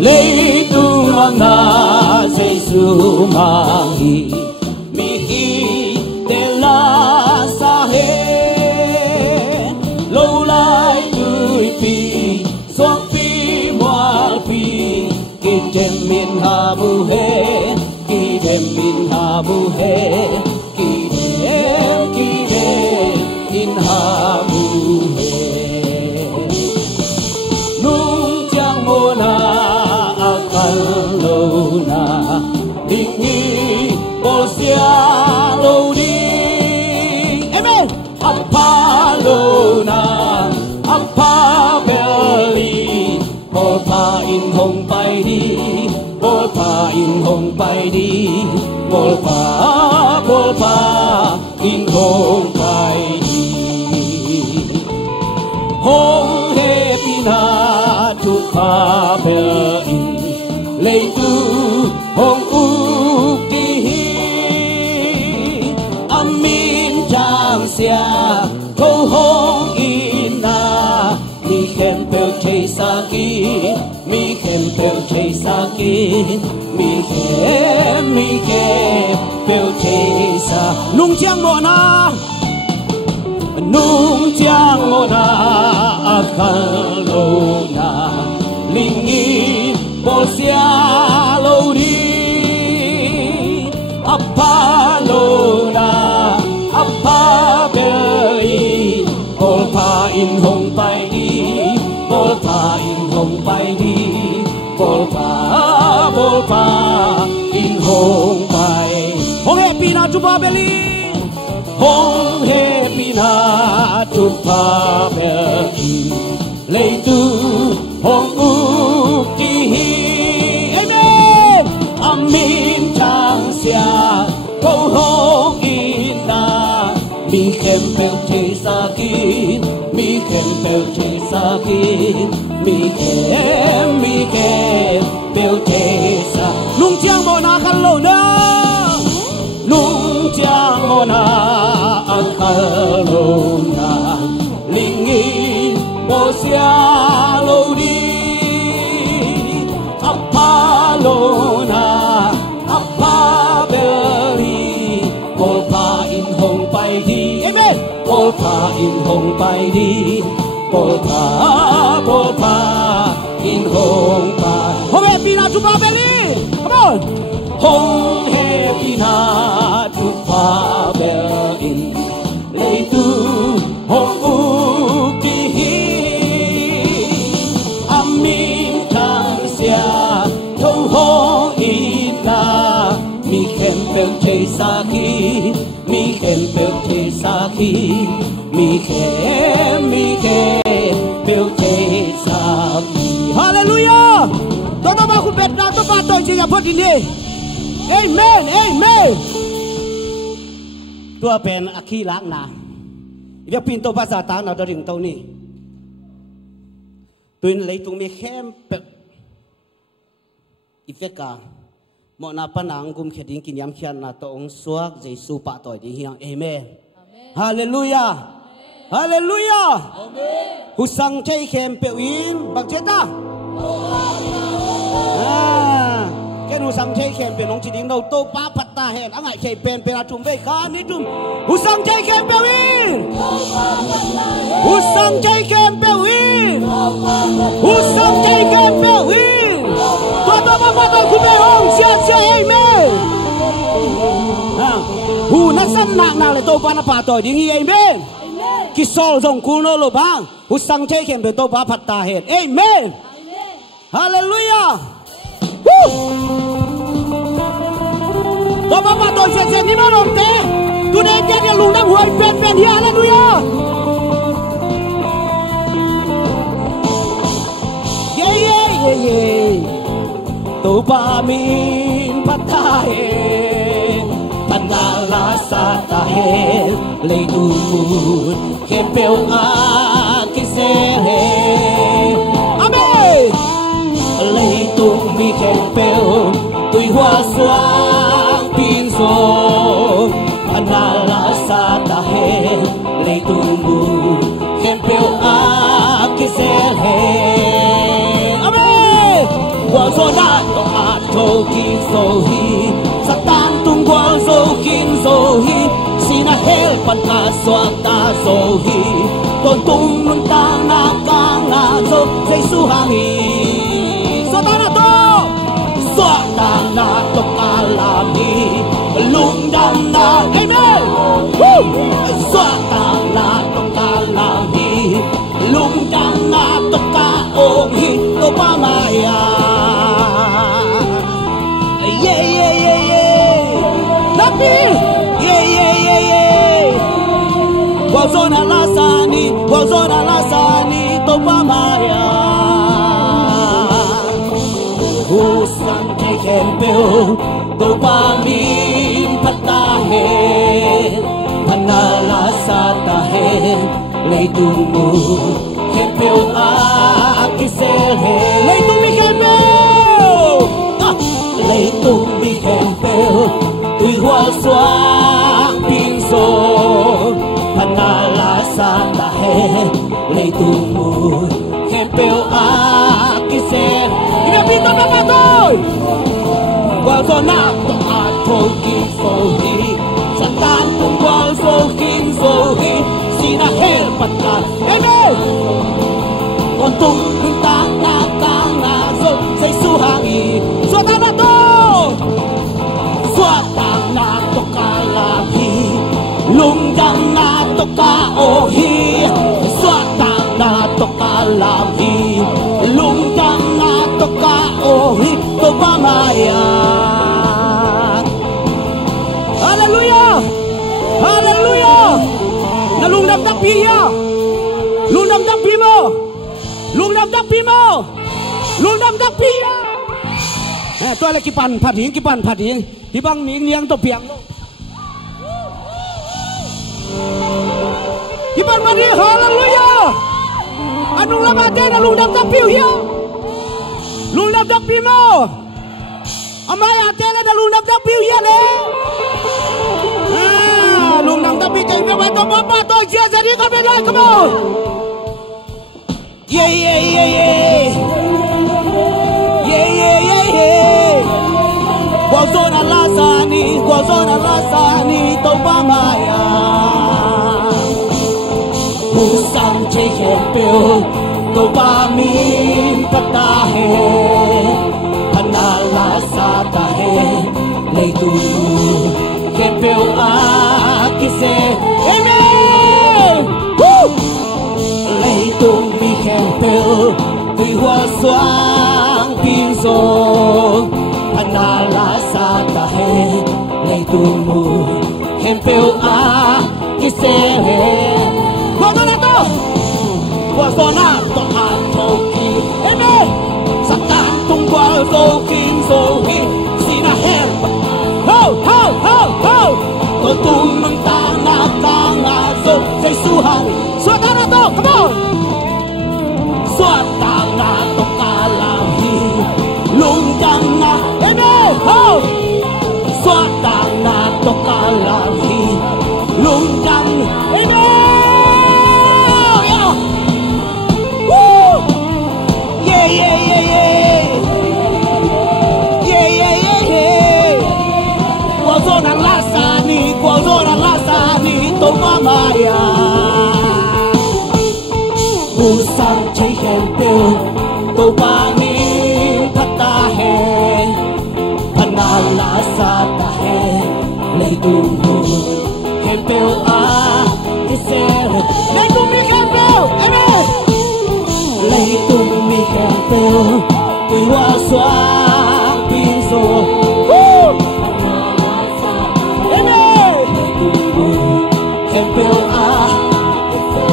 lấy tu mang na Giêsu mang hi mi hi te la sa he lâu lai tươi pi xoang pi moa pi ki dem min ha bu he ki dem min ha bu he ki dem in ha bu he nung chang mo na akal lo na ding ni bo sia lo đi amen apa lo na apa belly bo pa in hong pai đi bo pa in hong pai đi bo pa in hong pai đi hong he pina tu pa belly lấy tu hong u đi amin chang sia câu hong ina mi khem pel chei sa ki mi khem pel chei sa ki mi khem pel chei sa nung chang mo na akal lo na linh nghi bo sia lo đi apa lo na apa belly bo pa in hong pai đi bo pa in hong pai đi bo pa in hong pai hong happy na chu pa belly hong happy na chu pa belly lấy tu hong u đi amen amin chang sia câu hong ina mi khem pel chei sa ki mi khem pel chei sa ki mi khem pel chei sa nung chang mo na khăn lo na nung chang mo na khăn lo na linh nghi bo sia lo đi apa lo na apa belly bo pa in hong pai đi amen bo pa in hong pai đi bo pa in hong pai hong happy na chu pa belly come on hong happy na chu pa belly lấy tu hong u đi amin chang sia câu hong ina mi khem pel chei sa ki mi khem pel chei sa ki mi khem pel chei sa ki hallelujah todo ba khu bet na to pa to chi ya phot din ni amen amen tua pen akhi lak na việc pin to ba sa ta na do ding to ni tuyên lấy tung mi khem ifeka mo na panang gum kheding kinyam khian na to ong suak Jesu pa toy di hiang amen hallelujah hallelujah amen husang chei khem pe in bak cheta cái nu sang chơi khen biển ông chỉ đứng đầu tô ba phát ta hẹn anh ngại chạy bền bền là trùng về khá ní trùng hú sang chơi khen béo in hú sang chơi khen béo in hú sang chơi khen béo in tôi ba tôi cũng về ông chia amen hú nó sân nặng lại tô ba nó phá tội đi nghi amen cái sol rồng cú nó lô bang hú sang chơi khen béo tô ba phát ta hẹn amen hallelujah tôi bảo tôi sẽ đi mà làm thế tôi đến nhà cái lùng đang hoài bền hi hallelujah yeah tôi ba min bắt tay panala sa tahe lấy tu khen bèo cái xe amen lấy tu mi khen bèo tôi hoa xoang pin rồi panala sa tahe lấy tu khen bèo cái xe amen hoa na to at toki sohi Satan tunggual sokin sohi Sinahel pagkaswata sohi Tontong nuntang nakangaso Say suhangi Satan na to Satan na to kalami Lungdang na Amen Satan na to kalami Lungdang na to kaohi To pamaya Yeah, yeah, yeah, yeah Napil Yeah, yeah, yeah, yeah Wazona lasani To pamaya Husan kekempel To pamin patahe Panalasa tahe Leitungu Kempel akiselhe Leitung mi kempel Leitung mi kempel Tui hua suang pinso Panalasa tahe Leitungu Kempel akiselhe Ginapito na patoy Wazona to atoki sohi Satan tunggual sohin sohi Sinahel patka Amen Untung bintang nakangaso Say suhangi Suatang na to Suatang na to kalami Lunggang na to kaohi Suatang na to kalami Lunggang na to kaohi To pamaya Hallelujah Hallelujah Nalungdamdam piya Lungdamdam pimo Lungdamdam pimo Lungdamdam piyaตัวอะไรกี่ปันผัดหิงกี่ปันผัดหิงที่บังมีเลี้ยงตัวเปียงกี่ปันผัดหิงฮาเลลูยาอันนุ่งละมาเจนะLungdamdam piu ya Lungdamdam pimo Amaya tele na Lungdamdam piu ya le Lungdamdam piu kay naman to papa to Jesus di kami lai come on Yeah yeah yeah yeah Yeah yeah yeah yeah Wazona lasani to pamaya Musang chekempel to pamin patahe Panalasa tahe Leitungu Kempel akise Amen Leitung mi kempel Tui hua suang pinso Panalasa tahe Leitungu Kempel akise Wazona to Wazona to atoki Amen Satan tunggual sokin sohi Sinahel Ho ho ho ho Tontong mentang nakangaso Say suhangi Suatang na to come on Suatang na to kalami Lunggang na Amen ho Suatang na to kalami Lunggang Amen Yeah yeah yeah yeah Yeah yeah yeah yeah Wazona lasani To mamaya Usang chekempel To pamin patahe Panalasa tahe Leitungu Kempel kisere Leitung mi kempel Amen Leitung mi kempel Tui hua suang pinso Amen Kempel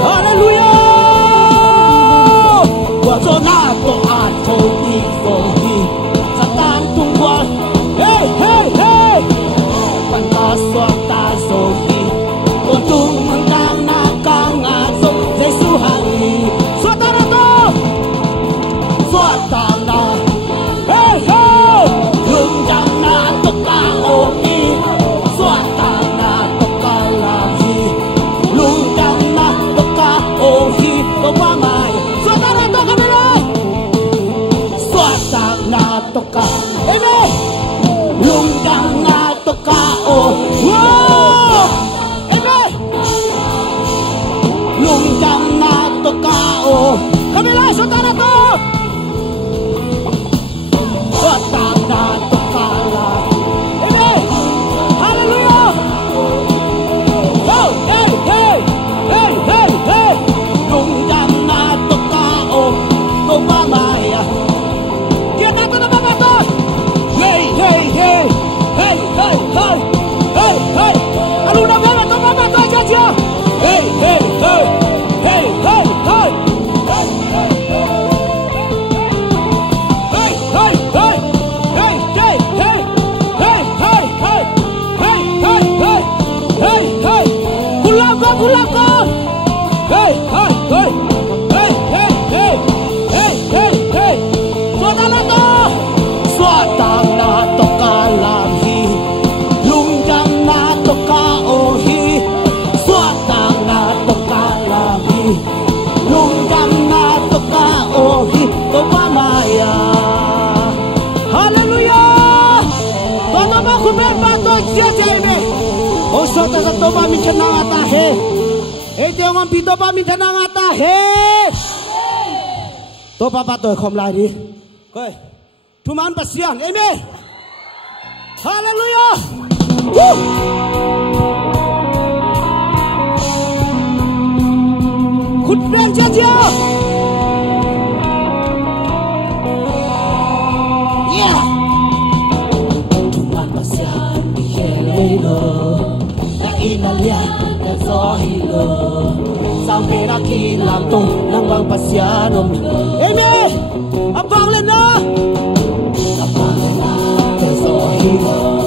Hallelujah Wazona to atoki sohi Satan tunggual Hey hey hey Pantaswata sohi Untung mentang nakangaso Say suhangi Suatang na to Suatang na Hey hey Lunggang na to kaoki Suatang na to kalami Lunggang na to kaohi To pamay Suatang na to kami na Suatang na toka. Amen. Lunggang na toka o. Wow! Amen. Lunggang na toka o. Kabila, saudara to. Suatang na toka la. Amen. Hallelujah. Oh, hey, hey, hey, hey, hey. Lunggang na toka o. Tupamaya. Kaya nato na mabatos. Hey, hey, hey. Hey, hey, hey. Hey, hey. Ano na ba? Ito mabatos yan siya. Hey, hey, hey. Hey, hey, hey. Hey, hey, hey. Hey, hey, hey. Hey, hey, hey. Hey, hey, hey. Hey, hey, hey. Hey, hey. Kulap ka, kulap ka. Hey, hey, hey. Hey, hey, hey. Hey, hey, hey. Suatang na to. Suatang na to kalamhi. Lunggang na to kaohi. Suatang na to kalamhi. Lunggang na to kaohi. Tupamaya. Hallelujah. Tono mo kumen bato jejeme. O sota sa to paminsan ng atahe. Ito yung ang pito paminsan ng atahe. To papatoy khom lai đi. Coi. Thuman pasian. Amen. Hallelujah. Woo. Khut ben cha cha. Yeah. Thuman pasian hello. Na inalia na zohilo. Sampai nakilang to ng bang pasyanom. Amen! Abang lên đó!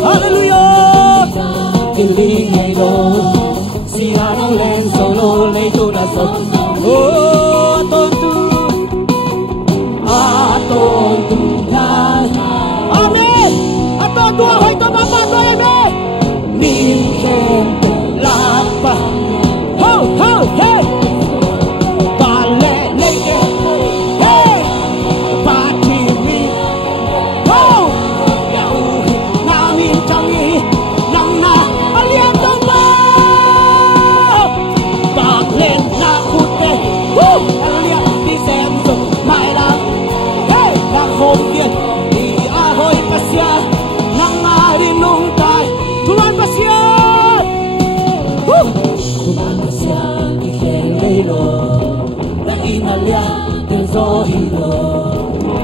Hallelujah! Kiling ngày đó Sina nang lên solo lấy tu đã sốt. Oh, tôn tu tôn tu na. Amen! Tôn tu hay tôn papa tu amen! Nin khen lapa. Ho, ho, hey! Bale leke. Hey! Patiri. Ho! Yahuhi namin changi. Nang na alian tamba. Baklen na kute. Woo! Alian di senso. Mai lang. Hey! Nang hong kiên. Di ahoy pasya. Nang arinong tay. Tuman pasya. Woo! Tuman pasya. Ihelelo. Na inalia. Zohilo.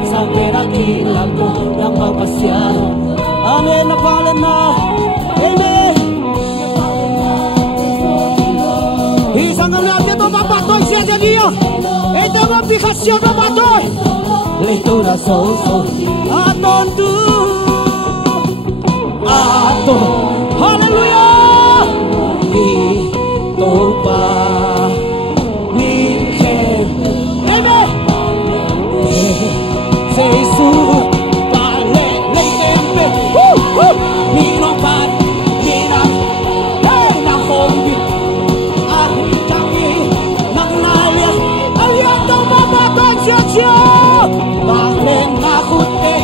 Sampai nakilang ko ng papasya. Amen. Napalan na. Amen. Isang kami natin ito papatoy siya dyan niyo. Ito ang aplikasyon papatoy. Lito na so. Aton tu. Aton. Hallelujah. Ito pa. Jesus, dale, lay tempe, ninong pat, ninang, hey, nang hombi, ahi changi, nang nalian, alian daw mabatan siya, baklen na kute,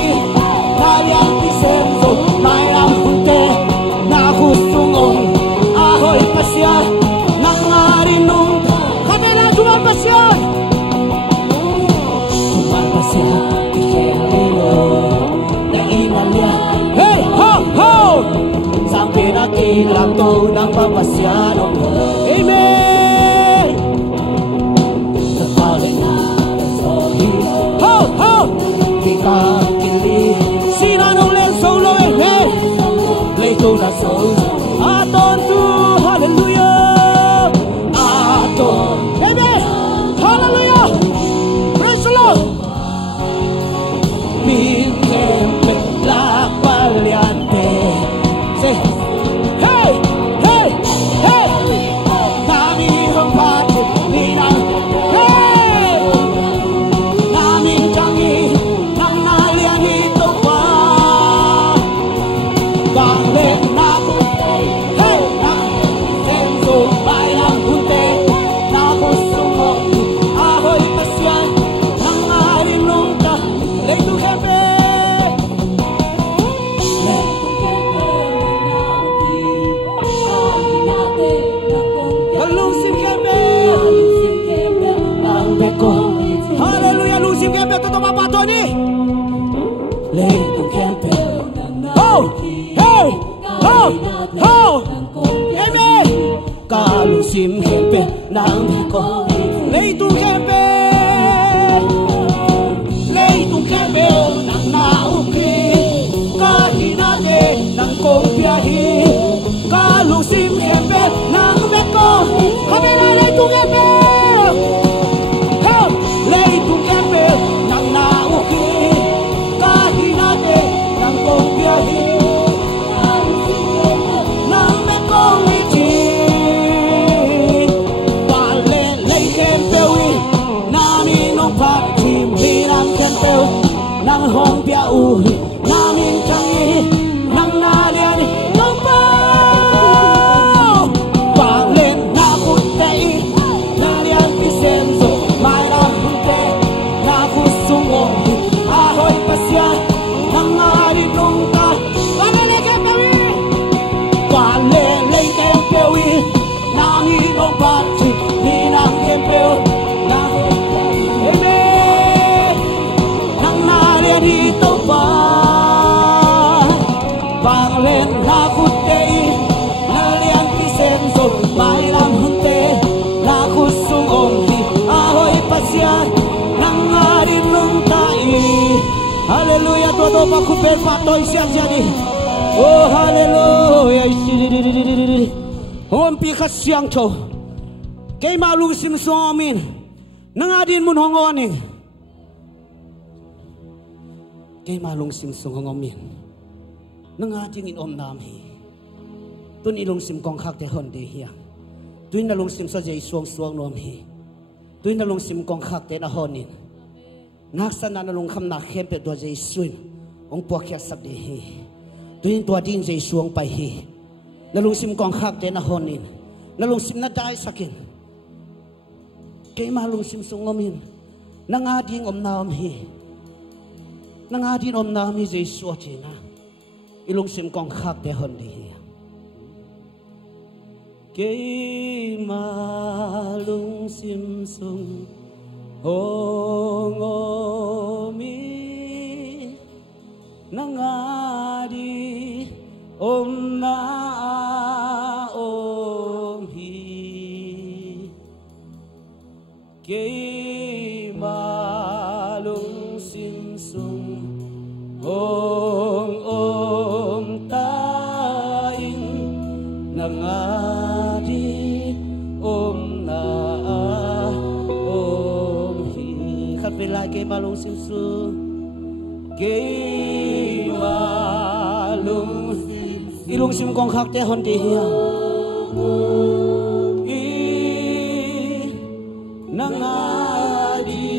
nalian pisenso, mayang kute, na gustong ahoy pa siya, nang narinong, kabila juman pa siya, hey, ho, ho! Sampai nakilang to ng papasyano. Amen! Ho, ho! Kikakili sinanong len solo, hey! Lito na solo. Aton tu, hallelujah! Aton, amen! Hallelujah! Praise the Lord! Mikempe la paliante. Say, hey, hey, hey, tu kempe Lusim kempe nang beko haleluya lusim kempe tutup apa Tony le tu kempe oh hey oh oh amen kalusim kempe nang beko le tu kempe nang nauki kahinate nang kompiahi kalusim kempe nang beko kamera le tu kempe le tu kempe nang nauki kahinate nang kompiahi nang beko iti pale le kempe wi nami nong pati hiram kempe nang hong pia uri namin changi nang naliani nong pa panglen na kutei nang lian pisenso mai ram punte na kusungong ahoy pasya nang ari nong ta panglen kepewi panglen kepewi nami nong pati ninang kempeo na dito pa panglen na kutei nalian pisenso may lang hunte na kusong omhi ahoy pasyan nang arin nung tai haleluya todo pa kupel patoy siya jadi oh haleluya ompi kasyang cho kay malusim suamin nang adin mun hongoning kay malong simsong ngomin nang ating inom nami tun ilong sim kong khak te hon de hiya tuin na long sim sa jay suang suang nom hi tuin na long sim kong khak te na honin ngaksan na long kham na khem pe do jay suin ong po kya sab de hi tuin to din jay suang pai hi na long sim kong khak te na honin na long sim na dai sakin kay malong simsong ngomin nang ating om nam hi nang adin om nami Jesu china ilong sim kong khak te hon di kay malung sim sung hong omi nang adi om na om hi kay malung sim sung hong om taing nang adi om na om hi kapila kay malung sim sung kay malung ilong sim kong khak te hon di hiya nang adi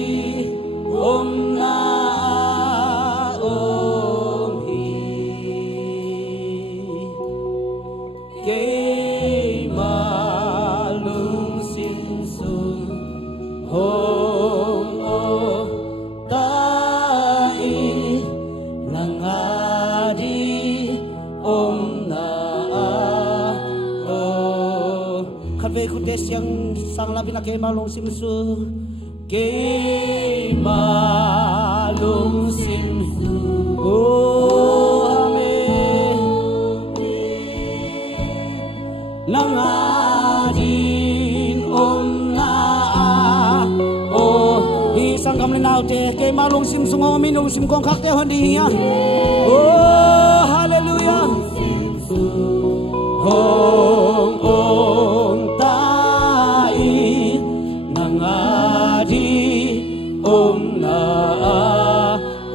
om na om hi kay malung sim sung hong o tai nang adi om na om khabe ku des yang sang labi na kay malung sim sung kay malung sim sung oh amen nang adin om na oh isang kamlinaw te kay malung sim sung oh minung sim kong khak te hon di hiya oh hallelujah hong om tai nang om na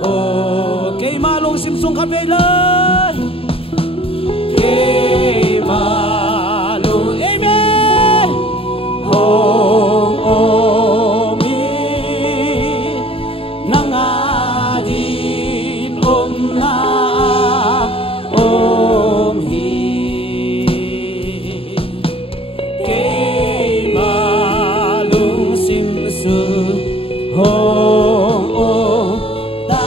oh kay malong simsong kapelan kay malong amen hong omi nang adin om na om hi kay malong simsong hong oh ta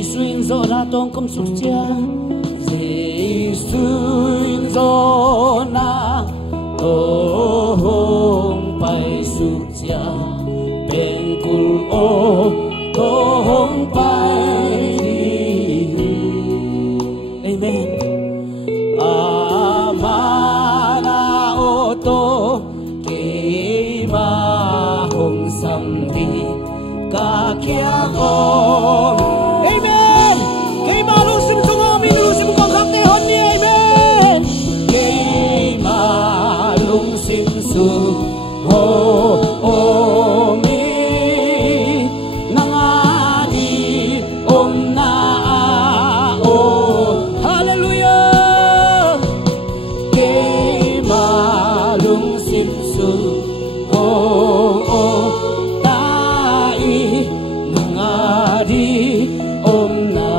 Giêsu zo na tong kom suk cha Giêsu zo na tong pai suk cha ben kul o tong pai. Amen. Amana oto ke ma hong samdi ka kya ko. Amen. Ke ma lu sim sung mi lu sim ko khak te hon ni. Amen. Ke ma lu sim su ho o mi nangadi om na o. Hallelujah. Ke ma lu sim su ho o tai nangadi om na.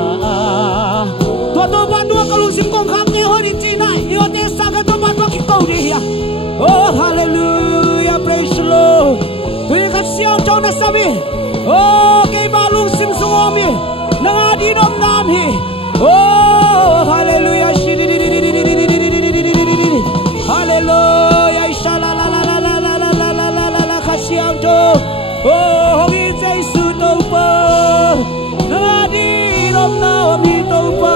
Tua to ba tua ka lu sim kong kham ne ho ni chi nai yo te sa ka to ba tua ki ko ni ya. Oh hallelujah, praise the Lord. Tu ka siang chau na sabi. Oh ke ba lu sim su o mi nangadi nom nam hi. Oh hallelujah. Hallelujah. Shala la la la la la la la la la la la kasiam to. Oh hogi Jesu to pa. Nadi rom na mi to pa.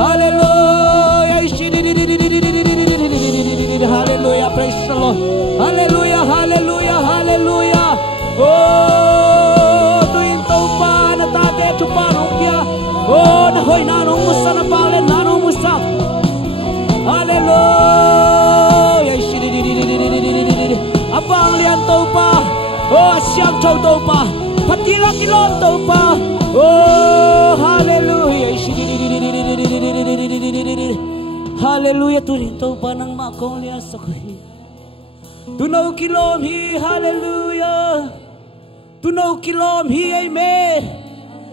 Hallelujah. Hallelujah. Praise the Lord. Hallelujah. Hallelujah. Hallelujah. Oh tuin to pa na tate tu pa no kya. Oh na hoy na no musa na pa le na no musa. Hallelujah. Abang lian tau pa. Oh siang chau tau pa. Patira kilon tau pa. Oh hallelujah. Hallelujah. Turin tau pa nang makong lian sakay. Tunaw kilom hi. Hallelujah. Tunaw kilom hi. Amen.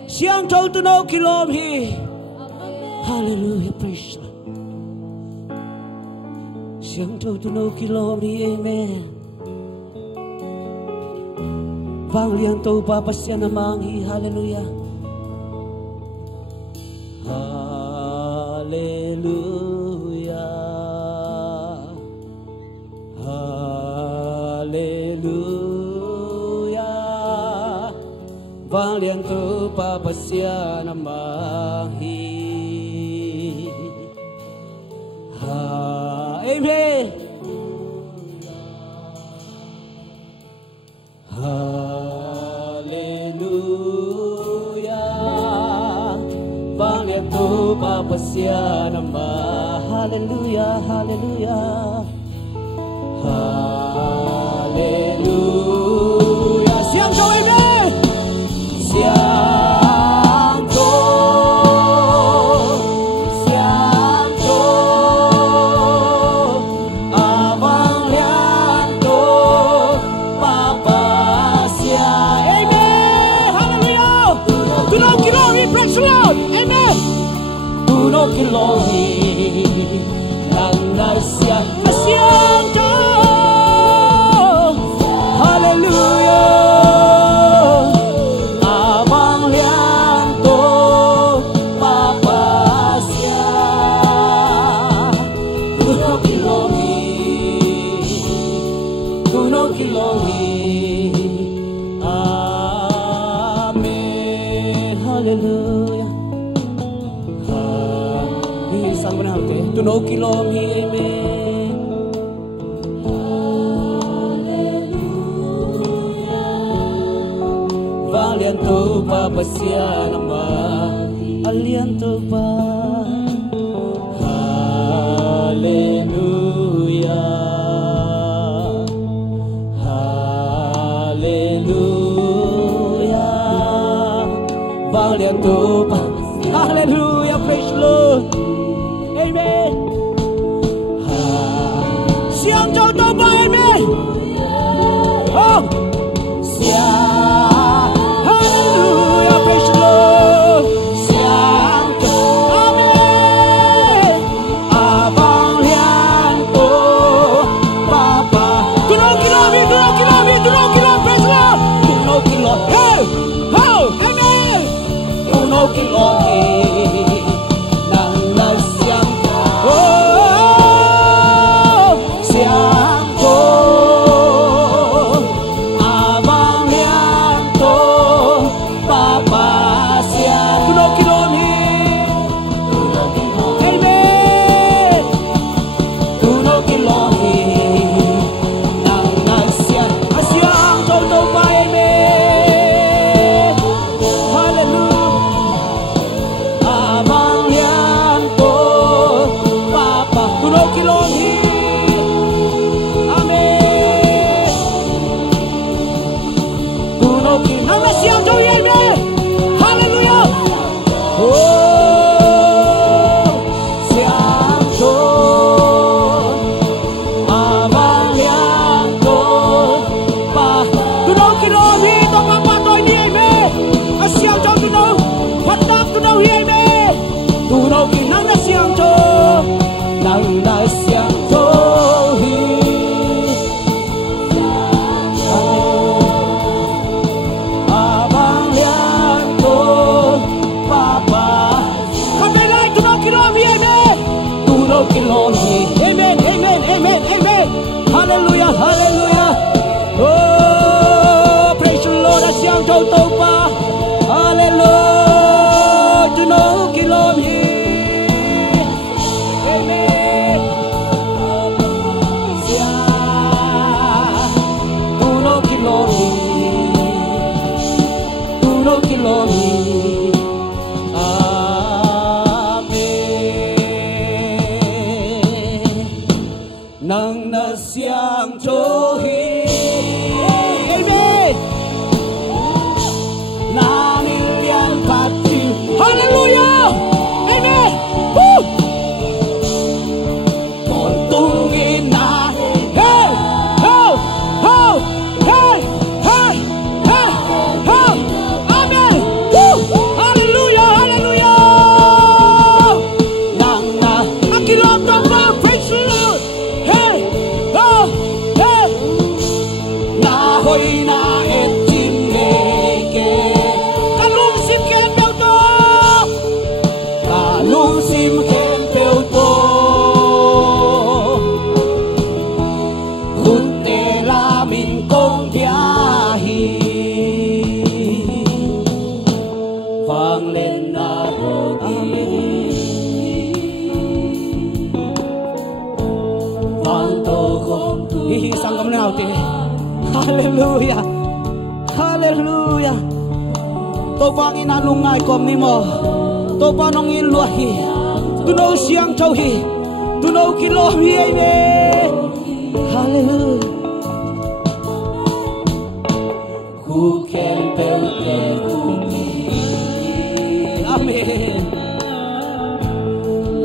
Siang chau tunaw kilom hi. Hallelujah. Praise the Lord. Siang chau tunaw kilom hi. Amen. Vang liang tau pa pasya namang hi. Hallelujah. Hallelujah. Hallelujah. Vang liang tau pa pasya namang hi. Amen. Hallelujah. Bang liang tu papasya nama. Hallelujah. Hallelujah. Hallelujah. Siang kau amen. Siang kau. Siang kau. Abang liang tu papasya. Amen. Hallelujah. Tunaw kilohi. Praise the Lord. Amen. Tunaw kilohi. Nang nasya. Siang kau. Hallelujah. Abang liang tu papasya. Tunaw kilohi. Tunaw kilohi. Amen. Hallelujah. Isang manahal te. Tunaw kilohi. Amen. Alianto pa pasya nama. Alianto pa. Hallelujah. Hallelujah. Alianto pa. Hallelujah. Praise the Lord. Amen. Siang chau tau pa. Amen. Oh. Siang. Hallelujah, praise the Lord. Siang tu, amen. Abang liang tu, papa. Tunaw kilomi, praise the Lord. Tunaw kilomi, hey, hey, amen. Tunaw Hallelujah. Hallelujah. To vang inanungai kom ni mo. To panong iluahi. Tunaw siyang tawhi. Tunaw kilohi ay Hallelujah. Who can tell me? Amen.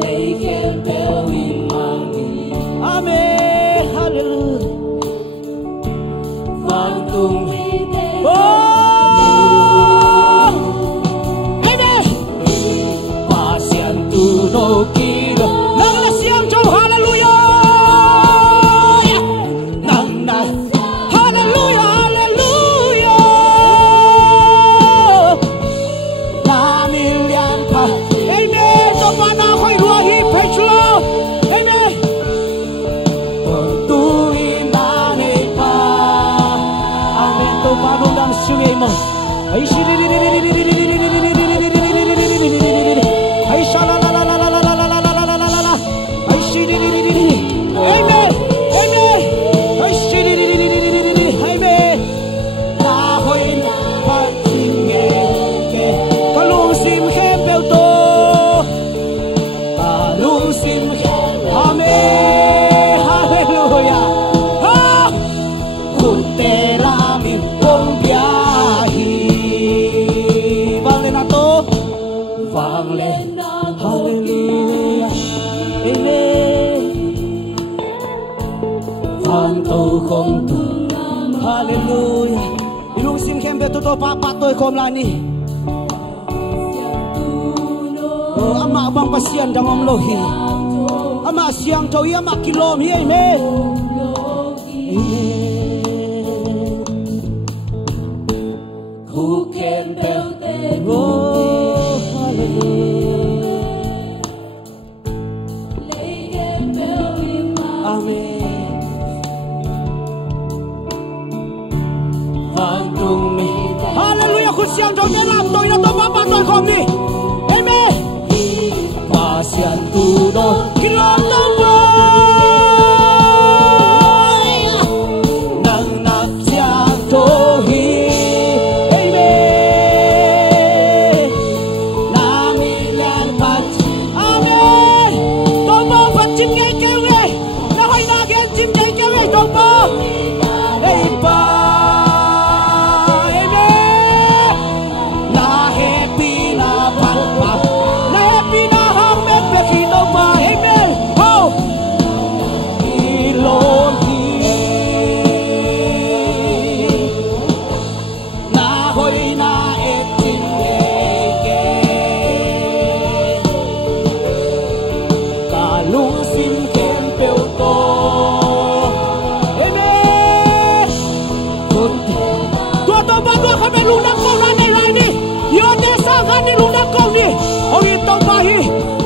They can tell me. Amen. Hallelujah. Vang tung. Hallelujah. Ilung sim kembe to papatoy kom lani. Ama bang pasian dangom lohi. Ama siang to ya makilom hi amen. Who can tell? Oh làm tôi là tôi ba tôi không đi. Amen. Mà xiên tu đôi khi lo tôi nâng nặc xiên tô hi. Amen. Nam milan phát. Amen. Tôi mong phát chim ngay kêu nghe. Nó hỏi na ghen chim ngay kêu nghe tôi mong.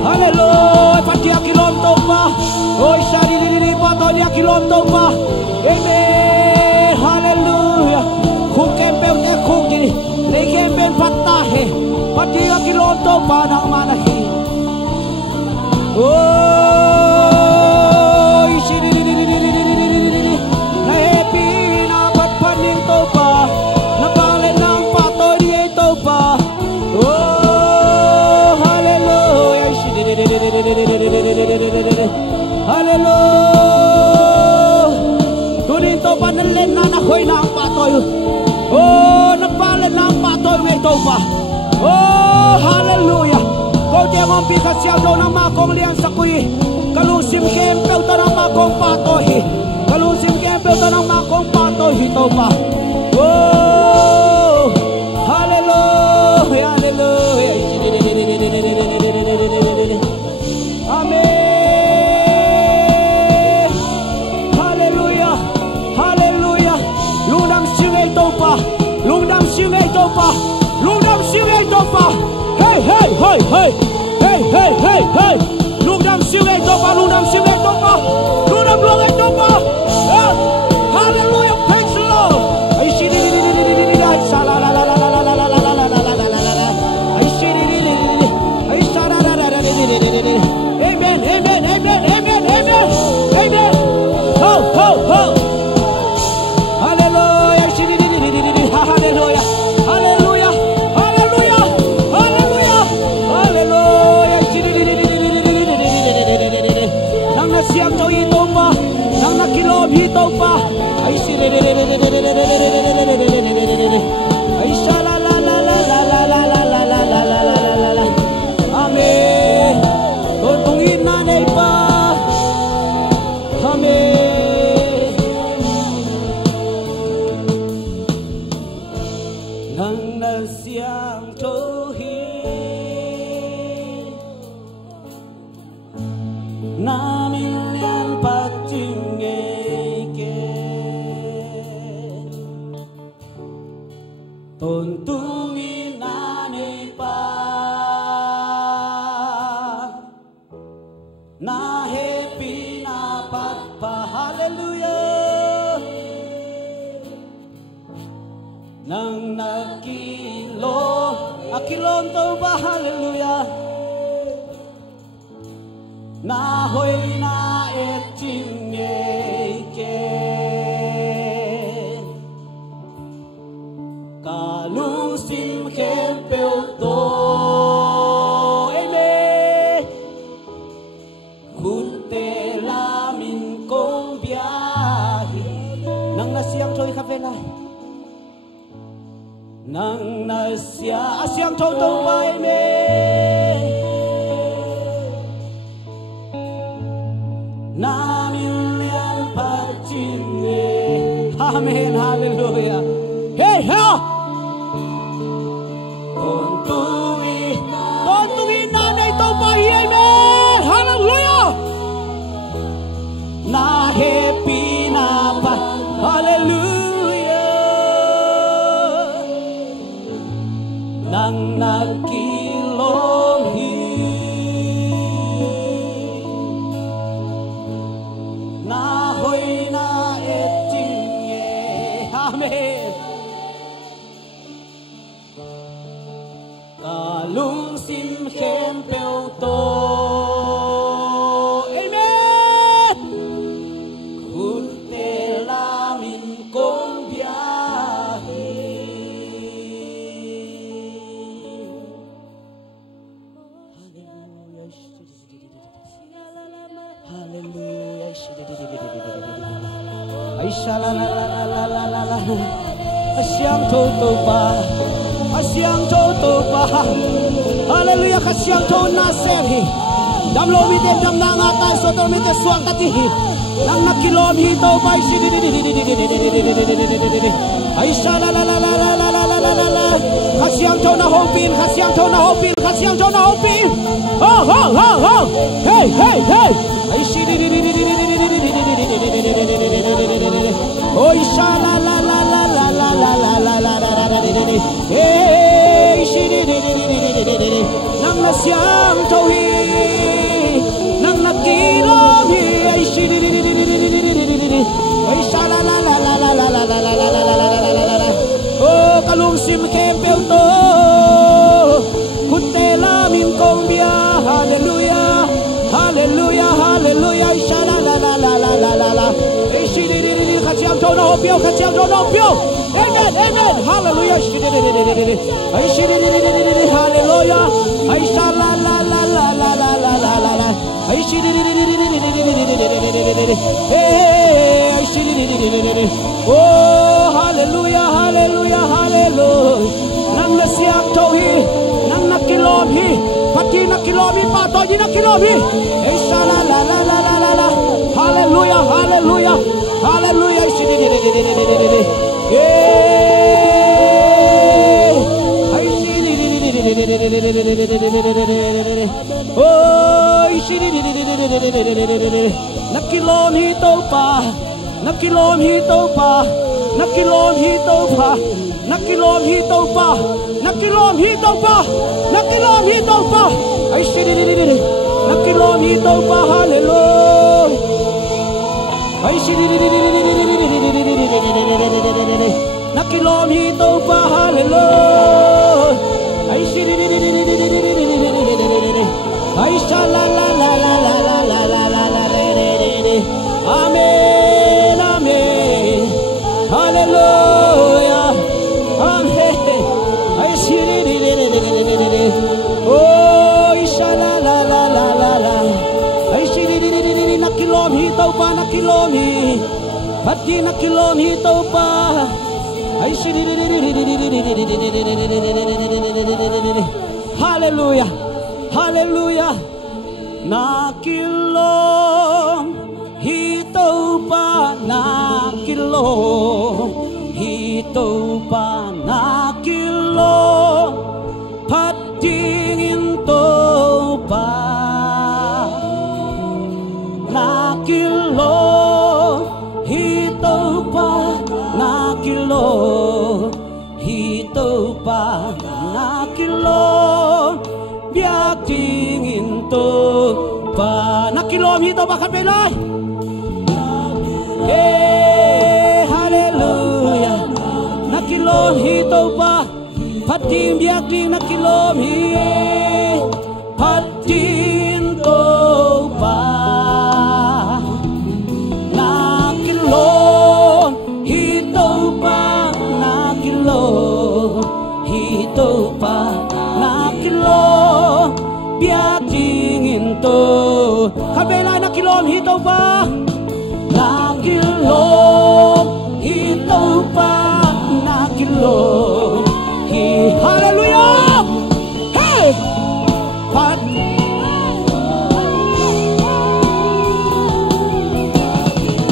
Hallelujah, patia kilom topa. Oi shari diri patolia kilom topa. Amen. Hallelujah. Kukem pe te kuk diri. Lekem ben patta he. Patia kilom topa nang mana he. Oi shiri diri. Na happy na pat paning topa. Na pale nang patolia topa. Hallelujah. Tunin to pa nalen na nakoy na ang patoy. Oh, nagpalan na ang patoy ngay to pa. Oh, hallelujah. Kau dia mampikat siya daw ng makong liyan sa kuy. Kalusim kempel to ng makong patoy. Kalusim kempel to ng makong patoy ito pa. Oh, hallelujah, hallelujah. Amen. Hallelujah. Hallelujah. Lunam singay topa. Lunam singay topa. Lunam singay topa. Hey, hey, hey, hey. Hey, hey, hey, hey. Lunam singay topa. Lunam singay topa. Lunam longay topa. Hallelujah. Praise the Lord. Ay shiri sala la la la la la la la la la la la la. Ay shiri ay sara la la la la. Amen, amen, amen, amen, amen, amen. Ho, ho, ho. Hallelujah, hallelujah, hallelujah, hallelujah, hallelujah, hallelujah. Nang nasiyang to ito pa, nang nakilob ito pa. Ay ay shala la la la la la la la la la la la la la. Amen. Tungin nanay pa. Amen. Nang nasiyang tuhin namin yan patingike tuntungin nanay pa. Na happy na pagpa. Hallelujah. Nang nakilom akilom to ba. Hallelujah. Na hoy na etingeke kalusim kempel to. Nang nasya asyang totong bay me namin yan pagchinye. Amen, hallelujah. Hey, ha! Tuntungin nanay to bay, amen, hallelujah. Na happy na pa, hallelujah. Nang nagkilonghi nahoy na etingye. Amen. lung sim khem peo to. Amen. Kun te la min con biahe. Hallelujah. Aisha la la la la la la la. Asyang to pa. Asyang to pa. Hallelujah. Kasyang to na sehi. Dam lo mi te dam na ngata so to mi te swang kati. Nang nakilom hi to pa si. Aisha la la la la la la la la la la. Kasyang to na hopin. Kasyang to na hopin. Kasyang to na hopin. Oh ho ho ho. Hey hey hey. Aisha di di di di di di di di di. Oh Isha la la la la la la la la la la la la. Hey Isha di di di di di di. Nang nasyam tohi, nang nakilom hi. Isha di di di di di di di. Isha la la la la la la la la la la la la. Oh kalung sim kempel to, kutela min kombia. Hallelujah, hallelujah, hallelujah. Isha la la la la la la la la. Isha di di di di. Kaciam to no pio, kaciam to no pio. Amen, amen, hallelujah. Isha di di di di di. Isha di di di di di. Hallelujah. Isha la la la la la la la la la la. Isha di di di di di di. Hey, Isha di di di di di. Oh, hallelujah, hallelujah, hallelujah. Nang nasiam tohi, nang nakilom hi, pati nakilom hi, pato di nakilom hi. Isha la la la la la la la. Hallelujah, hallelujah, hallelujah. Isha di di di di di di di. Hey, Isha di di di di di di di. Oh, Isha di di di di di di. Nakilom hi to pa, nakilom hi to pa, nakilom hi to pa, nakilom hi to pa, nakilom hi to pa, nakilom hi to pa. Isha di di di di. Nakilom hi to pa. Hallelujah. Isha di di di di di di di. Nakilom hi to pa. Hallelujah. Isha di di di di di di. Isha la la la la la la la la la la. Amen, amen. Hallelujah. Amen. Isha di di di di di. Oh, Isha la la la la la la. Isha di di di di di. Nakilom hi to pa, nakilom hi. Pati nakilom hi to pa. Isha di di di di di. Hallelujah. Hallelujah. Nakilom hi to pa, nakilom hi to pa, nakilom patingin to pa, nakilom hi to pa, nakilom hi to pa, nakilom biak tingin to pa. Nakilom hi to pa kapelay. Hey, hallelujah. Nakilom hi to pa, patim biak ting nakilom hi, patim to pa. Nakilom hi to pa, nakilom hi to pa, nakilom biak tingin to. Kabela nakilom hi to pa. Nakilom hi to pa, nakilom hi. Hallelujah. Hey, pat.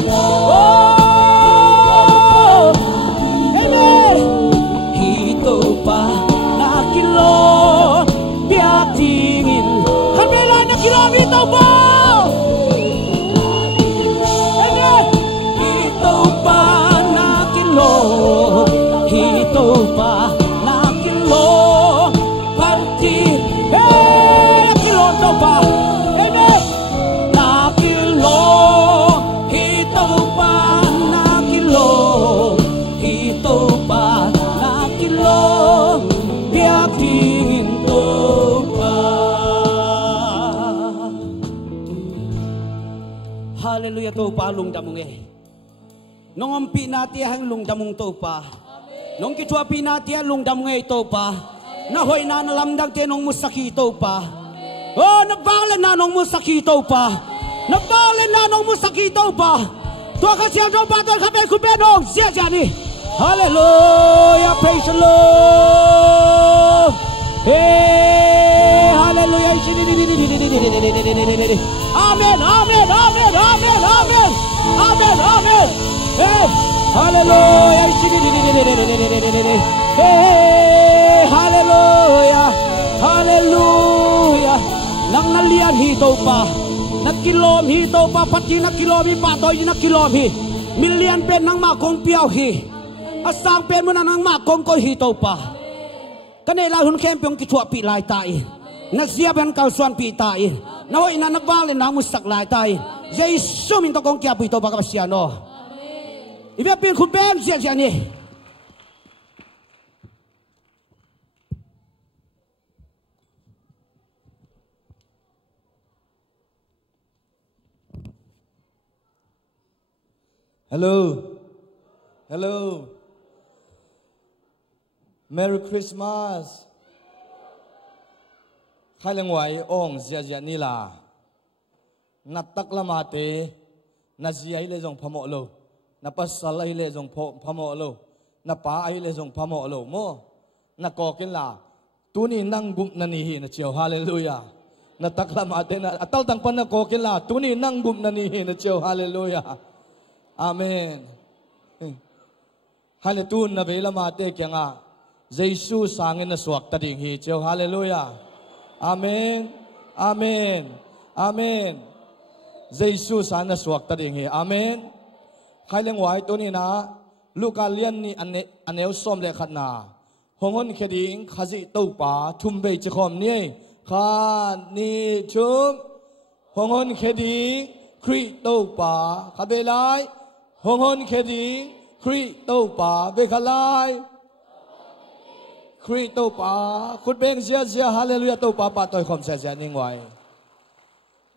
Oh, amen. Hi to pa, nakilom biak tingin. Kabela nakilom hi to pa. Hito pa nakilom pati. Hey, nakilom to pa. Amen. Nakilom hito pa, nakilom hito pa, nakilom biak tingin to. Hallelujah to pa lung damung nong ampi nati hang lung damung to pa nong kitua pinati lung damung to pa na hoy na nalamdag te nong musaki to pa oh nabalen na nong musaki to pa nabalen na nong musaki to pa to kasi ang pa to kapel kubenong siya jani Hallelujah praise the Lord hey Hallelujah Amen amen amen amen amen amen amen hey Hallelujah hey Hallelujah Hallelujah nang nalian hito pa nagkilom hito pa pati nagkilomi patoy nagkilomi million pen nang makong piyaw hi asang pen mo na nang makong ko hito pa kanila hun kempyong kitwa pi lai tai nagsiyaban kalsuan pi tai nahoy na nabalen na musak lai tai Jesus minto kong kya ito baka pasyano ibapin kuben siya siya ni Hello. Hello. Merry Christmas. Khailangwai ong zia zia nila. Natak lamate na zia ile jong phamo lo. Na pasal ile jong phamo lo. Na pa ile jong phamo lo mo. Na kokin la. Tuni nang gum na nihi na chiao. Hallelujah. Natak lamate na atal tang pan na kokin la. Tuni nang gum na nihi na chiao. Hallelujah. Amen. Haletun na vela mate kya nga Jesus sangin na suwak tading hi chiao. Hallelujah. Amen. Amen. Amen. Jesus sana suwak tading hi. Amen. Kailang wai to ni na Lukalian ni aneu som le khat na hongon kheding khazi to pa thumbe chikhom ni khan ni chum hongon kheding khri to pa khabelai hongon kheding khri to pa be khalai khri to pa khut beng zia zia hallelujah to pa pa toy khom sa zia ning wai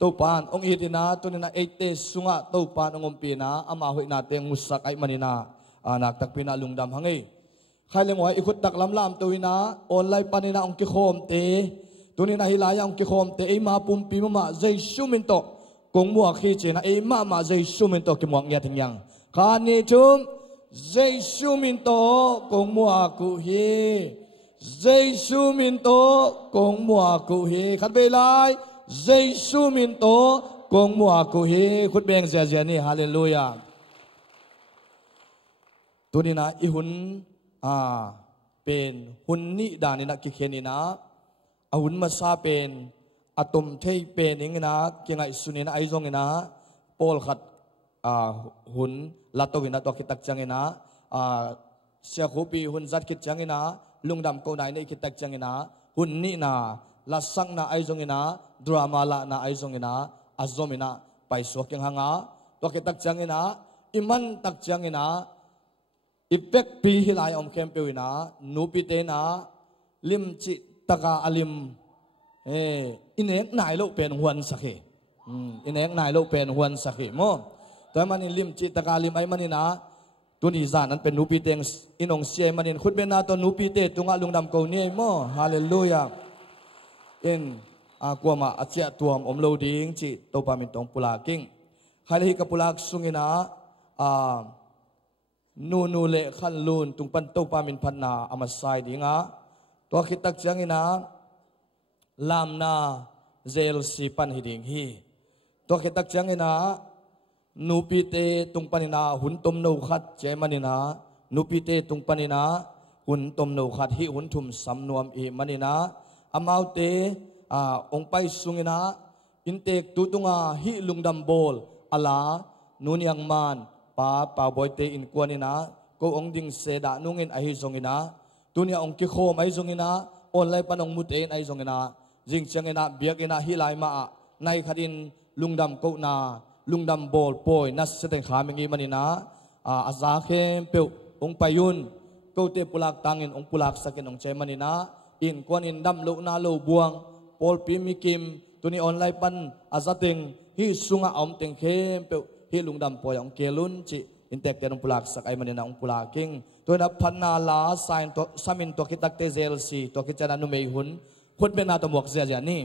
to pan ong itina tunina 8 days sunga to pan ong pina ama hoi na teng musak ai manina anak tak pina lungdam hangi khaileng wai ikut tak lam lam tuina online panina ong ki khom te tunina hilaya ong ki khom te e ma pum pi ma jesu min to kong mua khi chena e ma jesu min to ki muak nya thing yang khani chum jesu min to kong mua ku hi jesu min to kong mua ku hi khat be lai jesu min to kong mua ku hi khut beng zia zia ni hallelujah tunina ihunเป็นหุ่นนี่ดานินะกิเขนินะอาหุ่นมาซาเป็นอะตอมเทเป็นอย่างนี้นะเกี่ยงไอสุนีนะไอซงนี้นะโพลขัดหุ่นลัตโตวินะตัวคิดตักจังนี้นะเสียคูปีหุ่นจัดคิดจังนี้นะลุงดำโกนายนี่คิดตักจังนี้นะหุ่นนี่นะลัดสังนะไอซงนี้นะดรามาละนะไอซงนี้นะอาซอมินะไปสวกยังหางะตัวคิดตักจังนี้นะอิมันตักจังนี้นะอีเป็กปีฮิลายอมเข้มเปวินะนูปิเตนะลิมจิตะกาอลิมอินเอกนายโลเป็นหวนสักเหอินเอกนายโลเป็นหวนสักเหโมแต่มันนี่ลิมจิตะกาลิมไอมันนี่นะตัวนี้จานั้นเป็นนูปิเตงอินองเสียมันนี่ขุดเป็นนาตัวนูปิเตตุงะลุงดำเกาเนี่ยโมฮาเลลูยาอินกว่ามาอาเจียตัวอมโลดิ้งจิโตปามินตองปุลากิ้งใครที่กับปุลาสุงินะนูเลขันลูนตุงปันโตปามินพันนาอามาไซดิงะตัวคิดตักจังอินะลามนาเซลซีปันฮิดิงฮีตัวคิดตักจังอินะนูปีเตตุงปันินาหุนตมโนขัดเจมันินานูปีเตตุงปันินาหุนตมโนขัดฮิหุนทุมสำนวมอีมันินาอามาวเตองไปสุงินะอินเตกตุตุงาฮิลุงดัมโบลอลานูนยังมานป่าบอยเตอินกวนินะก็องดิงเสดานุ่งอินไอฮิซงอินะตัวนี้องคิโคมไอซงอินะออนไลน์ปนองมุดเอ็นไอซงอินะจิงเชงอินะเบียกอินะฮิไลมาในคดินลุงดำโกนาลุงดำโบลปอยนัสเสด็จขามิงิมันินะอาซาเข้มเปียวองไปยุนก็เตปุลักตังอินองปุลักสกินองเจมันินะอินกวนอินดำโลนาโลบวงปอลพิมิกิมตัวนี้ออนไลน์ปันอาซาติงฮิสุงะอมติงเข้มเปียว hi lungdam poi ong kelun chi intek te nong pulak sak ai manina ong pulaking to na phanna la sign to samin to kitak te zel si to kichana nu mei hun khut be na to mok zia ja ni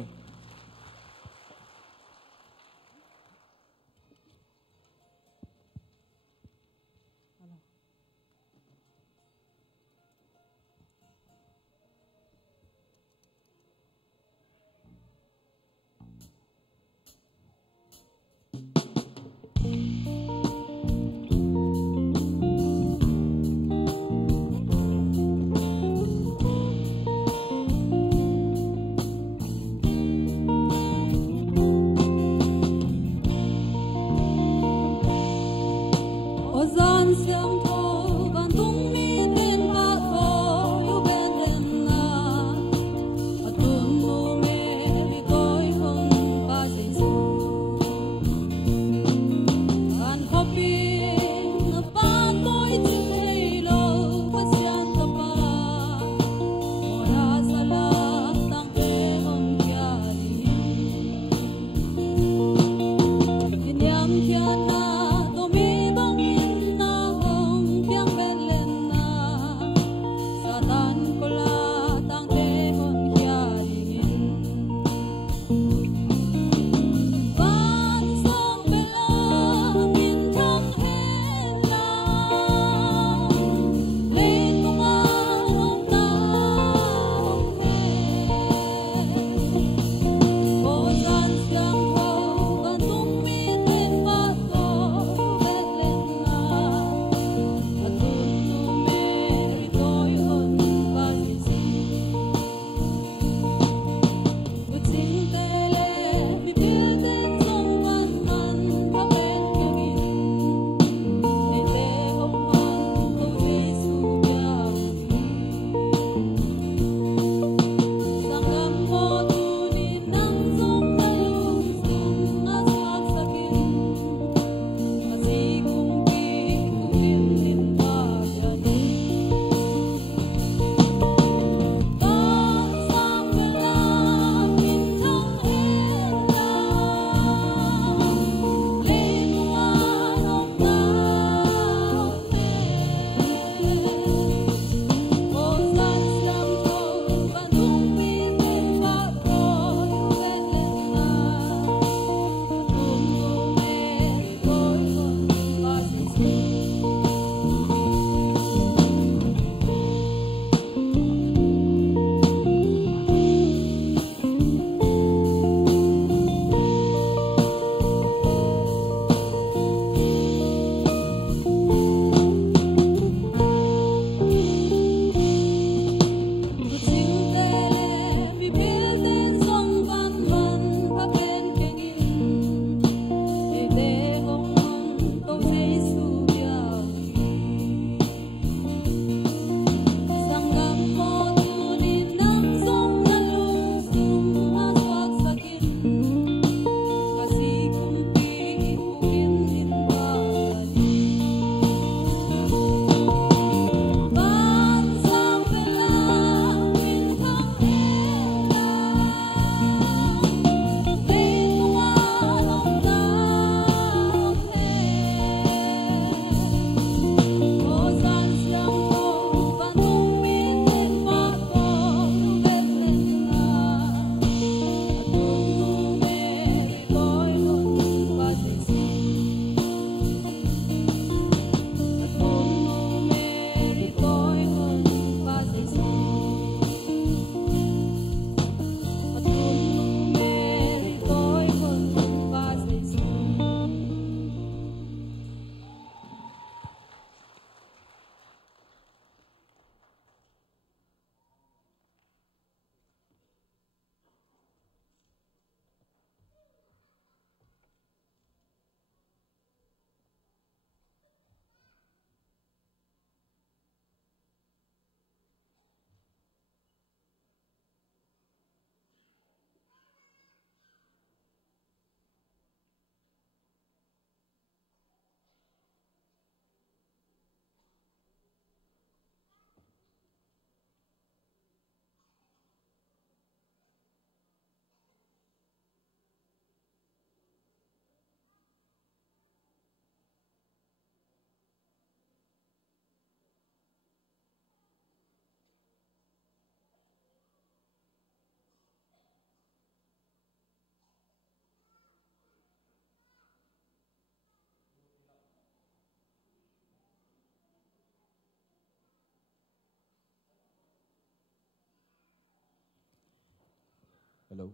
hello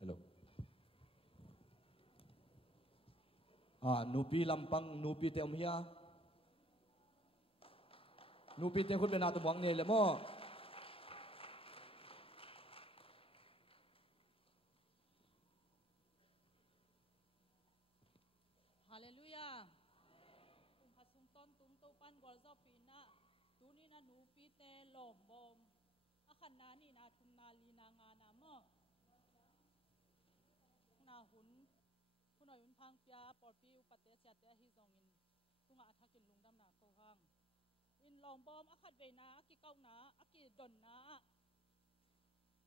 hello นูปีลำปังนูปีเตอมเฮียนูปีเตคุณเป็นนาตบวังเนี่ยเลยมั้งฮาเลลูยาตุงพัสุงต้นตุงโตปันกอลซอปีนะตูนี่นะนูปีเตหลอมบอมอาคันนานี่นาทุมนาลีนางานาเมอนาหุนผู้หน่อยหุนพังเปียปอดปีอุปเตเสียเตฮิซองอินตุงอาทักินลุงดำนาโกหังอินหลอมบอมอาคัดเวนาอากิเก้านาอากิดนนา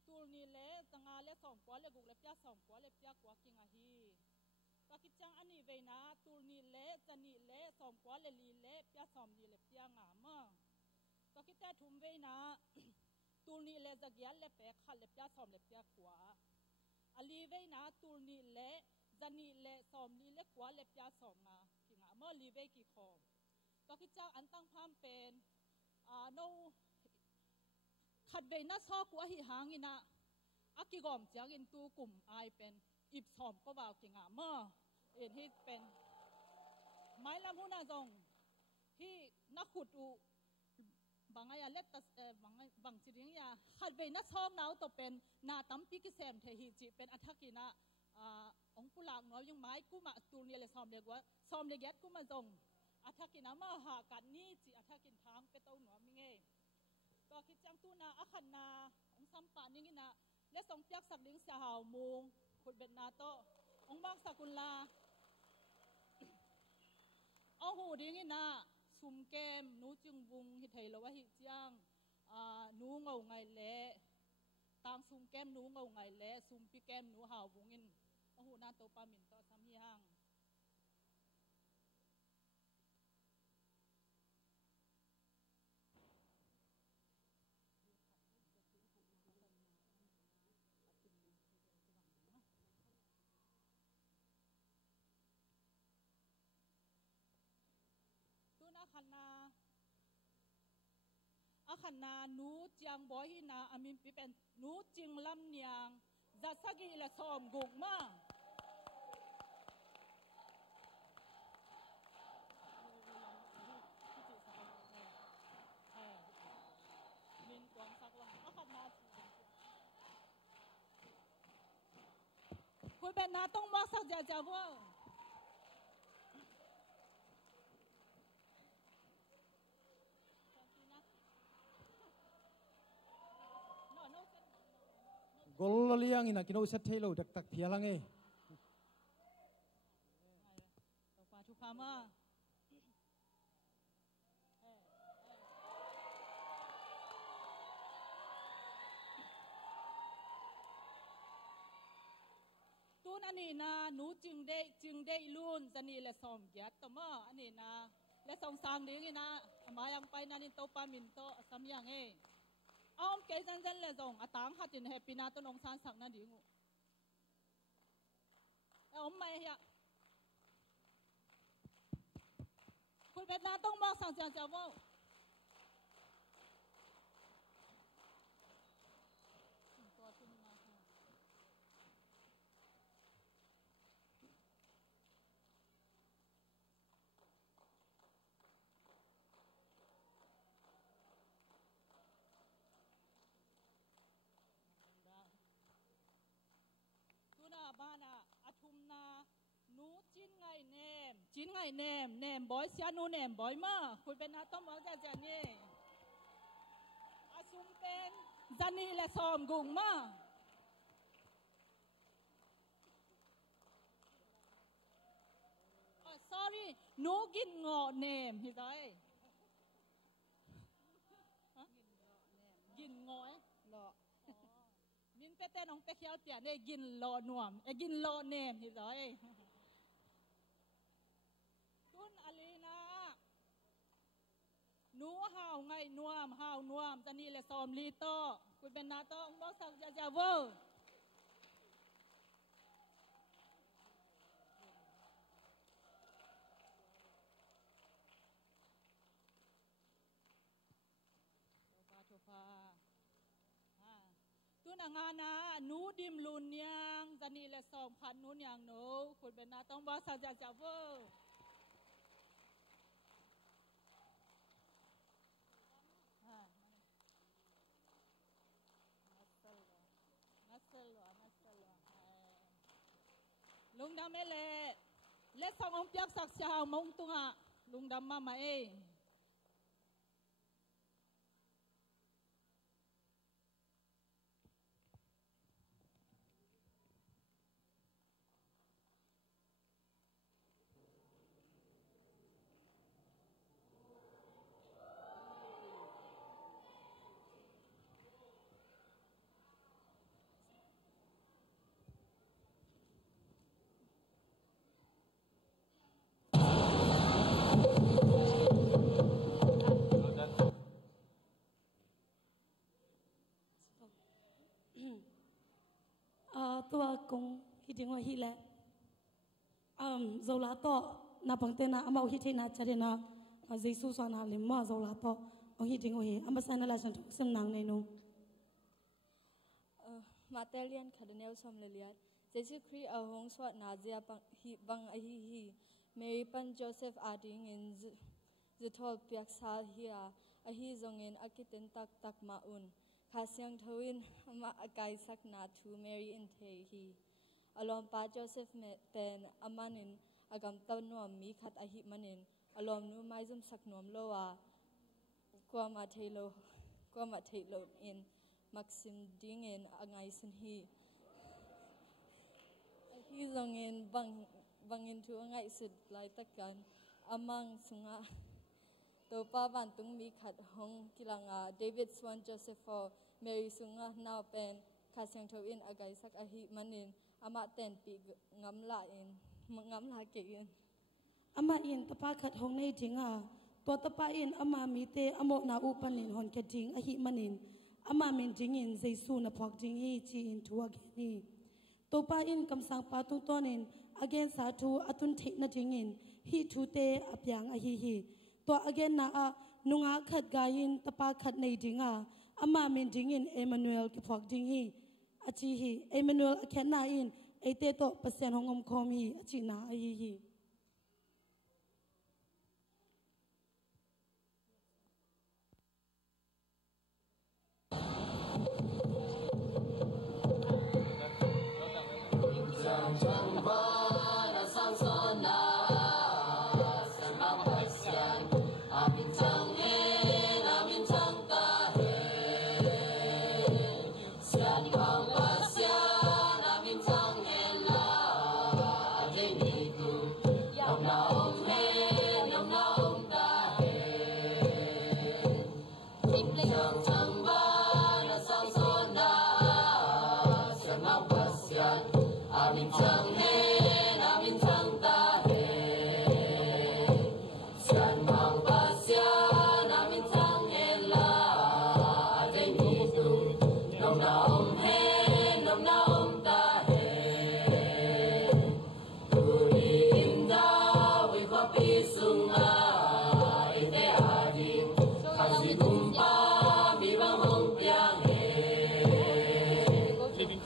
ตูนี่เละจังอาเละสองกว่าเละกุกเละเปียสองกว่าเละเปียกว่ากิงอาฮีตะกิจังอันนี้เวนะตูนี่เละจันนี่เละสอมกว่าเลลีเละเปียสอมนี่เละเปียงามะตะกิแต่ทุ่มเวนะตูนี่เละจะเกียนเละเปะขัดเละเปียสอมเละเปียกว่าอลีเวนะตูนี่เละจันนี่เละสอมนี่เละกว่าเละเปียสอมมากิงามะลีเวกิคอมตะกิจังอันตั้งพามเป็นโนขัดเวนะซอกว่าหิหางินะอากิกอมเจียงอินตูกลุ่มไอเป็นอิบสอมก็บ่าวกิงามะเอ็นที่เป็นไม้ลำหูนาจงที่นักขุดอุบางอย่างเล็ดบางสิ่งอย่างขัดเวนัดช่องน้าตัวเป็นนาตั้มปีกิเซมเทหิจิเป็นอัฐกินะองคุลางน้อยยังไม้กูมาตูเนียเลยซ้อมเรียกว่าซ้อมเรียกยัดกูมาจงอัฐกินะมาหากันนี่จิอัฐกินทางไปเต้าหนัวมิเงก็คิดจังตูนาอัขันนาองสัมปานิงินะและส่งเปียกสักดิ้งเสียหาวมุงขุดเบ็ดนาโตองบังสกุลลาเอาหูดิ้งนะซุ่มแก้มนูจึงบุงหิไทยละว่าหิจังนูเงาไงเละตางซุ่มแก้มนูเงาไงเละซุ่มปีแก้มนูหาวบุงอินเอาหูนาโตปามินโตซ้ำยังอาขันนานูจังบอยหินาอามินปีเป็นนูจึงลำเนียงจัดสกิละสอมกุกมามินกวางสักละอาขันนาคุณเป็นนาต้องมาสักจะจะว่ากอลเลียงอินะกินเอาเซตเทโลดักตักเพียลังเอปาทุพามาตูนอันนี้นะหนูจึงได้ลุ่นจะนี่และสอมยัดต่อมาอันนี้นะและสองสางดิ้งนะมายังไปนันโตปามินโตสัมยังเออ้อมเกยจันเลยจงอาตังหัดจินเฮปีนาต้นองซานสักนั่นดิ้งอ้อมไม่เฮียคุณเป็นนาต้องมองสั่งจังจังว่าบ้านอาทุมนานูจินไงเนมบอยเสียนูเนมบอยมาคุณเป็นนาต้องมองจะนี่อาซุมเป็นจันนี่และซอมกุงมาsorry นูกินงอเนมฮิตอยกินงอยหรอมินเปเต้น้องเปเขียวเปียเนี่ยกินโลนวมกินโลเนมฮิตอยตุนอลีนาหนูห่าวไงนวมจะนี่เลยซอมลีโตคุณเป็นนาโตองบอกสักจะเวอร์โทฟาตุนงานาหนูดิม ลุนยังจันนี่และ2,000นู้นอย่างหนูคุณเป็นนาต้องบอกสัจจะเวอร์ลุงดำไม่เละสององค์เปียกสักเช้ามงตุงะลุงดำมาไหมตัวกงฮิตงว่าฮิแลโซลาโตนาบังเตนะอามาฮิตนาจาเรนะเจสุสานาลิมาโซลาโตฮิตงว่าฮิอามาสันนาลาชันทุกสมนังในนูมาเตเลียนคาเดเนลสมเลเลียเจสุครีอาหงสวดนาเจียบังอหิฮิเมริปันโจเซฟอาดิงอินจุทอลเปียกซาฮิอาอหิจงอินอากิเตนตักมาอุนข้าเสียงทวินมาอากายสักนาทูเมรีอินเทฮีอลอมปาโจเซฟเมเป็นอามานินอากำต้นนวมมีขัดอหิมันินอลอมนูไม่ซุ่มสักนวมโลวากว่ามาเทโลอินมักซิมดิงอินอางไงสินฮีฮีจงอินบังอินทูอางไงสิดไลตะกันอามังสุงะตัวป้าบันตุงมีขัดหงกิลังเดวิดสวานโจเซฟเมริสุงะนาวเป็นข้าเสียงทวินอากายสักอหิมันินอามาเต็นปีงำลาอินงำลาเกอินอามาอินตะปาขัดหงในจิงตัวตะปาอินอามามีเตอโมนาอุปันินหอนแกจิงอหิมันินอามามินจิงอินเจสูนพอกจิงฮีจีอินทัวเกนีตัวปาอินคำสั่งปาตุตอนินอเกนสาธุอตุนเทนจิงอินฮีทูเตอพยังอหิฮีตัวอเกนนานุงาขัดกายินตะปาขัดในจิงอามามินจิงอินเอมานูเอลกิพอกจิงฮีอาชีฮีเอมานูเอลอแคนนาอินเอเตโตเปอร์เซ็นต์ของอมคอมฮีอาชีนาอหิฮีLiving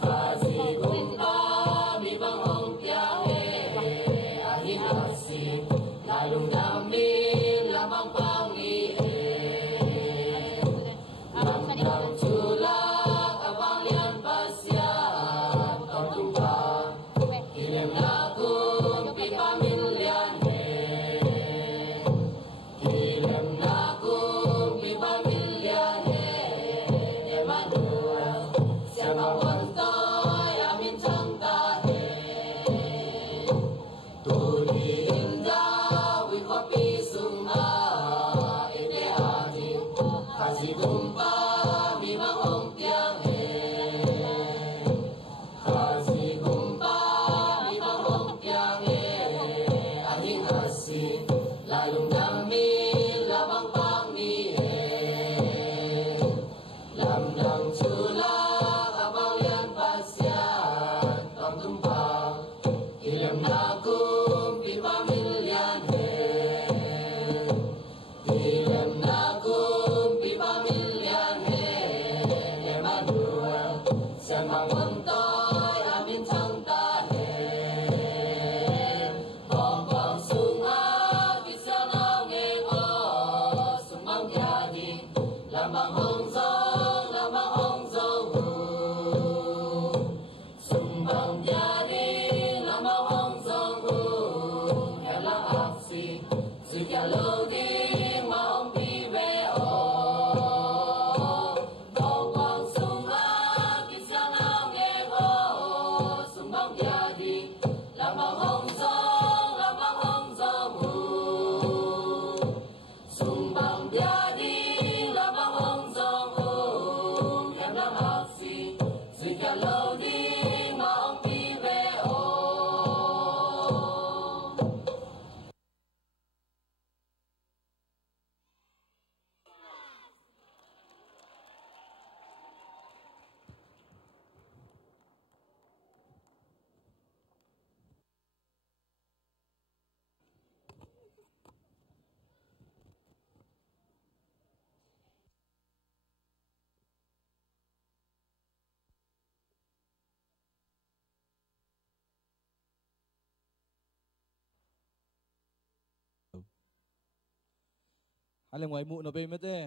อะไรงวยมุนเอาไปไม่ได้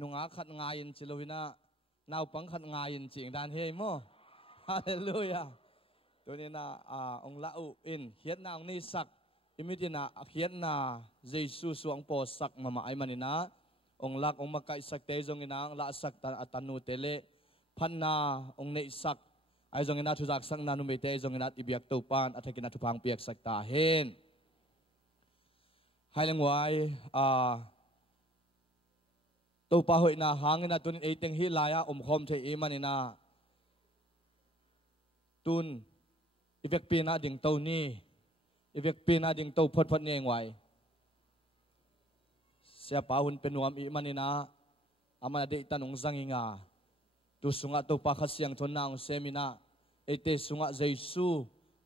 นุ่งอาขัดงายินจิโลวินะนาวปังขัดงายินจริงด้านเฮโมฮาเลลูยาตัวนี้นะองละอุอินเขียนนาองนี้สักอิมิตินะเขียนนาเยซูสวงโปสักมาไอมันนะองลักองมาไกสักเตจงอินะละสักตันูเตเลพันนาองนี้สักไอจงอินะทุจักสักนานุเมเตจงอินะอิเบียกตูปานอัฐกินะทุพังเปียกสักตาเฮนให้เลี้ยงไว้ตัวปะหอยนาหางนะตุนเอติงฮิลายาคมเทเอมันนะตุนอีเวกปีนาดิ่งตัวนี้อีเวกปีนาดิ่งตัวพดเองไว้เสียปะหุ่นเป็นวมอีมันนะอามันได้ตันองสังหิงาตุสุงะตัวปะขัดเสียงทนนางเซมินาเอเตสุงะเยซู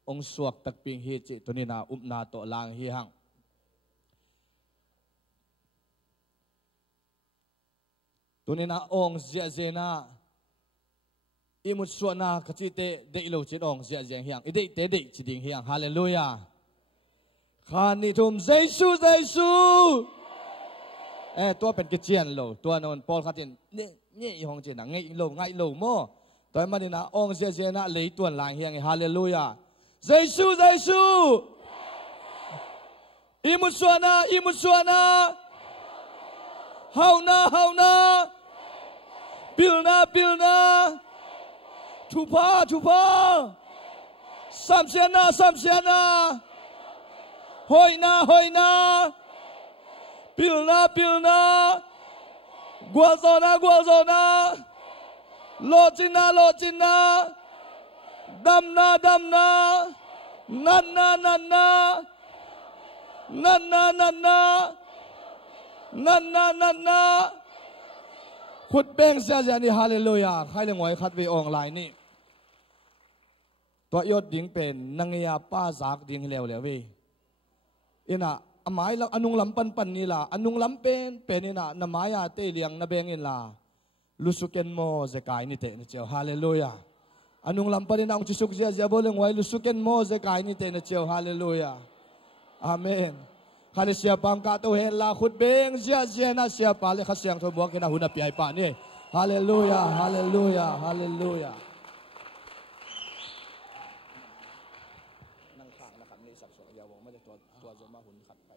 องสวกตักปิงฮิจิตุนินานาโตลางฮิหังตัวนี้นะองเสียเจนะอิมุตส่วนนะขจิตเตเดอิโลจิตองเสียเจงเฮียงอิเดเตเดจิดิงเฮียงฮาเลลูยาขานิทุมเยซูตัวเป็นกิจเจียนโลตัวนนปอลขัดเจนนี่อีหงเจนะไงโลโมตัวมันนี่นะองเสียเจนะเลยตัวหลังเฮียงฮาเลลูยาเยซูอิมุตส่วนนะเฮานาปิลนาทุพาสามเสียนาหอยนาปิลนากัวโซนาโลจินาดัมนานันนาขุดเบ่งเสียจานี่ฮาเลลูยาใครเลี้ยงไว้คัดไปออนไลน์นี่ตัวยอดดิ่งเป็นนังยาป้าจากดิ่งแล้วเว้ยอินะอหมายเราอนุงลำปันนี่ล่ะอนุงลำเป็นนี่นะนามายาเตเลียงนาเบงอินล่ะลุสุเกนโมเจกายนี่เตนเจียวฮาเลลูยาอนุงลำปันนี่นะองจุสุกเจียบอลเลี้ยงไว้ลุสุเกนโมเจกายนี่เตนเจียวฮาเลลูยาอาเมนข้าเสียปังกาตัวเห็นลาขุดเบงเสียนะเสียปาเลยข้าเสียงตัวบวกกันนะหุ่นปีไอปานี่ฮาเลลูยานั่งข้างนะครับนี่สับสนยาวงไม่ได้ตัวจะมาหุ่นขัดไป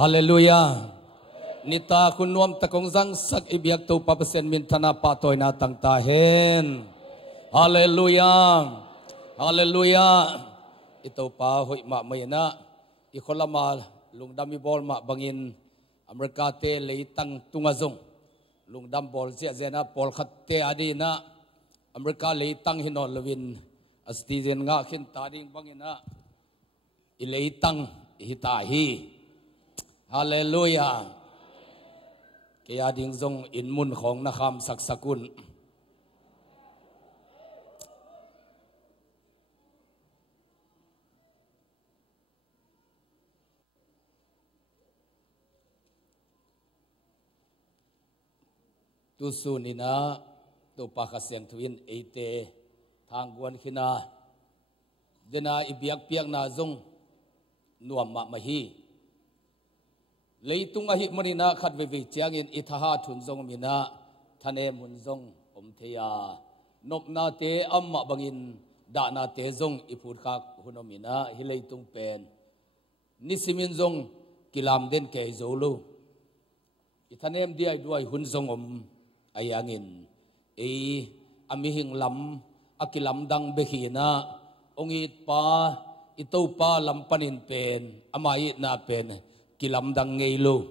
ฮาเลลูยานิตาคุณนวมตะกงสังสักอิบยักตูปะเปเซนมินธนาปาตอยนาตังตาเห็นฮาเลลูยาito pa hoy ma mayna ikolama lungdam bol ma bangin Amerika te leitang tungazong lungdam bol sia zena pol khat te adina Amerika leitang hinon lewin astizen nga khin tading bangina ileitang hitahi hallelujah kaya ding zong inmun khong na kham saksakun tu su ni na tu pa khasyang thuin eite thangwan khina dena ibyak piak na zong nuam ma mahi leitung ahi manina khat ve ve chiangin ithaha thun zong mina thane mun zong om theya nop na te amma bangin da na te zong ipur kha hunomina hi leitung pen nisimin zong kilam den ke zolu ithanem di ai duai hun zong om ayangin amihing lam akilam dang behina ongit pa ito pa lampanin pen amai na pen kilam dang ngeilu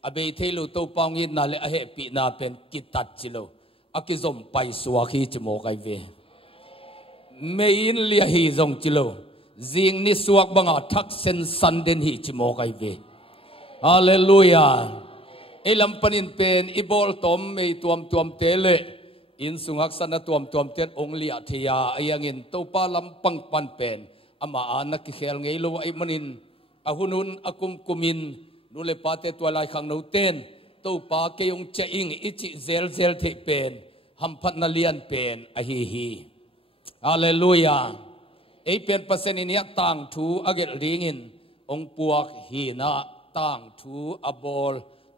abe thelu to pangin na le ahe pi na pen kitat chilo akizom pai suaki chmo kai ve mein lia hi zong chilo jing ni suak banga thak sen san den hi chmo kai ve hallelujah elam panin pen ibol tom me tuam tele in sungak sana tuam ten ongli athia ayangin topa lampang pan pen ama anak ki khel ngei lo ai manin ahunun akum kumin nule pate twalai khang no ten topa ke yong che ing ichi zel the pen hamphat na lian pen ahi hi hallelujah ไอเป็นเปอร์เซ็นต์นี้ต่างทูอเกลลิงินองปวกหีนะต่างทูอบอล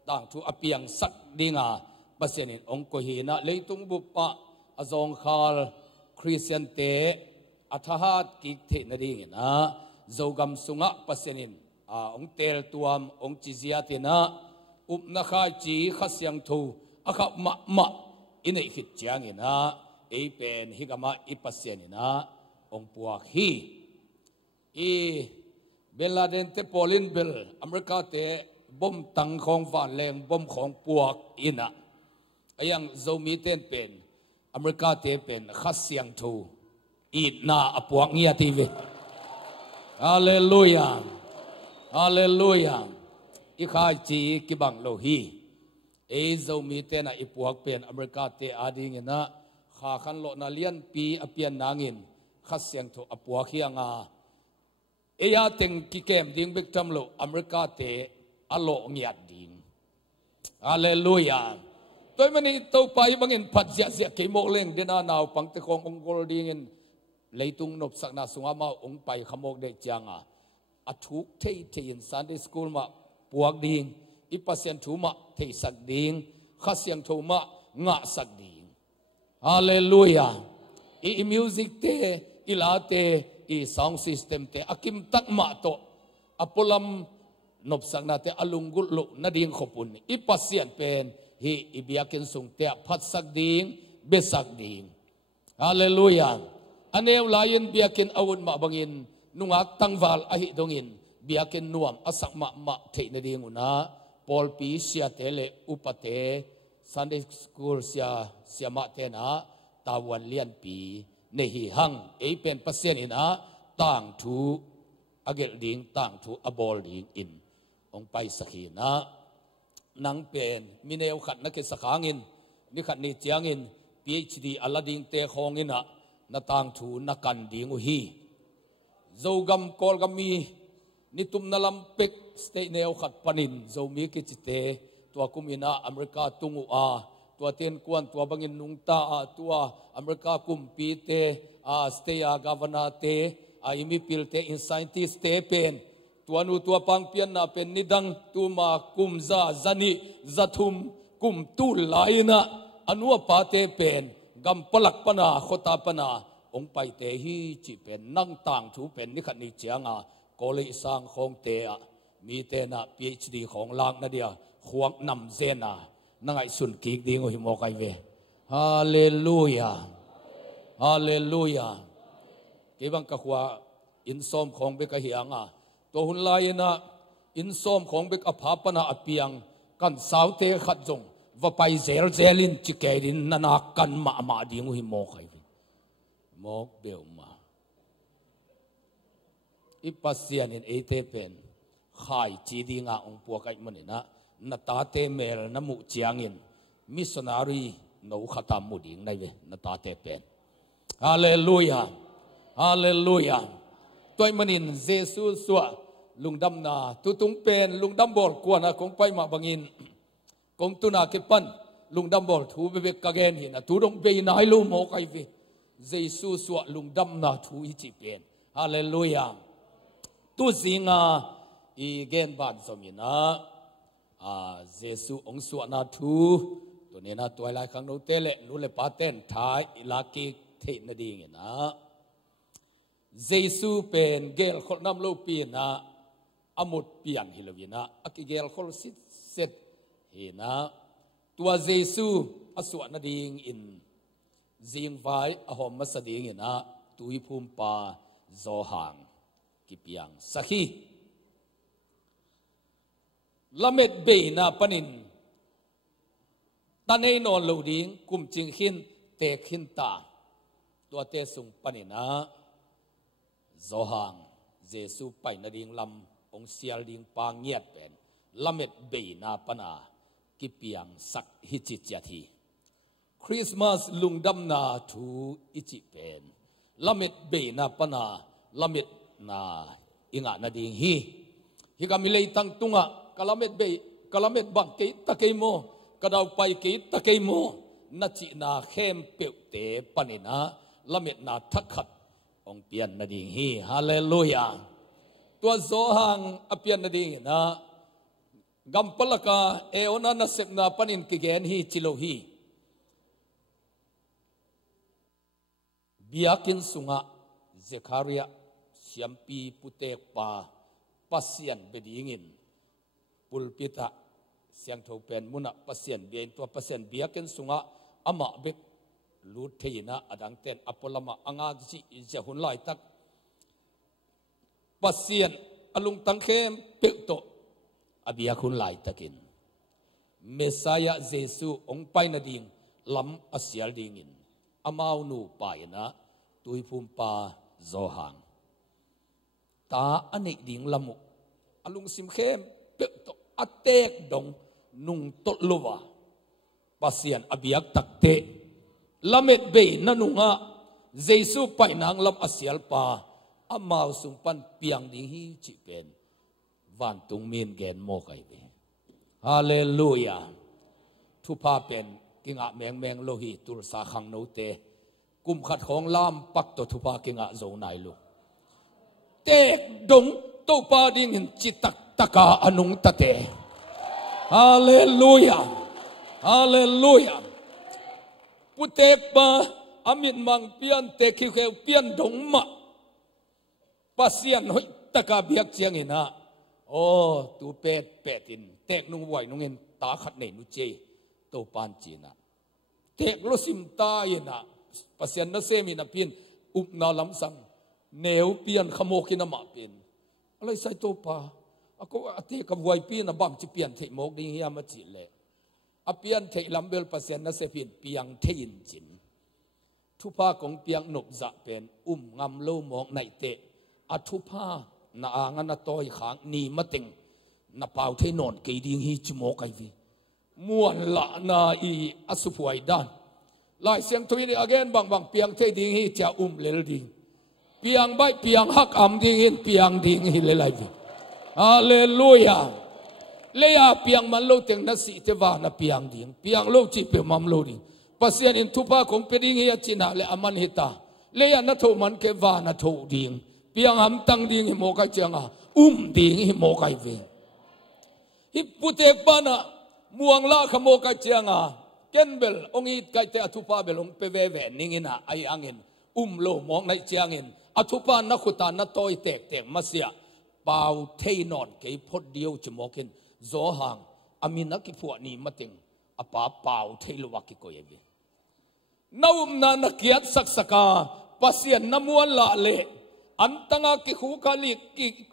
ต่างทูอเปียงสักดิงาเปอร์เซ็นต์องกุหีนะเลยตุงบุปะอจงคาลคริสเตียนเตอัฐหัดกิเทนดิงนะโจกำสุงะเปอร์เซ็นต์องเตลตัวมองจิเซียตินะอุปนักจีขัสยังทูอาขับมะอินหิตจางนะไอเป็นฮิกามาอิปัสเซนินะองปวกฮีอีเบลลาเดนเตปอลินเบลอเมริกาเตบ่มตังของฝานแรงบ่มของปวกอินะยังโจมีเตนเป็นอเมริกาเตเป็นขัสยังทูอีน่าอปวกเงียทีวีฮาเลลูยาฮาเลลูยาอีข้าจีกิบังโลฮีเอโจมีเตนะอีปวกเป็นอเมริกาเตอาดิงินะข้าขันโลนาเลียนปีอเปียนนางอินขัสยังทูอปวกเฮียงาเอียติงกิเกมดิ้งเบกจำโลอเมริกาเตอโลเงียดดิ้งฮาเลลูยาตัวมันนี่ตัวไปบังอินพัดเสียเกี่ยโมเลงเดนานาวปังตะคององกอลดิ้งอินเลยตุงนบสักนาสุงามาองไปขโมกเด็กจังอาทุกเทยินซันเดย์สคูลมาปวกดิ้งอีปัสยันทูมาเทสักดิ้งขัสยังทูมางะสักดิ้งฮาเลลูยาอีมิวสิกเตอีลาเตอีซาวด์ซิสเต็มเตอากิมตักมาโตอพอลัมนบสักนาเตอลุงกุลุนาดิ้งขบุนอีปัสยันเป็นฮีอีเบียกินสุงเตะพัดสักดิ้งเบสักดิ้งฮาเลลูยาอันเอวลายินเบียกินอาวุธมาบังอินนุ่งอักตั้งวาลอหิดงอินเบียกินนวมอสักมาเทนดีงุนะปอลปีเสียเตเลอุปเตซันเดย์สคูลเสียมาเตนะตาวันเลียนปีเนหิหังเอเป็นเปอร์เซ็นต์อินะต่างทูอเกลดิงต่างทูอบอลดิงอินองไปสักหินะนังเป็นมิเนวขัดนักสักขังอินนี่ขัดนี่เจียงอิน PhD อัลลาดิงเตะของอินะนาต่างทูนักกันดิงอุฮีโจกัมกอลกัมมีนิตุมนาลัมเป็กสเตเนวขัดปนินโจมีกิจิเตตัวกุมินาอเมริกาตุงอาตัวเตียนกวนตัวบังอินนุงตาตัวอเมริกากุมปีเตสเตียกาวนาเตอิมิปิลเตอินไซน์ติสเตเป็นตัวนูตัวปังเปียนนาเป็นนิดังตัวมากุมซาจันิจัตุมกุมตูลลายนะอนุปาเตเป็นกำปลักปนาขตาปนาองไปเตฮีจิเป็นนั่งต่างถูเป็นนิขันนิเจียงโกลิสังของเตะมีเตนะ PhD ของลางนาเดียขวงนำเซนะนั่งไอสุนกีกดิ้งหิมอกไอเวฮาเลลูยาฮาเลลูยาเก็บังกะขวาอินซอมของเบกะเฮียงตัวหุ่นลายนะอินซอมของเบกอภาปนาอเปียงกันสาวเตขัดจงว่าไปเซลินจิเกดินนานากันมาดิ้งหิมอกไอเวมอกเบลมาอีปัสเซียนินเอเตเป็นขายจีดีงาองปวกไอมันนะนาตาเตเมลน้ำมุจียงอินมิสนารีนูขตามมุดิงในเวนาตาเตเป็นฮาเลลูยาฮาเลลูยาตัวมันอินเยซูสัวลุงดำนาตุตุงเป็นลุงดำบอลกวนคงไปมาบังอินคงตุนาเก็ปันลุงดำบอลทูเบเบกเกนหินะตุรงเบยนายลูโมกไอเวเยซูสัวลุงดำนาทูอิจิเป็นฮาเลลูยาตุสิงาอีเกนบานสมินะเยซูองสวนาทูตัวนี้นะตัวลายขังโนเตเลนูเลปาเตนท้ายลากิเทนดีเงนะเยซูเป็นเกลคนนำโลปีนะอมุดเปียนฮิลวินะอักเกลคนสิเซตเฮนะตัวเยซูอสวนาดีงอินจิงไฟอหอมมัสดีงนะตุยภูมิปาโซหังกิเปียงสักฮีละเม็ดเบนาปนินตาเนนอนโลดิงกุมจิงหินเตขินตาตัวเตสุงปนินะโซหังเยซูไปนาดิงลำองเซียลดิงปางเงียดเป็นละเม็ดเบนาปนากิเปียงสักฮิจิจทีคริสต์มาสลุงดำนาทูอิจิเป็นละเม็ดเบนาปนาละเม็ดนาอิงะนาดิงฮีฮิกามิเลตังตุงะกะละเม็ดเบกะละเม็ดบังกิตะเกโมกะดาวไปกิตะเกโมนัจินาเข้มเปียวเตปนินะละเม็ดนาทักขัด องเปียนนาดิงฮีฮาเลลูยาตัวโซหังอเปียนนาดิงนะกัมปลกาเอโอนานาเซปนาปนินกิเกนฮีจิโลฮีbiakin sunga Zekaria siampi putek pa pasien bedingin pulpita siang thopen muna pasien bien to pasien biakin sunga ama bek lut theina adang ten apolama anga ji jehun lai tak pasien alung tangkhem pekto abiakun lai takin Mesaya Jesu ong paina ding lam asial dingin amau nu paina tui phum pa zohang ta anek ding lamu alung sim khem pe to atek dong nung to luwa pasian abiak takte lamet be nanunga Jesu painang lam asial pa amau sumpan piang ding hi chi pen van tung min gen mo kai be hallelujah thu pa pen kinga meng meng lohi tul sa khang no te kum khat khong lam pak to thupa kinga zo nai lu tek dong to pa ding in chitak taka anung tate hallelujah hallelujah putek pa amit mang pian te khi kheu pian dong ma pasian hoi taka biak chiang ina o tu pet petin tek nung wai nung en ta khat nei nu che to pan china tek lo sim ta ina pasien na semi na pin up na lam sang neu pian khamokin na ma pin alai sai to pa ako ate ka wai pin na bang chi pian thei mok ding hiam chi le a pian thei lambel pasien na se pin piang thein chin thu pa kong piang nop za pen ngam lo mok nai te a thu pa na anga na toy khang ni mating na pau thei non ke ding hi chi mok ai vi muan la na i asupuai dan lai siang thui ni again bang piang thei ding hi cha lel ding piang bai piang hak am ding in piang ding hi le lai vi hallelujah le ya piang man lo teng na si te wa na piang ding piang lo chi pe mam lo ding pasien in thupa kong pe ding hi china le aman hita le ya na tho man ke wa na tho ding piang am tang ding hi mo ka changa ding hi mo kai ve hi putek bana muang la khamo ka chianga kenbel ongi kai te athupa belong peve ve ningina ai angin lo mong nai chiangin athupa na khuta na toy tek tek masia pau theinon ke phot dio chmokin zo hang amina ki phu ni mating apa pau theiluwa ki ko yevi naum na nakiat saksaka pasien namuan la le antanga ki khu ka li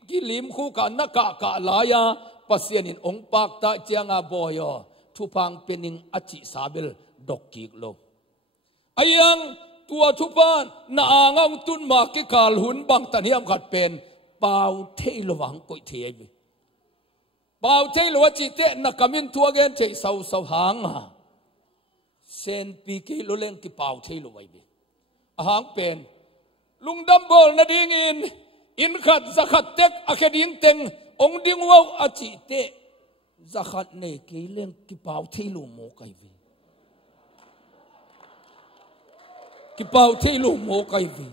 ki lim khu ka naka ka laya pasien in ong pak ta chianga boyo thupang pening achi sabel dokki lo ayang tua thupan na angau tun ma ki kal hun bang taniam khat pen pau theilowang koi thei pau theilowa chi te na kamin thua gen thei sau hang sen pi ki lo leng ki pau theilowai be ahang pen lungdam bol na ding in khat zakhat tek akhedin teng ong ding wow achi te zakhat ne ke leng ki pau theilu mo kai ve ki pau theilu mo kai ve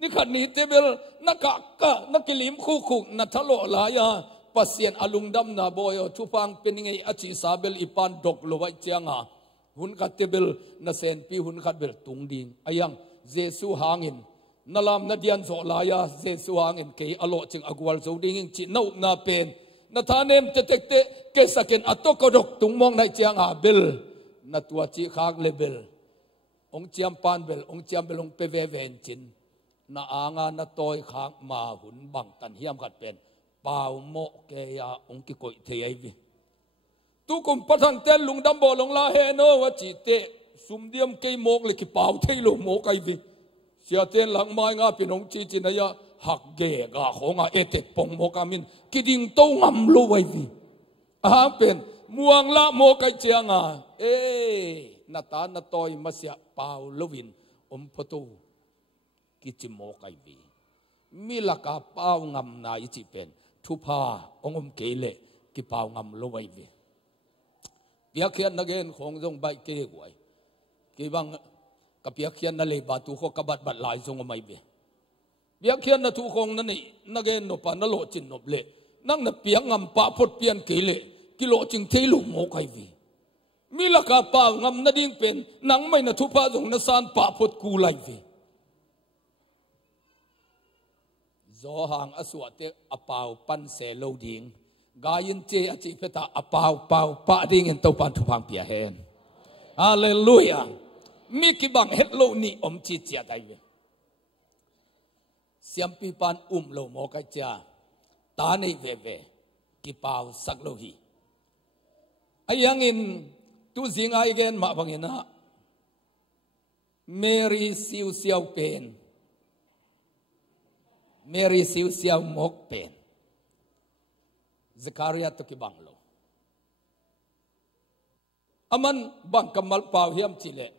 ni khat ni tebel nakaka nakilim khu na thalo la ya pasien alungdam na boyo thupang peningai achi sabel ipan dok lowai chianga hun khat tebel na sen pi hun khat bel tung ding ayang Jesu hangin nalam na dian zo laya Jesu hangin ke alo ching agwal zo ding chi no na pen na thanem te tek te ke saken atokodok tung mong nai chiang a bel na tua chi khak level ong chiam pan bel ong chiam belong peve ven chin na anga na toy khak ma hun bang tan hiam khat pen pau mo ke ya ong ki koi thei ai vi tu kum pathang tel lungdam bo long la he no wa chi te sum diam ke mok le ki pau thei lo mo kai vi sia ten lang mai nga pinong chi chin ya hak ge ga khonga etek pong mo kamin kiding to ngam lo wai vi a pen muang la mo kai chianga na ta na toy masia pau lovin photo ki chi mo kai vi milaka pau ngam na i chi pen thupa ongom kele ki pau ngam lo wai vi bia khian again khong jong bai ke guai ki bang กับเปียกเขียนนั่นเลยบาตุโคกับบัดลายทรงไม่เบียเปียกเขียนนั่นทุกคงนั่นนี่นักเอ็นนปานนั่นโลจินนบเล่นั่งนั่นเปียกงำปะพดเปลี่ยนเกลกิโลจึงเทลุโมกไอวีมีลักกาปางำนั่นดิ่งเป็นนังไม่นั่นทุพะจงนั่นสานปะพดกูไลวีโซหางอสวะเตอปาวปันเสโลดิ่งกายินเจอจิเพตาอปาวปาวปะดิ่งเงินตัวปันทุพังเปียเฮนฮาเลลูยามีกิบังเฮตโลนี่อมจิตเจียได้เวเสียมปีปันโลโมกไอจ้าตาในเวเวกิปาวสักโลหีไอยังอินตุสิงไอเกนมาบังเงินะเมรีซิวเซียวเป็นเมรีซิวเซียวมกเป็นZakaria to kibanglo aman bang kamal pau hiam chile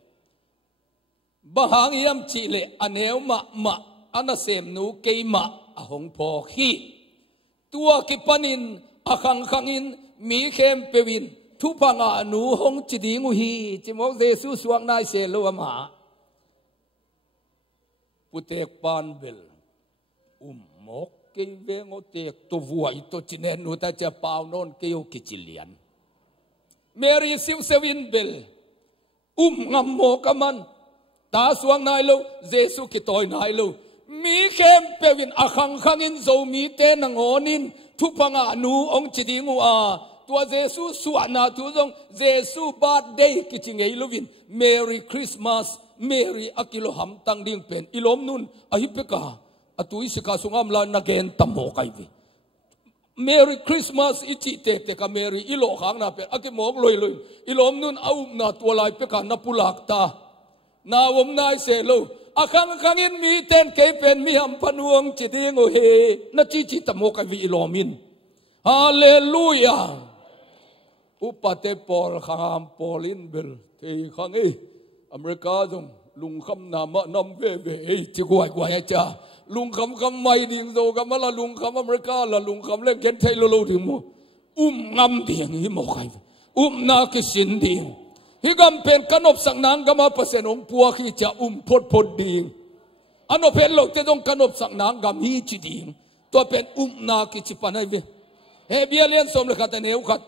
bahang hiam chile aneu ma anasem nu keima ahong pho khi tua kipanin akhang khangin mi khem pewin thu panga nu hong chidingu hi chimok jesu suang nai se lo ama putek pan bel mok cái về ngô tiệc tôi vui tôi chỉ nên nuôi taจะbao non kêu cái chỉ liền Mary siêu sewin bel ngam mô kaman ta suang nai lo Giêsu cái tôi nai lo mi khem pewin akhang khangin zo mi te nang onin thu panga nu ong chỉ đi ngu tua Giêsu suan na tu dong Giêsu birthday cái chỉ ngay lovin Merry Christmas Mary akilo ham tang ding pen ilom nun ahipeka atui sika sungam la nagen tamo kai vi Merry Christmas ichi te ka Mary ilo khang na pe akimok loi ilom nun aum na tualai pe ka na pulak ta na wom nai se lo akhang khangin mi ten ke pen mi ham panuang chi ding o he na chi tamo kai vi ilomin hallelujah upate pol kham polin bel te khang e America jong lung kham na ma nam ve chi kwai cha lung kham mai ding zo ka mala lung kham America la lung kham le ken thai lo ding mo ngam ding hi mo khai na ke sin ding hi gam pen kanop sang nang gama pasen ong puwa khi cha phot ding ano pen lo te dong kanop sang nang gam hi chi ding to pen na ke chi panai ve he bialian som le khat ne u khat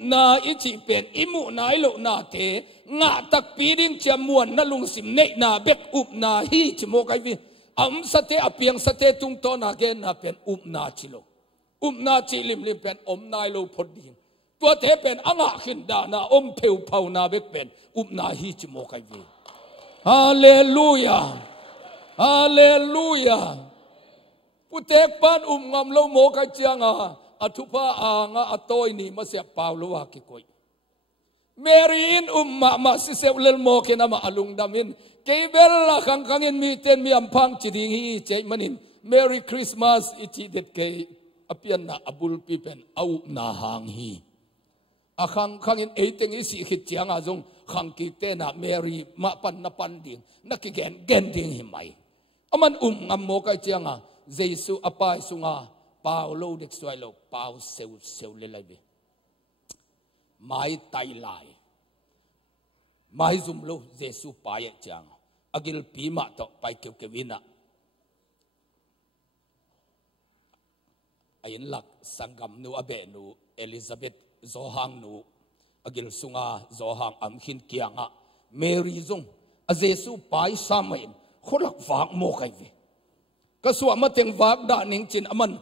na ichi pen imu nai lo na te nga tak pi ding chamuan na lung sim nei na bek na hi chi mo kai vi sate apiang sate tung to na gen na pen na chilo na chilim lim pen nai lo phod ding tua te pen anga khin da na pheu phau na bek pen na hi chi mo kai vi hallelujah hallelujah putek pan ngam lo mo kai chianga athupa anga atoi ni ma se paulo wa ki koi Mary in ma si se lel mo ke na ma alung damin kebel la khangin mi ten mi ampang chiding hi che manin Merry Christmas ichi det ke apian na abul pipen au na hang hi khangin eiteng isi khit chiang a jong khang ki te na Mary ma pan na pan ding na ki gen ding hi mai aman ngam mo kai chiang a Jesu apai sunga Paulo dek suai lo pau seu le lai be mai tai lai mai zum lo Jesu pai chang agil pi ma to pai ke wina ayin lak sangam nu abe nu Elizabeth zohang nu agil sunga zohang amkhin kianga Mary zong a Jesu pai samain kholak wak mo kai ve ka suwa mateng wak da ning chin aman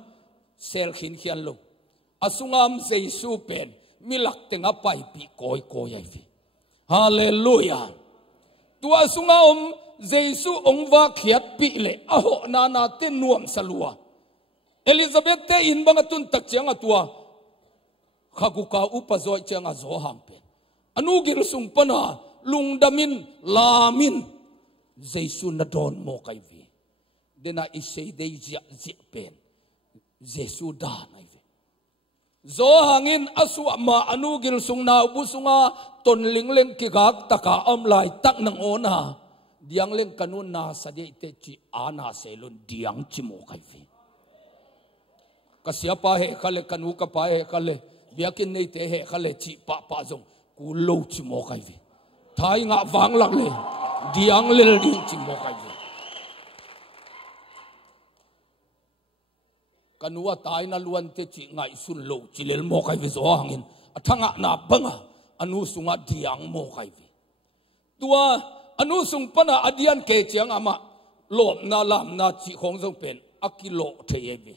sel khin khian lo asungam Jesu pen milak tenga pai pi koi ai vi hallelujah tua sunga Jesu ongwa khiat pi le aho na te nuam salua Elizabeth te in bangatun tak chianga tua khaguka upazoi chianga zo hang pen anu gir sung pana lungdamin lamin Jesu na don mo kai vi dena isei dei ji pen Jesu da nai ve zo hangin aswa ma anugil sung na busunga ton lingleng ki gak taka amlai tak nang ona diang leng kanun na sade te chi ana selun diang chimo kai ve kasya pa he khale kanu ka pa he khale biakin nei te he khale chi pa zong ku lo chimo kai ve thai nga wang lak le diang lel ding chi mo kai ve kanua tai na luan te chi ngai sun lo chi lel mo kai ve zo hangin athanga na banga anu sunga diang mo kai ve tua anu sung pana adian ke chiang ama lop na lam na chi khong jong pen akilo theye ve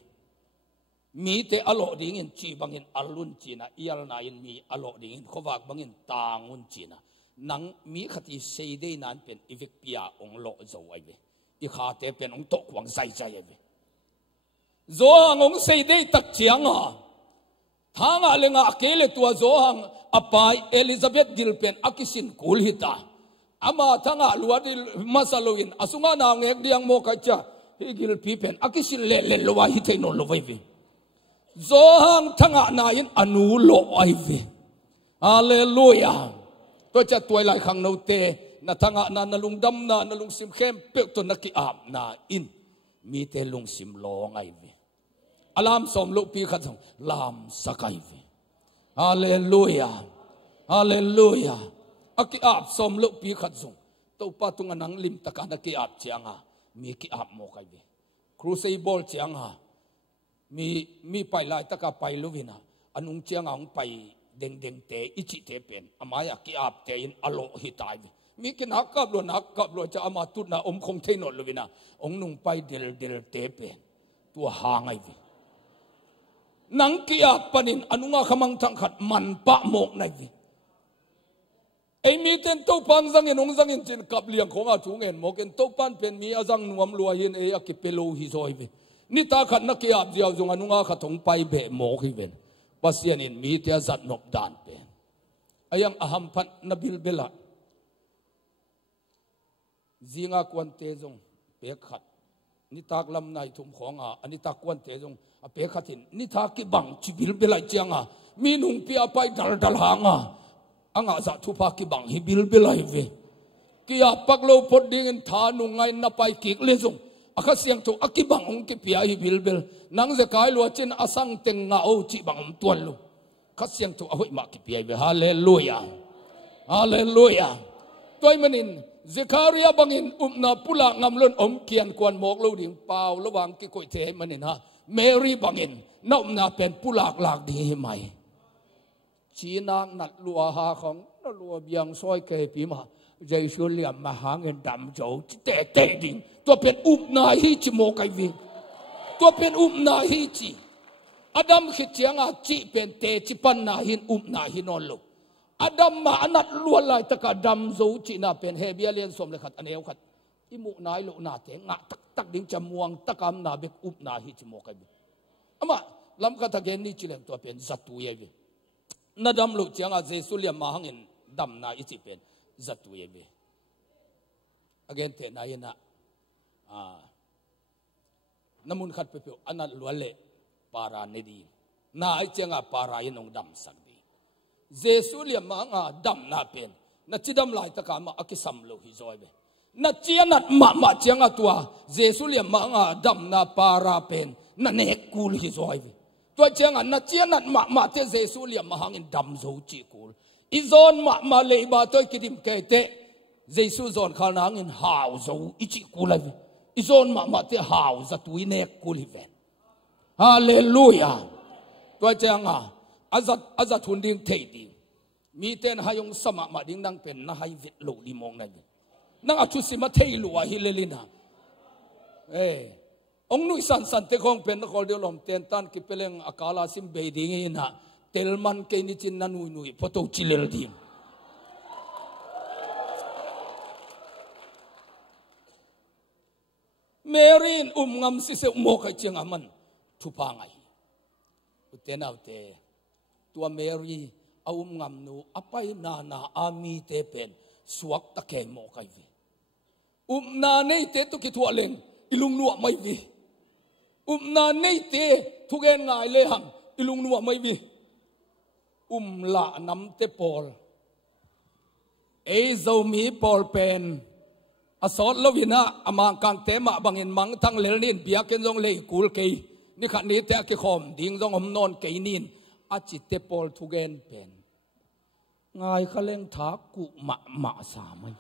mi te alo ding in chi bangin alun china ial na in mi alo ding in khowak bangin tangun china nang mi khati seidei nan pen ivek pia ong lo zo ai ve I kha te pen ong tok wang sai sai ve zo ngong seidei tak chiang a thanga lenga akele tua zo hang apai Elizabeth Dilpen akisin kul hita ama thanga luadil masaloin asunga na ngek diang mo ka cha higil pipen akisin le le lo wa hi the no lo vai ve zo hang thanga na in anu lo ai ve hallelujah to cha tuai lai khang no te na thanga na nalung dam na nalung sim khem pe to na ki ap na in mi te lung sim lo ngai ve alam som lo pi khat lam sakai ve hallelujah hallelujah aki ap som lo pi khat zung to pa tunga nang lim taka na ki ap chianga mi ki ap mo kai ve crusade ball chianga mi pai lai taka pai lovina anung chianga ong pai deng deng te ichi te pen amaya ki ap te in alo hitai mi kin hakap lo cha ama tut na om khong thein no lovina ong nung pai del te pen tu hangai vi nang ki ap panin anunga khamang thang khat man pa mok nai vi ai mi ten to pan zang en ong zang in chin kap liang khonga chungen mok en to pan pen mi azang nuam lua hin e akipelo hi zoi vi ni ta khat na ki ap jiao zung anunga khathong pai be mok hi ven pasian in mi tia zat nop dan pe ayang aham phat nabil bela zinga kwan te jong pe khat ni tak lam nai thum khonga ani tak kwan te jong a pe khatin ni tha ki bang chi bil bela chianga mi nung pia pai dal hanga anga za thu pa ki bang hi bil bela hi ve ki a pak lo pot ding in tha nu ngai na pai ki le jong akha siang to akibang ong ki pia hi bilbel nang ze kai lo chen asang teng nga o chi bang tuan lo kha siang to ahoi ma ki pia be hallelujah hallelujah toy manin Zekaria bangin umna pula ngamlon om kian kwan mok lo ding pau lawang ki koi the manin ha Mary bangin na umna pen pulak lak di hi mai chinang nat lua ha khong na lua biang soi ke pi ma Giêsu liam ma hangin dam jo te ding to pen na hi chi mo kai vi to pen na hi chi Adam khit chianga chi pen te chi pan na hin na hi non lo Adam ma anat lua lai taka dam zo chi na pen hebialian som le khat aneu khat imu nai lo na te nga tak ding chamuang takam na bek na hi chi mo kai vi ama lam kha ta gen ni chi lem to pen zatu ye vi na dam lo chianga Giêsu liam ma hangin dam na i chi pen zatu ye vi again te na ina namun khat pe anat luale para ne di na ai chenga para inong dam sak di Giêsu liam ma nga dam na pen na chidam lai ta ka ma akisam lo hi zoi be na chianat ma chenga tua Giêsu liam ma nga dam na para pen na ne kul hi zoi be to chenga na chianat ma te Giêsu liam ma hangin dam zo chi kul izon ma le ba toy kidim ke te Giêsu zon khal na ngin haw zo ichi kulai izon ma te haw za tuine kuliven hallelujah to changa azat hunding theidi mi ten hayong sama ma ding nang pen na hai vit lo di mong na di nang athu sima thei lu wa hilelina ong nui san te khong pen ko de lom ten tan ki peleng akala sim be ding ina telman ke ni chin na nui photo chilel di Merin ngam si se mo ka chenga man thupa ngai uten autte tua Mary ngam nu apai na ami te pen suak ta ke mo kai vi na nei te to ki thua leng ilung nu mai vi na nei te thu gen ngai le ham ilung nu mai vi la nam te pol zo mi pol pen asol lovina amang kang tema bangin mang thang lelnin biaken jong le kul ke ni khat ni te ki khom ding jong om non ke nin achi te pol thugen pen ngai khaleng tha ku ma sa mai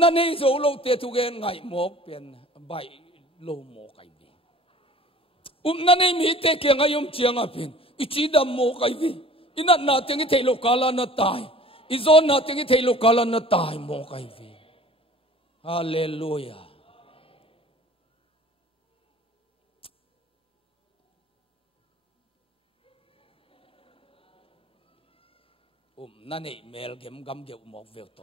นั่นเองโซโลเตทุเกนไงหมอกเป็นใบโลโมกไอวีนั่นเองมีเตเกียงอายุมเชียงอ่ะเป็นอิจิดามโมกไอวีอินัดนาเตงิเทโลกาลานาตายอิโซนาเตงิเทโลกาลานาตายโมกไอวีฮาเลลูยานั่นเองเมลเกมกำเกี่ยวหมอกเวลโต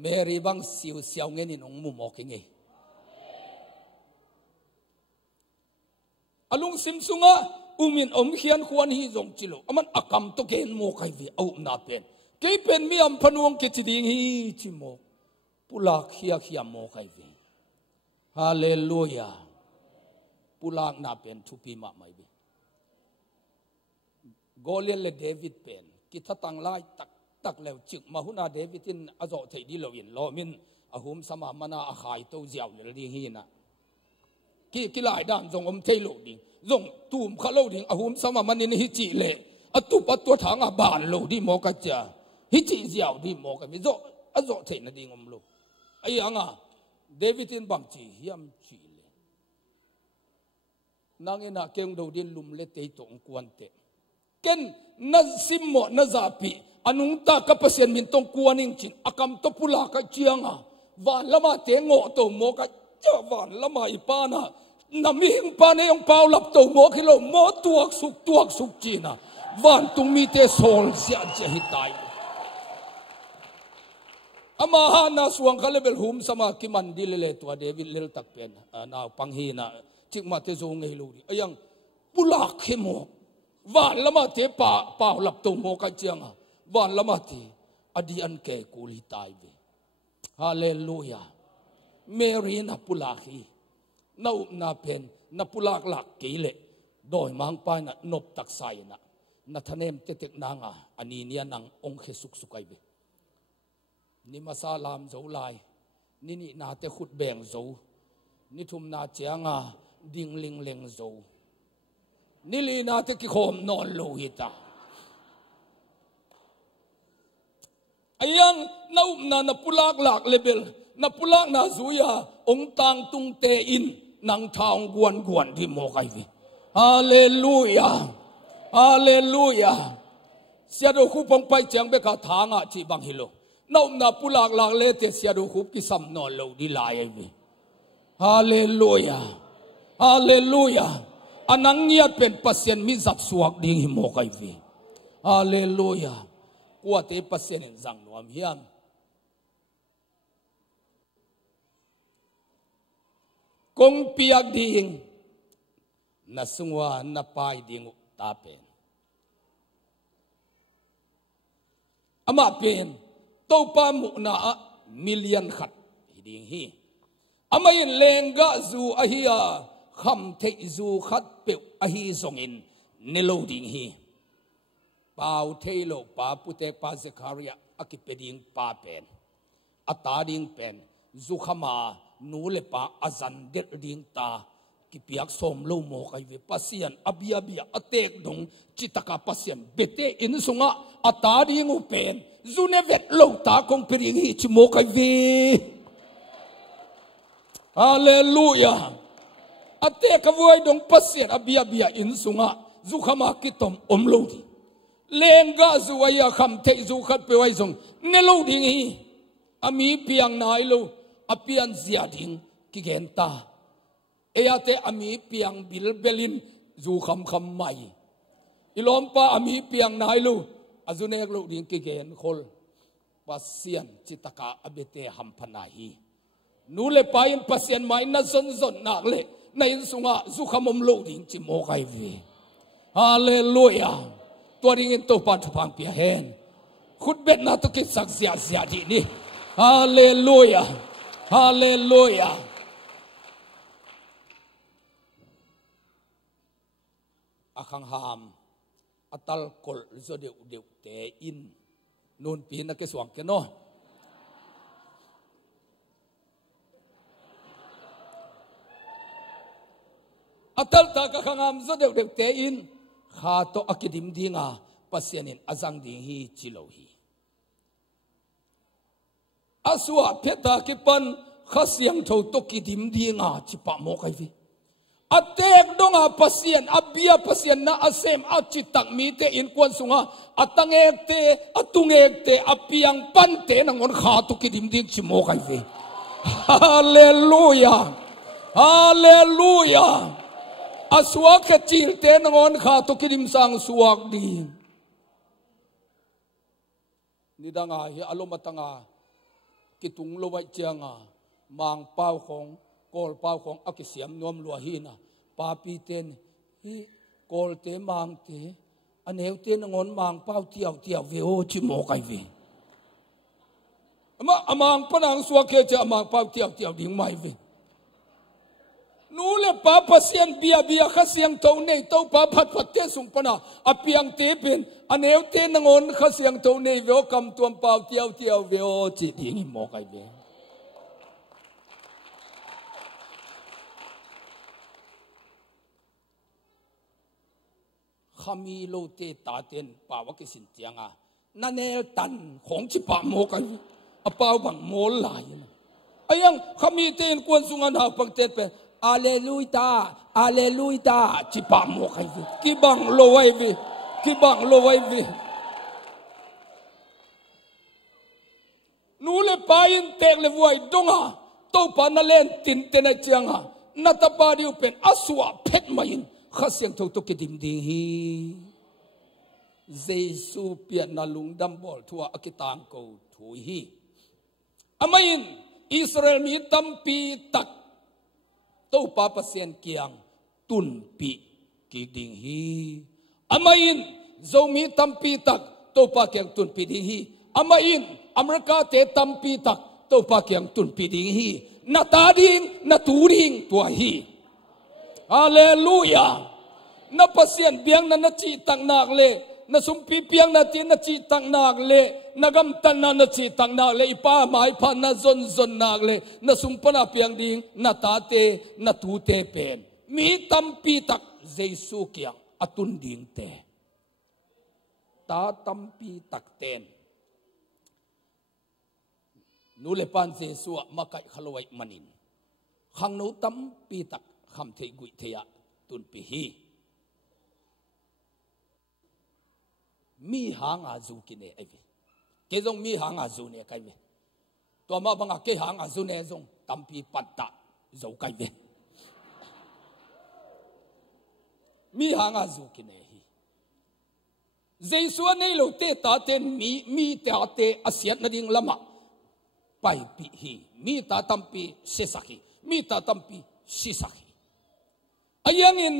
เมรีบังเสียวเสียวเงินนองมุมมอกเงยอลุงซิมซุงะมินเขียนควรฮีจงจิโลมันอักำตุเกนโมกไอวีเอาหน้าเป็นเกยเป็นมีอัมพนวงกิจดิ่งฮีจิโมปุลักเขียโมกไอวีฮาเลลูยาปุลักหน้าเป็นทุปีมาไม่บีโกเลียนและเดวิดเป็นกิจตั้งไล่ตักแล้วจึกมาหุนาเดวิดินอาจจะที่ดีเราเห็นล้อมินอาหุมสมามานาอาขายตัวเจ้าเลยดีฮีนะกิหลายด้านทรงเทโลดิงทรงตูมข้าโลดิงอาหุมสมามันนี่ฮิจิเลยตุปัตัวทางอาบานโลดีโมกัจจาฮิจิเจ้าดีโมกัจมิโซอาจจะที่นั่นดิงโลไอ้ยังอ่ะเดวิดินบังจียมจีเลยนางเอ็น่ะเก่งดูดินลุมเล็ดเตยตงกวนเตเก่งนัดซิมโมนัดซาปีอันุงตากระเสียนมินตงกวนนิงจินอากำตปุลากเจียงอ่ะวันละมาเตงโง่ตัวโมกัจจาวันละมาอีปานะน้ำมีหิงปานยังเปล่าหลับตัวโมกิโลโมตัวสุกจีนะวันตุงมีเตโซลเสียจะหิตายอามาฮานาสวงคาเลเบลหุมสมากิมันดิเลตัวเดวิดเลลตักเป็นนาปังฮีนะจิกมาเตโซงเฮลูดียังปุลากเขโมวันละมาเตป่าหลับตัวโมกัจเจียงวันละมาเตอดีอันแก่กูลิตายเวฮาเลลูยาเมรีนับปุลาคีนาเป็นนับปุลากหลักกี่เละโดยมังไปนะนบตักไซนะนัทเนมเตนางอันนี้เนี่ยนางองค์เขสุกสุกไอเวนี่มาซาลามโจลายนี่นาเตขุดแบ่งโจนี่ทุมนาเจียงดิ่งลิงเลงโจนี่ลีนาเตกิโคมนอนโลหิตายังนาปุลากหลักเลเบลนับปุลากนาซุยาองตังตุงเตอินนางทางกวนที่โมกไอวีฮาเลลูยาฮาเลลูยาเสียดูคุปงไปเจียงเบกาทางที่บังฮิโลนับปุลากหลักเลเตเสียดูคุปกิสัมนอนโลดีลายไอวีฮาเลลูยาฮาเลลูยาอันนั้นเนี่ยเป็นปัสเซียนมิจับสวกดิ่งฮิโมกไอวีฮาเลลูยากัวเตปัสเซียนจังนวมเฮียมกงเปียกดิ่งนัสงวานับไปดิ่งตาเป็นอามาเป็นตัวปามุนามิลเลียนขัดดิ่งฮีอามายินเลงกะจูอาฮียคำเทจูขัดเปียวอาฮีทรงอินเนโลดิ่งฮีปาวเทโลปาปุเตปาเซคาริยาอกิเปดิ่งปาเป็นอัตาดิ่งเป็นจูขมานูเลปาอาจันเด็ดดิ่งตากิเปียกสมโลโมกไอเวปัสยันอบิยบิยอเตกดงจิตกาปัสยันเบเตอินสุงะอัตาดิ่งอุเป็นจูเนเวตโลตาคงเปริงฮิจิโมกไอเวฮาเลลูยาอเตกวัยดงปัสยันอบิยบิยอินสุงะจูขมากิตมอมโลดีเลงกาจูวายาคำเทจูขัดเปไว้ทรงเนโลดิ่งฮีอามีเปียงนายโลอภิยันเสียดิ่งกิเกนตาเอยเตอามีเปียงบิลเบลินจูคำไม่อิลอมปาอามีเปียงนายลูอาจุเนกลูดิ่งกิเกนคนปัสเซียนจิตกาอเบเตหัมพนาฮีนูเลปายินปัสเซียนไม่น่าสนสนนักเลยในสุงะจูคำมลูดิ่งจิโมไกวีฮาเลลูยาตัวดิ่งตัวปันทุพังเปียเฮนขุดเบ็ดนาตุกิสักเสียดีนี่ฮาเลลูยาฮาเลลูยาอาคังหามอัตัลกอลโซเดวเดวเตอินนูนปีนักเกสวงเกโนอัตัลตากะคังหามโซเดวเดวเตอินข้าโตอักดิมดิงาปัสยานินอาจังดิงฮีจิโลฮี aswa pheta ki pan khasiang tho to ki dim dinga chi pa mo kai vi atek donga pasien abia pasien na asem achitak mi te in kwan sunga atangek te atungek te apiang pan te nangon kha to ki dim ding chi mo kai vi hallelujah hallelujah aswa ke chil te nangon kha to ki dim sang suak di nidanga hi alomatanga kitung lowai chianga mang pau khong kol pau khong akisiam nom lua hi na pa pi ten hi kol te mang te aneu te ngon mang pau tiao tiao ve o chi mo kai ve ama amang panang suak ke cha amang pau tiao tiao ding mai ve nu le pa pasien bia bia khasiang to nei to pa phat phat ke sung pana apiang te pen aneu te ngon khasiang to nei ve o kam tuam pau tiao tiao ve o chi ding mo kai ve khami lo te ta ten pa wa ke sin tianga na ne tan khong chi pa mo kai a pau bang mo lai ayang khami ten kwan sunga na pang te pe Alleluia, Alleluia, chi pa mo kai vi, ki bang lo wai vi, ki bang lo wai vi. Nu le pa in tek le vuai donga, to pa na len tin tena chianga, na ta pa diu pen aswa phet main, khasiang tho to ki dim ding hi. Jesu pian na lung dam bol thua akitang ko thui hi. Amain Israel mi tampi tak to pa pasien kiang tun pi ki ding hi amain zomi tampi tak to pa kiang tun pi ding hi amain Amerika te tampi tak to pa kiang tun pi ding hi na ta ding na tu ding tua hi hallelujah na pasien biang na chi tak nak le na sumpi piang na tin na chi tak nak le nagam tan na chi tak nak le ipa mai pha na zon zon nak le na sumpana piang ding na ta te na tu te pen mi tampi tak Jesu kiang atun ding te ta tampi tak ten nu le pan Jesu makai khaloi manin khang no tampi tak kham thei gui theya tun pi hi mi hang a zu ki ne ai ve ke zong mi hang a zu ne kai ve to ma banga ke hang a zu ne zong tampi patta zo kai ve mi hang a zu ki ne hi Jesu nei lo te ta ten mi te ate asiat na ding lama pai pi hi mi ta tampi sesaki mi ta tampi sisaki ayangin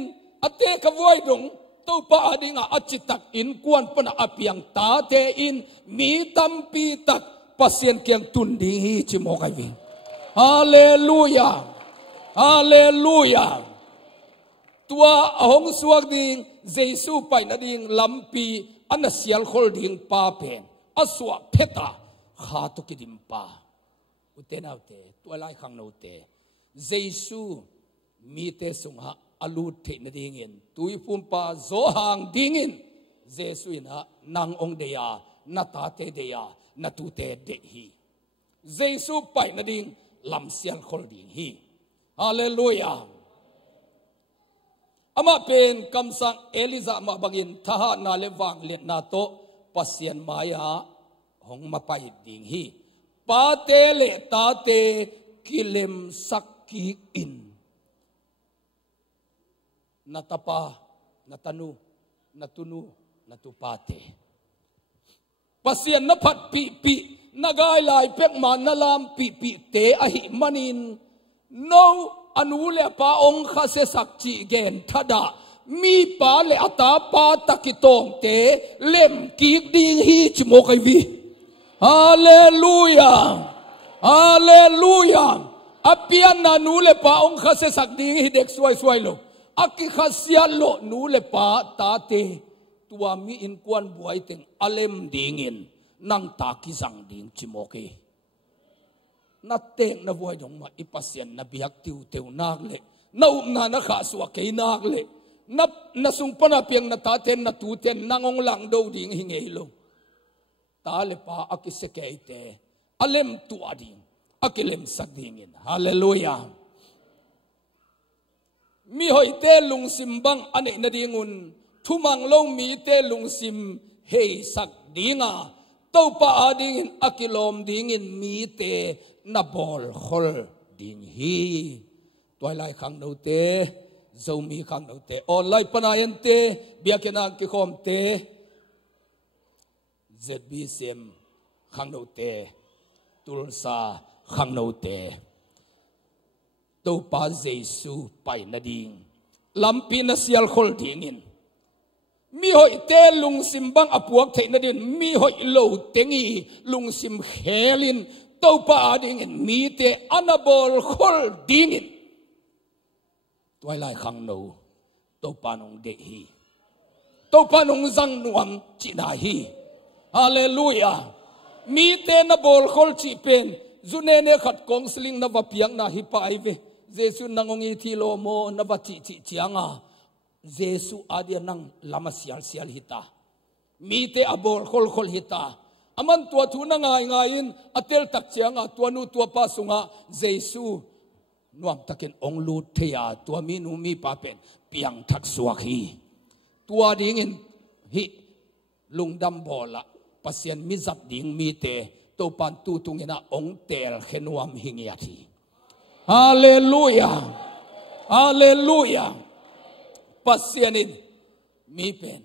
ate ka voi dong to pa adinga achitak in kuan pana apiang ta te in mi tampi tak pasien kiang tun ding hi chi mo kai vi hallelujah hallelujah tua ahong suak ding Jesu pai na ding lampi anasial khol ding pa pen aswa pheta kha to kidim pa uten autte tua lai khang no te Jesu mi te sungha alu the na ding in tui pum pa zo hang ding in Jesu ina nang ong de ya na ta te de ya na tu te de hi Jesu pai na ding lam sial khol ding hi hallelujah ama pen kam sang Eliza ma bangin thaha na le wang le na to pasien maya hong ma pai ding hi pa te le ta te kilem sakki in natapa natanu natunu natupate pasien na phat pi pi nagai lai pek man na lam pi pi te a hi manin no anule pa ong kha se sak chi gen thada mi pa le ata pa takitong te lem ki ding hi chmo kai vi hallelujah hallelujah apian na nule pa ong kha se sak ding hi dek suai suai lo aki khasia lo nu le pa ta te tua mi in kwan buai teng alem ding in nang ta ki sang ding chimoke na tek na buai dong ma ipasien na biak tiu teu nak le na na na kha suwa ke nak le na sung pana piang na ta ten na tu ten nangong lang do ding hingei lo ta le pa aki se ke te alem tu ading akilem sadingin hallelujah mi hoi te lung simbang ane na dingun thumang long mi te lung sim hei sak dinga to pa ading akilom dingin mi te na bol khol ding hi toy lai khang no te zo mi khang no te online panayan te biakena ki khom te ZBCM khang no te tulsa khang no te to pa Jesu pai na ding lampi na sial khol dingin mi hoi te lung simbang apuak the na din mi hoi lo tengi lung sim khelin to pa dingin mi te anabol khol dingin toy lai khang no to pa nong de hi to pa nong zang nuam chi na hi hallelujah mi te na bol khol chi pen zune ne khat kong sling na va piang na hi pa ai ve Jesu nangongi thilo mo na va chi chi chianga Jesu adia nang lama sial sial hita mi te abol khol khol hita aman tua thu na ngai ngain atel tak chianga tua nu tua pa sunga Jesu nuam takin ong lu thea tua mi nu mi pa pen piang thak suak hi tua dingin hi lungdam bola pasien mi zap ding mi te to pan tu tungina ong tel khenuam hingiathi hallelujah hallelujah pasienin mi pen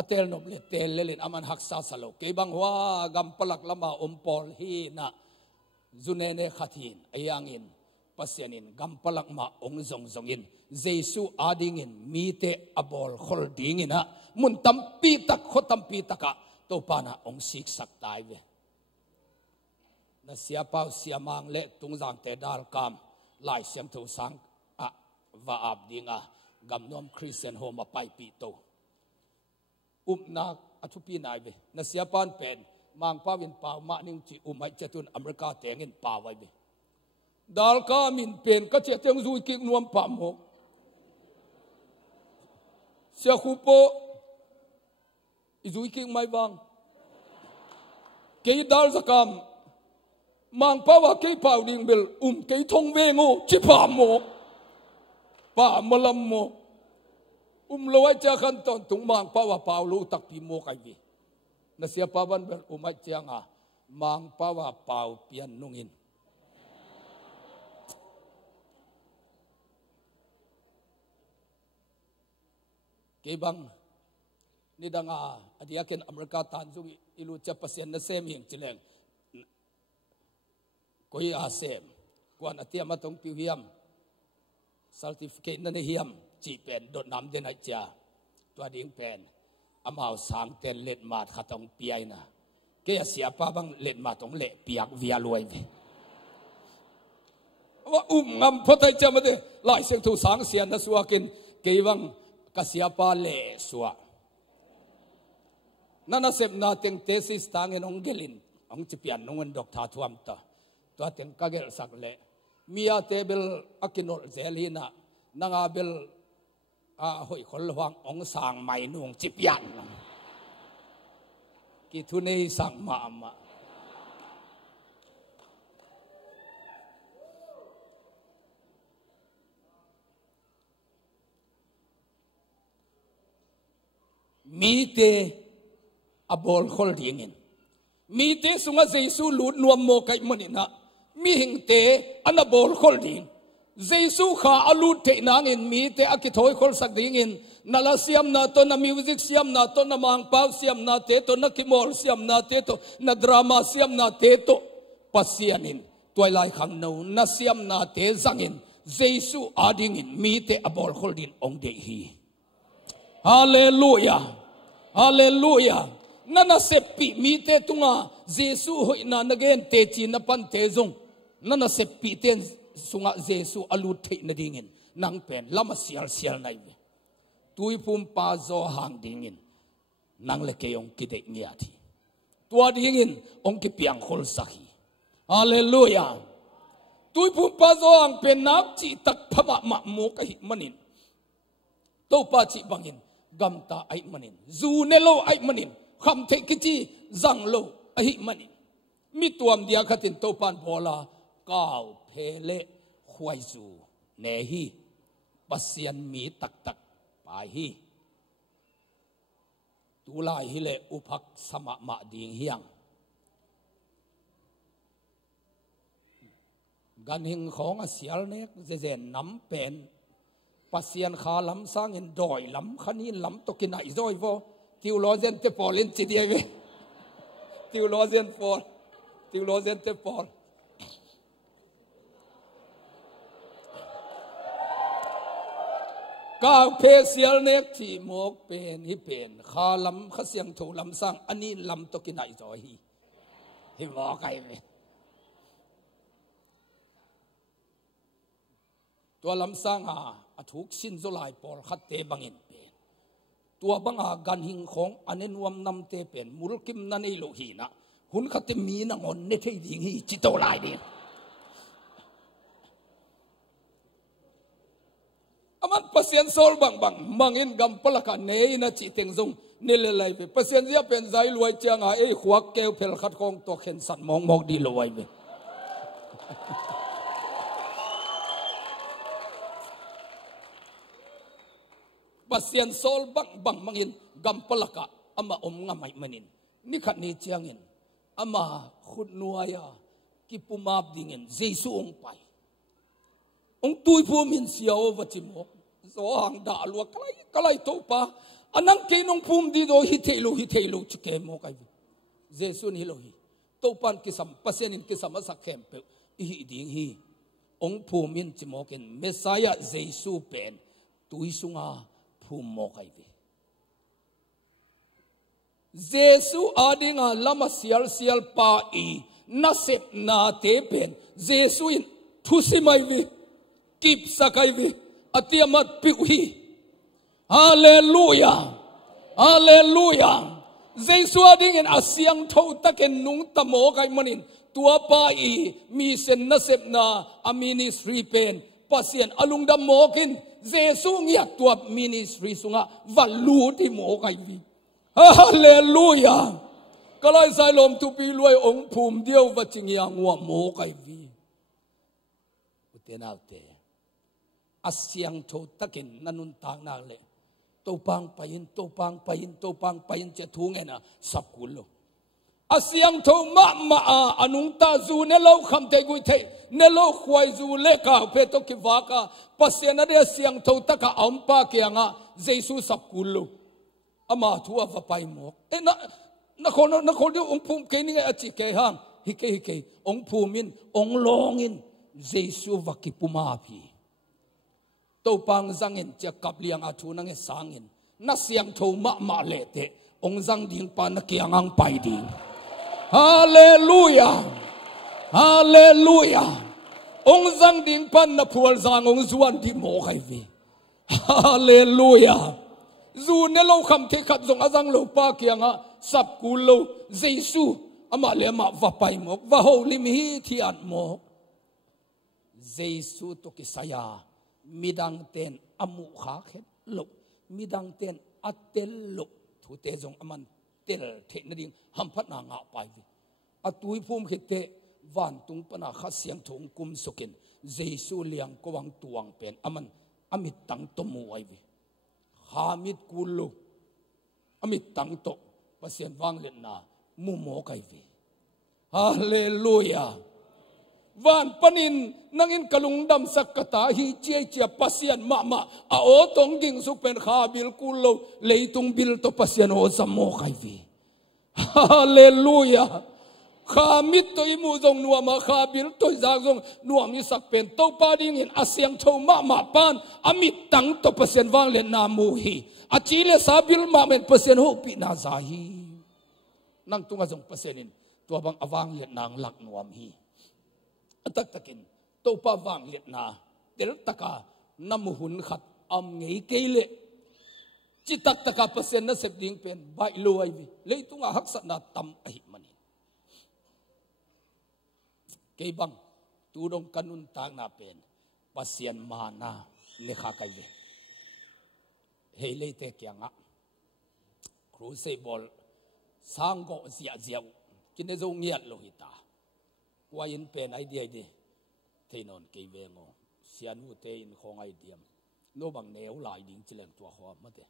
atel noble tel lelin aman haksa salo ke bang wa gam palak lama ompol hi na zunene khathin ayangin pasienin gam palak ma ong zong zongin Jesu adingin mi te abol khol dingina mun tampi tak khotampi taka to pana ong sik sak tai ve na sia pau sia mang le tungjang te dal kam lai siam thu sang a va ab dinga gam nom Christian home pai pi to na athupi nai ve na sia pan pen mang pawin paw ma ning chi umai chatun America tengin pawai ve dal ka min pen ka che teng zui ki nuam pa mo sia khupo izui ki mai bang ke dal zakam mang pawa ke paw ding bel ke thong ve ngo chi pa mo pa malam mo lowai cha khan ton tung mang pawa paw lu tak pi mo kai vi na sia pawan bel umai changa mang pawa paw pian nungin ke bang ni danga adiaken America tanjung ilu cha pasien na seming chileng koi asem kwan atia matong pihiam certificate na hiam chi pen dot nam den ai cha to ding pen amao sang ten let mat khatong piai na ke asia pa bang let mat tong le piak via loi ve wa ngam photai cha ma de lai seng thu sang sian na suakin ke bang kasia pa le suwa nana sep na teng thesis tang en ong gelin ong chipian nongon doctor thuam ta to teng kagel sak le mia table akinol zelina nanga bel a hoi khol hwang ong sang mai nung chipian ki thunei sang ma ma mi te abol khol dingin mi te sunga Jesu lut nuam mo kai monina mi hing te anabol khol ding Jesu kha alut te nangin mi te akithoi khol sak dingin nala siam na to na music siam na to na mang pau siam na te to na kimol siam na te to na drama siam na te to pasianin toilai khang no na siam na te zangin Jesu adingin mi te abol khol din ong de hi hallelujah hallelujah nana sepi mi te tunga Jesu hoi na nagen te chi na pan te zong nana sepi ten sunga Jesu alut thei na dingin nang pen lama sial sial nai ve tui pum pa zo hang dingin nang le ke ong ki de ngia thi tua dingin ong ki piang khol sahi hallelujah tui pum pa zo hang pen nak chi tak phama ma mo ka hi manin to pa chi bangin gamta ai manin zu ne lo ai manin kham the ki chi zang lo ai manin มีตัวมเดียขัดินโตปันพอลาก้าวเพเลขวายจูเนฮีปัสยันมีตักตักไปฮีตุลายฮิเลอุพักสมะมาดิงเฮียงกันหิงของเสียลเนกเจนน้ำเป็นปัสยันขาลำสร้างเงินดอยลำขันหินลำตกินไหนดอยบ่ติวโลเซนเตปอลินจิเดียเวติวโลเซนฟอลติวโลเซนเตปอลก้าวเพเสียลเนกที่หมกเป็นฮิเป็นขาลำขัเสียงถูลำสร้างอันนี้ลำตกินไหนดอยฮิบอกไงเวตัวลำสร้างถูกสิ้นสุดลายปอลขัดเตบังอินเป็นตัวบังกันหิงของอันนี้นวมนำเตเป็นมุลกิมนั่นเองโลหีนะหุ่นขัดมีนังอนเนที่ดิ่งฮีจิตโตลายเนี่ยอามันเปอร์เซ็นต์โซลบังมังอินกำปลักเนยนะจิตเต็งซงเนลเลยไปเปอร์เซ็นต์จะเป็นใจรวยเจียงไอ้ขวากเกลเพลขัดของตัวเข็นสันมองดีรวยไปปัสยันโซลบังมังอินกัมปลักะอามาอมงาไม่มันินนี่ขัดนี้เจียงอินอามาขุดนัวยากิปุมาบดิ่งอินเจสุองไปองตุยพูมินเสียววัจิมกโซหังด่าลัวกลายโตปะอันนั้นเกนองพูมดีโดฮิเทโลชิเกมกไอเจสุนี่โลฮิโตปันกิสัมปัสยันกิสัมสักเข็มเปอีดิ่งฮีองพูมินจิมกินเมสายาเจสุเป็นตุยสุงาภูมิโมกไอวีเจสุอาดิงาลามาเซียลปาอีนัสเซปนาเตเป็นเจสุอินทุสิไมวีกิบสักไอวีอติยมัดปิวฮีฮาเลลูยาฮาเลลูยาเจสุอาดิงอาเซียงเท่าตะเกนนุงตะโมกไอมันินตัวปาอีมีเซนนัสเซปนาอามินิสรีเป็นปัสยันอลุงดำโมกินเจสุงยักตัวมินิสทรีสุงะวัลลูที่โมกไอวีฮาเลลูยาก็เลยใส่ลมทุปีรวยองค์ภูมิเดียววัจิงยังวัวโมกไอวีอุเทนาเตอาเซียงโทตะกินนันุนต่างนาเลโตปังไปยินจะทุ่งเงินะสับกุลโลอาเซียงโทมาอนุงตาจูเนโลคำเตกุยเทเนโลควายจูเลกาเพตกิวากาปัสยานาเดียเสียงโทตะกะอัมปาเกียงะเจสุสับกุลโลอามาทัววไปหมกนักคนเดียวองค์ภูมิเกนิงอจิเกหังฮิเกองค์ภูมินองค์ลองอินเจสุวักิปุมาพีโตปังจังอินจะกับเลียงอาทูนังสังอินนักเสียงโทมาเลเตองค์จังดิ่งปานนักยังอังไปดิ่งฮาเลลูยาฮาเลลูยาองค์จังดิ่งปานนับพวลจังองค์จวนที่โมกไอวีฮาเลลูยาจูเนโลคำเทขัดจงอาจังโลปาเกียงะสับกุลโลเจสุอามาเลมาว่าไปหมกว่าโฮลิมฮีที่อัดหมกเจสุตุกิสยามิดังเตนอามุขาเข็ดโลมิดังเตนอัตเตลโลทุเตจงอามันเตลเทนดิ่งหัมพัดนางาไปอตุยภูมิเขตวันตุงปนาขัดเสียงถงกุมสุกินเจสุเลียงกวังตวงเป็นอามันอามิตังตมูไอวีฮามิดกุลโลอามิตังโตปัสยันวังเลนนามุโมกไอวีฮาเลลูยาวันปนินนังอินกลุงดำสักกตาฮีเจียเจียปัสยันมาอาโอตงดิ่งสุเป็นฮาบิลกุลโลเลยตุงบิลโตปัสยันโอสมโมกไอวีฮาเลลูยาข้ามิดตัวอิมูจงนัวมาข้าบิลตัวจากจงนัวมิสักเป็นโตปาดิ่งอินอาเซียงโชมาปานอามิตังโตปัสยันวังเลนนามูฮีอาจีเลสาบิลมาเป็นปัสยันโฮปินาซาฮีนั่งตุงจงปัสยันินตัวบังอวังเลนนางหลักนัวมฮีตักตะกินโตปาวังเลนนาเดลตะกานำหุ่นขัดอมเงยเกลจิตตะกาปัสยันนัสเซบดิ่งเป็นใบลอยวิเลยตุงหักษณะตำไอมันเกบังตูดงกันุนตางนาเป็นปัสยันมานาเลขาไกเวเฮเลเตเกียงะครูเซบอลสังโกเสียเจียวเก kinh dâu nghiệt lo hita qua in pen idea đi thế non cây về ngô xian u tê in khong ai điểm nó bằng néo lại đỉnh chỉ lần tua hoa mất đấy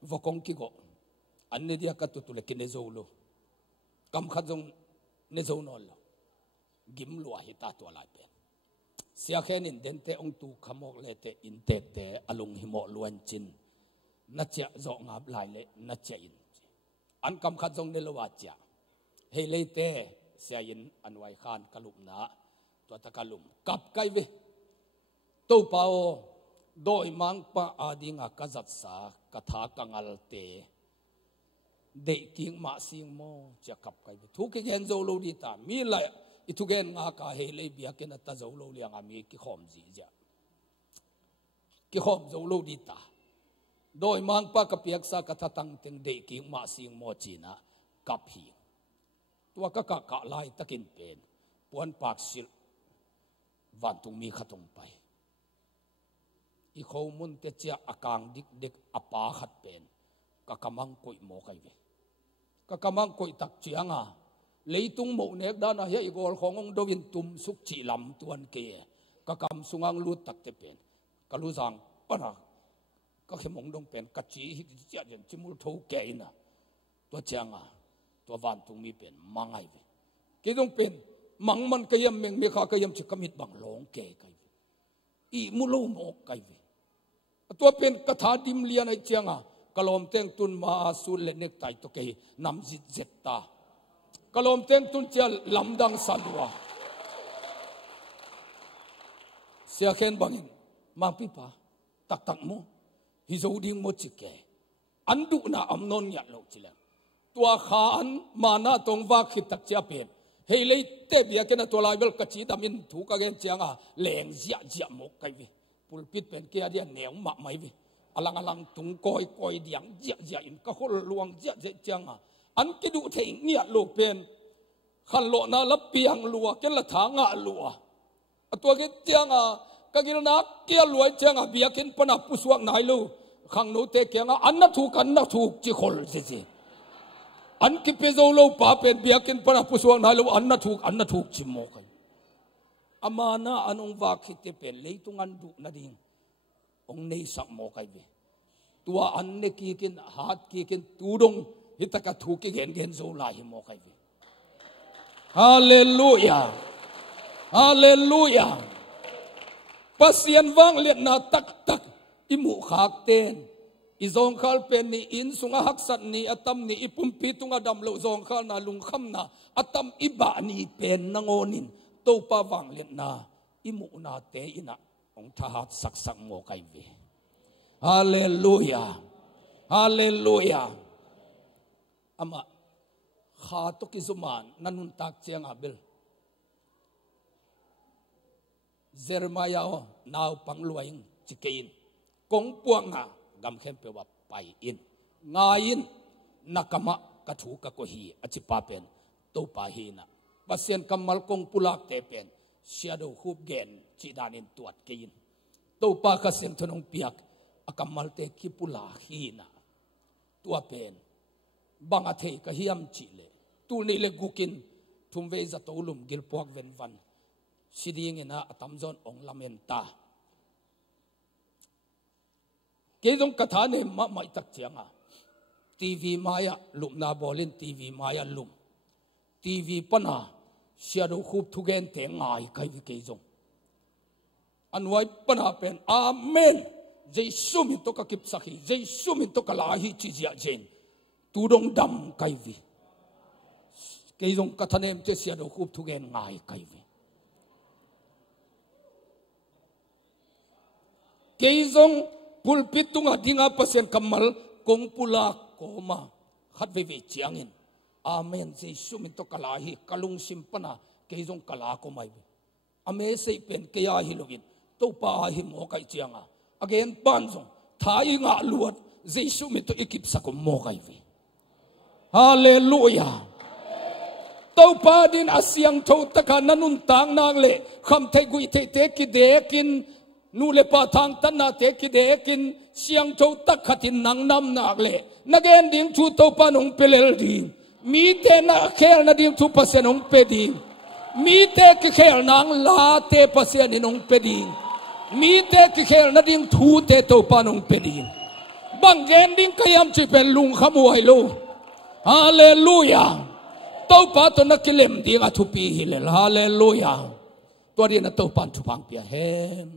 vô công kí gõ anh này dia cắt tụt lại kinh dâu lo cầm khát dòng ne dâu non lo gim lúa hita tua lại pen xia khen in đến te ông tu khamok lệ te in te te alung himo luan chin na cha zo ngap lai le na cha in an kam khat jong ne lo wa cha hei le te sia in an wai khan kalum na to ta kalum kap kai ve to pao doi mang pa adinga kazat sa katha kangal te de king ma sing mo cha kap kai ve thu ke gen zo lo di ta mi la itu gen nga ka he le bia ke na ta zo lo liang ami ki khom ji ja ki khom zo lo di ta doi mang pa ka piak sa ka tang teng de ki ma sing mo china kap hi tua ka lai takin pen puan pak sil van tung mi khatung pai i kho mun te cha akang dik apa khat pen ka kamang koi mo kai ve ka kamang koi tak chianga leitung mo nek dana he igol khongong dowin tum suk chi lam tuan ke ka kam sungang lut tak te pen ka lu jang pana ka khemong dong pen ka chi hi chia jen chimul tho ke na to changa to van tung mi pen mangai ve ke dong pen mang man ka yam meng me kha ka yam chi kamit bang long ke kai i mulo mo kai ve to pen ka tha dim lian ai changa kalom teng tun ma sul le nek tai to ke nam zit zet ta kalom teng tun chia lamdang salwa sia khen bangin mang pipa tak tak mo hi zo ding mo chike andu na amnon nya lo chila tua khan mana tong wa khit tak chia pen hei le te bia ke na to lai bel ka chi damin thu ka gen chianga leng zia mo kai vi pulpit pen ke dia neung ma mai vi alang tung koi diang zia in ka hol luang zia chianga an ke du thei ngia lo pen khan lo na la piang lua ke la thanga lua atwa ke chianga ka gil na kia luai chianga bia ken pana pusuak nai lu khang no te kyanga an na thu chi khol ji an ki pe zo lo pa pen bia ken pana pusuak nai lu an na thu chi mo kai amana anong wa khite pen leitung an du na ding ong nei sak mo kai ve tua an ne ki kin hat ki kin tudong hitaka thu ki gen zo la hi mo kai ve hallelujah hallelujah pasien wang liat na tak imu khak ten i zong khal pen ni in sunga haksat ni atam ni ipumpi tunga dam lo zong khal na lung kham na atam iba ni pen nangonin to pa wang liat na imu na te ina ong thahat sak mo kai ve hallelujah hallelujah ama kha to ki zuman nanun tak chiang abel Jeremiah naw pangluaing chikein kong puanga gam khem pe wa pai in ngain nakama ka thu ka ko hi achi pa pen to pa hi na pasien kamal kong pulak te pen shadow khub gen chi danin tuat kein to pa ka sen thonong piak akamal te ki pula hi na tua pen banga thei ka hiam chi le tu ni le gukin thumve za tolum gil puak ven van siding ina atamzon ong lamenta ke dong katha ne ma mai tak chianga TV maya lumna bolin TV maya lum TV pana shadow khub thugen te ngai kai vi ke jong anwai pana pen amen jesu min to ka kip sakhi jesu min to ka la hi chi zia jen tu dong dam kai vi ke jong katha nem te shadow khub thugen ngai kai vi ke jong pulpit tunga dinga pasien kamal kong pula koma khat ve chiangin amen jesu min to kala hi kalung simpana ke jong kala ko mai ame sei pen ke ya hi login to pa hi mo kai chianga again pan jong thai nga luat jesu min to ekip sa ko mo kai ve hallelujah to pa din asyang tho taka nanun tang nang le kham thai gui the te ki dekin nu le pa thang tan na te ki dekin siang tho tak khatin nang nam nak le nagen ding chu to pa nong pelel ding มีเตนะเคลนาดิ้งทุปเสนองเปดิงมีเตกิเคลนางลาเตปเสนนองเปดิงมีเตกิเคลนาดิ้งทูเตโตปานองเปดิงบังเกนดิ้งขยำจีเป็นลุงขโมยลูฮาเลลูยาโตปาตัวนักกิเลมดิ้งอทุปีฮิเลฮาเลลูยาตัวเดียนโตปานทุพังเปียเฮม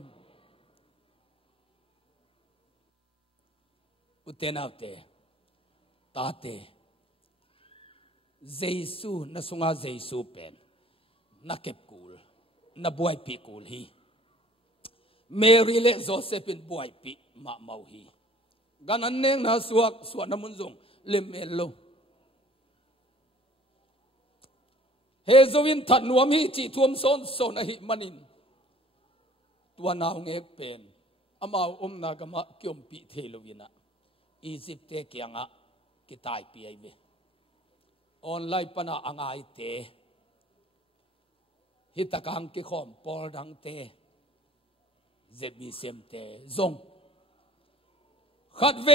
อุเตนาเตตาเตเยซูนัสุงาเยซูเป็นนักเก็บกูลนับวยปีกูลฮีเมรีเลโจเซฟเป็นบวยปีมาเมาฮีกันนั้นเองนะสวกน้ำมันจงเลมเอลโลเฮโซวินทันนัวมีจีทวมโซนอหิมันินตัวนาวเงกเป็นอามาอมนากามะเกี่ยมปีเทลวินะอียิปต์เตเกียงะกิตายปีไอเวออนไลน์ปนะอ่างไอเตฮิตกังกิขอมปอลดังเตเจบีเซมเตซงขัดเว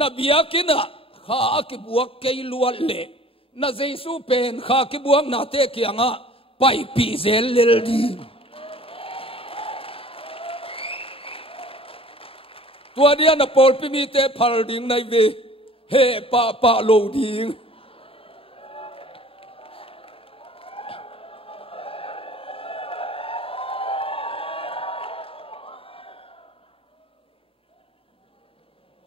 นบียกินะข้ากิบวกเกยลวดเละนาเจสูเป็นข้ากิบวกนาเตเกียงะไปปีเซลเลดีตัวเดียนปอลพิมีเตพัลดิงในเวเฮปะโลดิง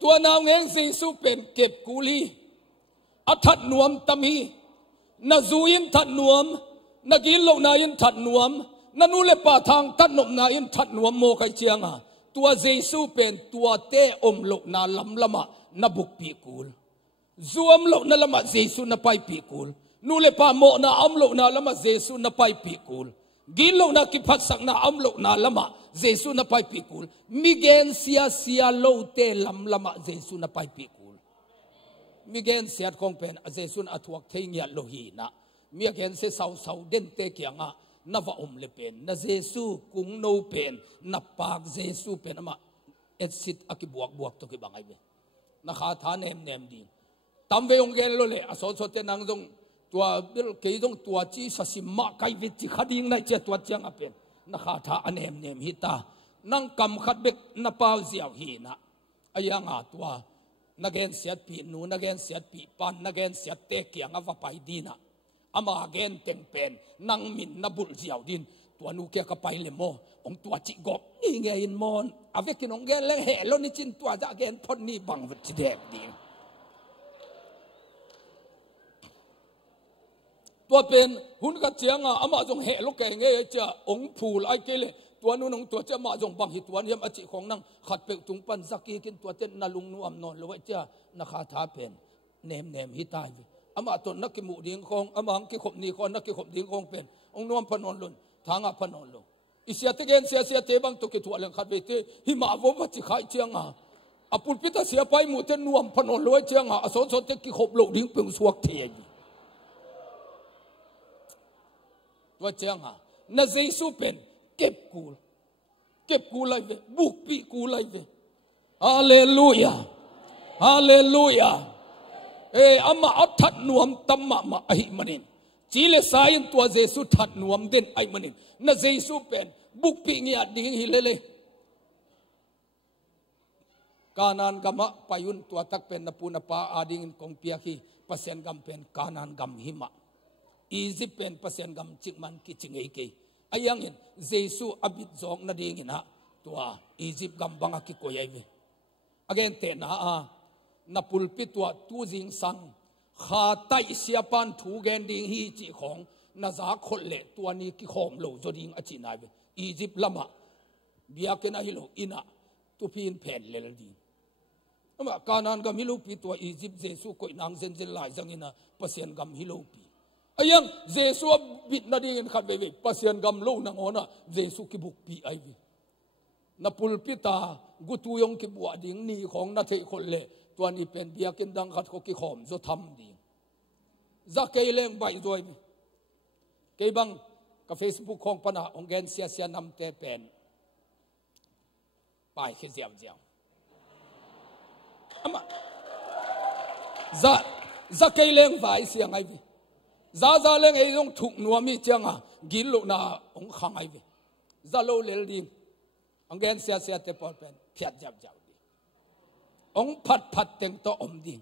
ตัวนาวเงสิสุเป็นเก็บกุลีอัฐนวมตมีนาจูยินทัดนวมนากินโลนายินทัดนวมนานูเลปะทางตัดนมนายินทัดนวมโมไคเจียงะตัวเยซูเป็นตัวเตอมโลนาลำละมะนาบุกปีกูลจูอมโลนาละมะเยซูนาไปปีกูลนูเลปะโมนาอมโลนาละมะเยซูนาไปปีกูลกินโลนากิพัดสักนาอมโลนาละมะเยซูนาไปปีกูลมิเกนเสียโลเตลำละมะเยซูนาไปปีกูลมิเกนเสียดคงเป็นเยซูนาทวกเทียนโลหีนะมิเกนเสสาวเด่นเตเกียงะนับอมเลเป็นนัเยซูกุงโนเป็นนับปากเยซูเป็นอามาเอ็ดสิตอากิบวกตัวกิบังไอเบนักขาฐานเนมดีตามเวงเกลโลเลอสอนสดเตนังจงตัวเบลเกยจงตัวจีสสิมะไกวิจิขัดิงในเจตัวเจียงอเป็นนักขาฐานเนมฮิตานังกำขัดเบกนับเปาเสียวหีนะอายังอาตัวนักเกนเสียดปีนูนักเกนเสียดปีปันนักเกนเสียดเตเกียงอวไปดีนะอามาเกนเต็งเป็นนังมินนับุลเจียวดินตัวนูเกียกไปเลยโมองตัวจิกบนี่ไงอินมอนอาเวกินองเกนเล่เหลนี่จินตัวจะเกนพอนี่บังวิจิเดบดีตัวเป็นหุ่นกระเจียงอามาจงเหลกแกงเอจะองผูลไอเกลตัวนู้นองตัวจะมาจงบังหิตัวนี้มาจิของนังขัดเปกตุงปันสักกีกินตัวเต้นนาลุงนูอำนอนเลยว่าจะนักขาท้าเป็นเนมฮิตายอามาตัวนักกิมุดิงคงอามาอังกิขบนีคนนักกิขบดิงคงเป็นองนวมพนนลุนทางพนนลุอิเสียตะเกนเสียเตบังตุกิตัวเรื่องขัดเบตหิมาวัวจิขายเชียงอาปุลพิตาเสียไปหมู่เต้นนวมพนนเลยเชียงอสนเตกิขบโลดิงเป็นสวกเทียว่าเชียงนาเจสูเป็นเก็บกูไลเวบุกปีกูไลเวฮาเลลูยาฮาเลลูยาอามาอัฐนวมตัมมาไอมันินจีเลสายตัวเยซูทัดนวมเด่นไอมันินนาเยซูเป็นบุกปีเงียดิ่งฮิเลเลกานันกัมะปายุนตัวตักเป็นนปูนปาอาดิ่งกงเปียกีเปอร์เซ็นต์กัมเป็นกานันกัมหิมะอียิปต์เป็นเปอร์เซ็นต์กัมจิกมันกิจิงเอกีอายังเห็นเยซูอบิดจงนาดิ่งนะตัวอียิปต์กัมบังกิโกยัยเวอเกนเตนะนับปุลปิตัวตูจิงสังขาไตเสียปันถูเกนดิ่งฮีจีของนาซาคนเละตัวนี้กิขอมโลจดิ่งอจินายเวอียิปต์ละมะเบียกันไอโลอินะตุพินแผ่นเลลดีมาการนั้นก็มิลูปีตัวอียิปต์เยซูก็นางเซนเซลลายจังอินะเปอร์เซ็นต์กัมฮิโลปีอายังเยซูบิดนาดิ่งขัดเวเปอร์เซ็นต์กัมโลนังonaเยซูกิบุกปีไอเวนับปุลปิตากุตุยงกิบวดิ่งนี่ของนาเทคนเละตัวนี้เป็นเบียกินดังขัดก็กิขอมจะทำดีจะเกยเลงใบด้วยเกยบังกับเฟซบุ๊กของปนะองเกนเสียนำเตเป็นไปขึ้นเจียวอามาจะ zakai leng vai siang ai vi za leng ei jong thuk nuami changa gil lo na ong khang ai vi za lo lel ding angen sia te pol pen phiat jap di ong phat teng to om ding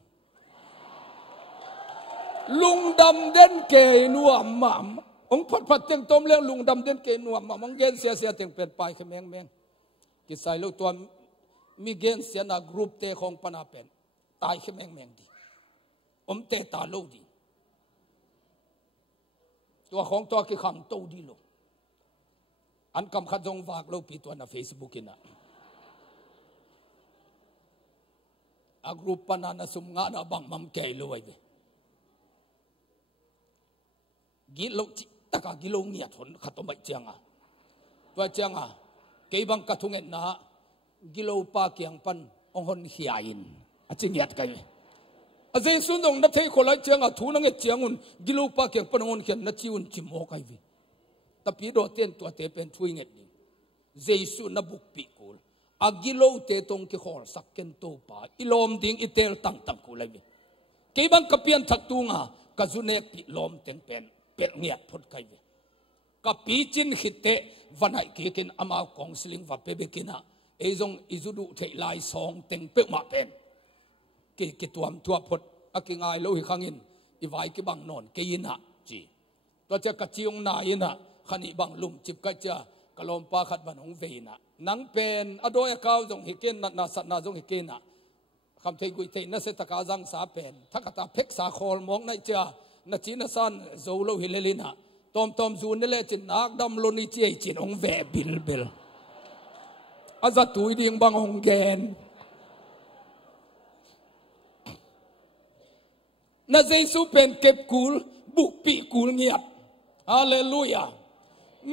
lung dam den ke nuam mam ong phat teng tom leng lung dam den ke nuam mam angen sia teng pen pai khmeng meng ki sai lo to mi gen sia na group te khong pana pen tai khmeng meng di om te ta lo diตัวของตัวกี่คำโตดีโลอันคำขัดจงฝากเราปีตัวในเฟซบุ๊กนะอากรูปปนานาสุมงานาบังมัมเกลอยเวกิโลจิตะกากิโลเงียทนขัดตัวไม่เจียงอ่ะตัวเจียงอ่ะเกี่ยบังกระทุงเงินนะกิโลปาเกียงปันองหนเฮียอินอาจจะเงียดกันอาเจสุนดงนับเทคนไล่เจียงอ่ะทูนังเจียงอุนกิโลปาเกียงปันองหนเขียนนัดจิอุนจิมโอกันวิแต่ปีโดเตียนตัวเตเป็นช่วยเงินนี่เจสุนับบุกปีกูลอากิโลเตตงกิขอลสักเกนโตปาอิลอมดิ้งอิเตลตั้งกูเลยวิเกี่ยบังกับเปียนทักตุงอ่ะกะจุเนกปีลอมเต็งเป็นเงียบพดกันวิกับปีจินหิตเตวันไหนเกี่ยกินอามากองสลิงวับเปเบกินะไอ้จงอิจุดุเทลายสองเต็งเปกมาเป็นกิตัวพดอากิงไงโลหิขังอินอีไว้กิบังนอนกิยินะจีตัวจะกระจิงนายินะขันอีบังลุมจิบกระจะกะลอมปาขัดบันหงเวนะนังเป็นอโดยก้าวจงหิเกนนาสัตนาจงหิเกนะคำเทกุยเทนเสตกาจังสาเป็นทักตาเพ็กสาคอลมองในเจ้านาจีนสันโซโลฮิเลลินะตอมจูนนี่แหละจินนักดำลนิจีจินหงเวบิลอาจจะตุยดิ่งบังหงแกนนาเจสุเป็นเก็บกูลบุกปีกูลเงียบฮาเลลูยา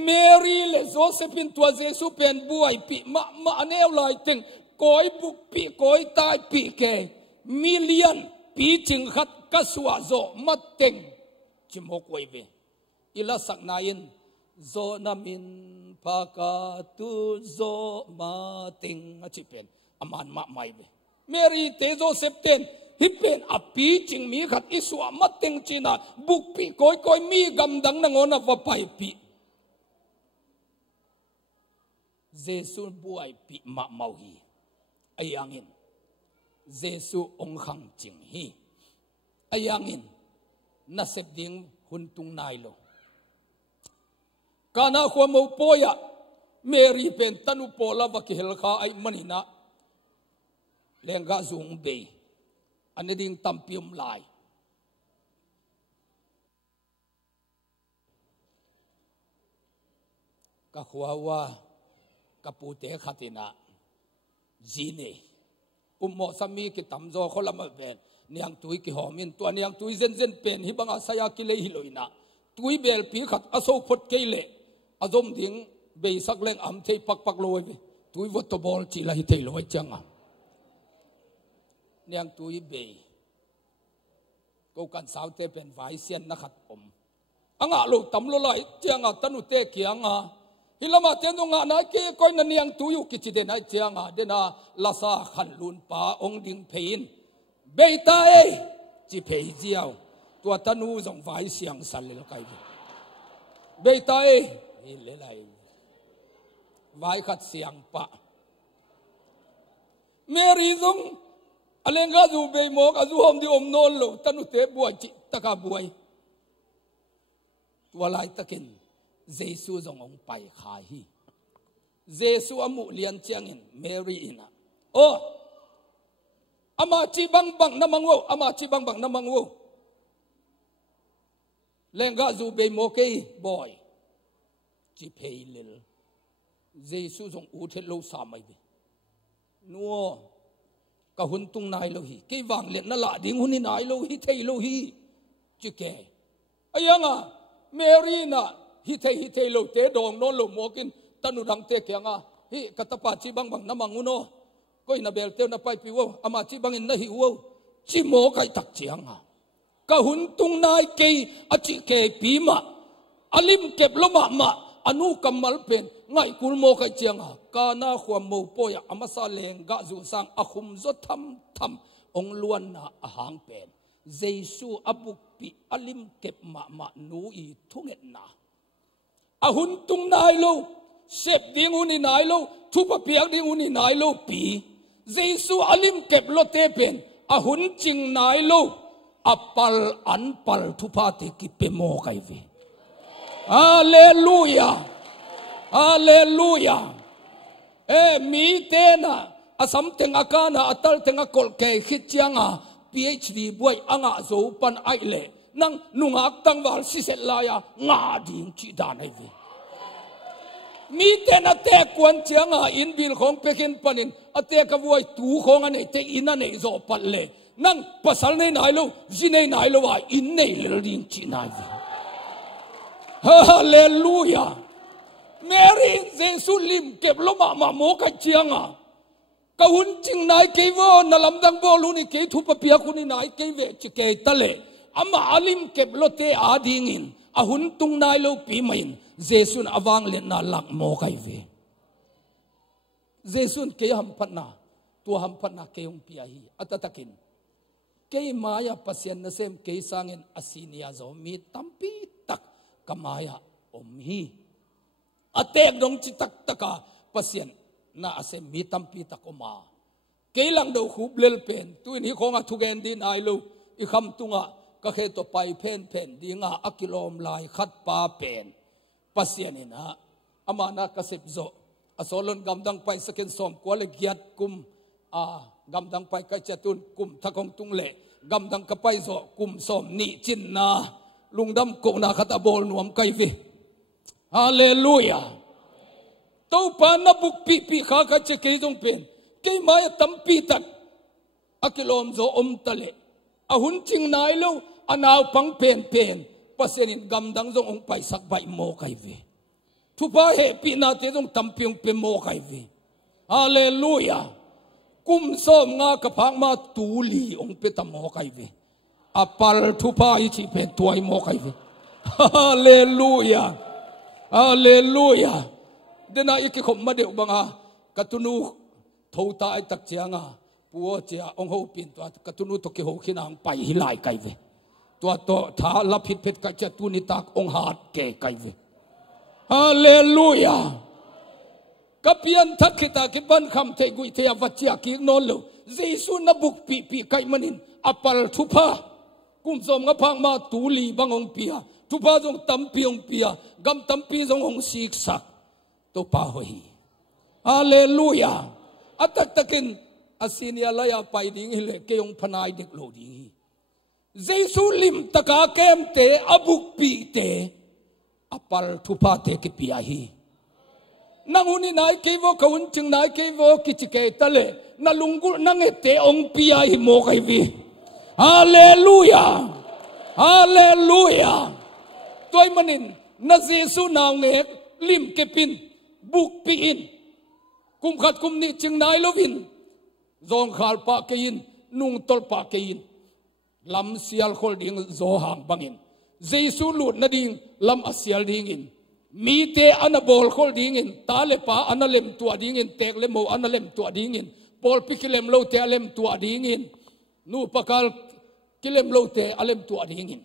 เมรีและโจเซฟินตัวเจสุเป็นบุยปีมาเนวลอยตึงก้อยบุกปีก้อยตายปีแกมิเลียนปีจึงขัดกสวาโจมัดเต็งจิมกไว้เวอิลาสักนายนโจนามินพากาตุโจมาเต็งจิเป็นอามันมาไม่เวเมรีเตโจเซฟเตนฮิเป็นอปีจิงมีขัดอิสวามัดเต็งจีน่าบุกปีก้อยมีกำดังนงอนว่าไปปีเจสุบุยปีมาเมาฮีไอยังอินเจสุองขังจิงฮีไอยังอินนัสเซบดิงหุนตุงนายโลกานาขวามูปอยะเมรีเป็นตันุปอลาวกิเฮลคาไอมันหินะเลงกาซุงเบยอันนี้ดิ่งตัมพิมลายกะขวาวากะปูเตขัตินะจีเนมอสามีกิตัมโจคนละมาเป็นเนียงตุยกิหอมินตัวเนียงตุยเซนเป็นฮิบังอาศัยกิเลหิโลยนะตุยเบลปีขัดอโศกพดเกเลอารมณ์ดิ่งเบยสักเลงอัมเทปักลอยตุยวัตบอลจีละฮิเทลอยจังอ่ะเนียงตุยเบยก็กันสาวเตเป็นไวเซียนนักขัดอมอ่างลูกตำลุลอยเจียงอ่ะตันุเตเกียงอ่ะฮิลามาเตนงอ่ะนายเกก้อยนันเนียงตุยกิจเดนไอเจียงอ่ะเดน่าลาซาขันลุนป่าองดิ่งเพยินเบยตาเอจีเพยเจียวตัวตันูจงไวเสียงสั่นเลยละไกเบยตาเอนี่เลยไรไวขัดเสียงปะเมรีจงอเลงกาจูเบยโมกาจูหอมดีอมโนลโลตันุเตบวยจิตะกาบวยตัวลายตะกินเจสุจงองไปขาฮีเจสุอามุเลียนเจียงอินเมรีอินะโอ้อามาจีบังน้ำมังโวอามาจีบังน้ำมังโวเลงกาจูเบยโมเกยบอยจีเพยเลลเจสุจงอูเทโลสามัยเบนัวกะหุนตุงนายโลหิกี่วังเล็กนั่นละดิ่งหุนนายโลหิเทยโลหิจุเกยไอ้ยังอ่ะเมรีน่ะฮิเทยโลเตดองโนโลโมกินตันุดังเตเกียงอ่ะฮิกัตปาจีบังน้ำมังอุโนก็อินาเบลเตน่ะไปปิวอามาจีบังอินนะฮิวจีโมไกตักเจียงอ่ะกะหุนตุงนายเกยอจิเกยปีมาอลิมเก็บลมาอนุกรรมลเป็นไงกุลโมไกเจียงอ่ะกานาขวามโมปอยอามาซาเลงกะจูสังอาคุมจดทำองล้วนน่ะอาหางเป็น Jesu abuk pi alim kep ma nu I thunget na ahun tung nai lo sep ding uni nai lo thupa piak ding uni nai lo pi Jesu alim kep lo te pen ahun ching nai lo apal anpal thupa te ki pe mo kai ve hallelujah hallelujah mi te na asam teng akana atal teng akol ke khit chianga PhD boy anga zo pan ai le nang nungak tang wal si set la ya nga ding chi dan ai ve mi te na te kwan chianga in bil khong pekin panin ate ka boy tu khong ane te in ane zo pat le nang pasal nei nai lo ji nei nai lo wa in nei le ding chi nai ve hallelujah Mary Jesu lim kep lo ma mo ka chianga kahun ching nai kevo na lamdang bolu ni ke thu papia kuni nai keve chike tale ama alim kep lote adingin ahun tung nai lo pi main Jesun awang le na lak mo kai ve Jesun ke ham phatna tu ham phatna ke ung pi hi atatakin ke maya pasien na sem ke sangin asinia zo mi tampi tak kamaya om hi atek dong chi tak taka pasien na ase mi tampi takoma keilang do khublel pen tuin hi khonga thugen din ai lo I kham tunga ka khe to pai pen dinga akilom lai khat pa pen pasianina amana kasep zo asolon gamdang pai second som kwale giat kum gamdang pai ka chatun kum thakong tungle gamdang ka pai zo kum som ni chin na lungdam ko na khata bol nuam kai vi hallelujah to pa na buk pi kha ka che ke jong pen ke mai tampi tak akilom zo tale ahun ching nai lo anaw pang pen pasenin gamdang jong ong pai sak bai mo kai ve thupa he pi na te jong tampiong pe mo kai ve hallelujah kum som nga ka phang ma tu li ong pe tam mo kai ve apal thupa I chi pe tuai mo kai ve hallelujah hallelujah dena iki khom ma deu banga katunu thota ai tak chianga puo chia ong ho pin to katunu to ke ho khinang pai hilai kai ve to tha la phit phet ka cha tu ni tak ong hat ke kai ve hallelujah kapian thak khita ki ban kham thei gui the avachia ki non lo Jesu na buk pi kai manin apal thupa kum som nga phang ma tu li bangong pia thupa jong tampiong pia gam tampi jong ong sik sak to pa hoi hallelujah atak takin asinia laya pai ding hile ke yong phanai dik lo ding Jesu lim taka kem te abuk pi te apal thupa te ki pi hi nanguni nai ke vo kaun ching nai ke vo kichike tale na lungul nange te ong pi hi mo kai vi hallelujah hallelujah toy manin na Jesu naw nge lim ke pin buk pi in kum khat kum ni ching nai lovin zong khal pa ke in nung tol pa ke in lam sial khol ding zo hang bangin Jesu lut na ding lam asial ding in mi te anabol khol ding in tale pa analem tu ding in tek le mo analem tu ding in pol pikilem lo te alem tu ding in nu pakal kilem lo te alem tu ding in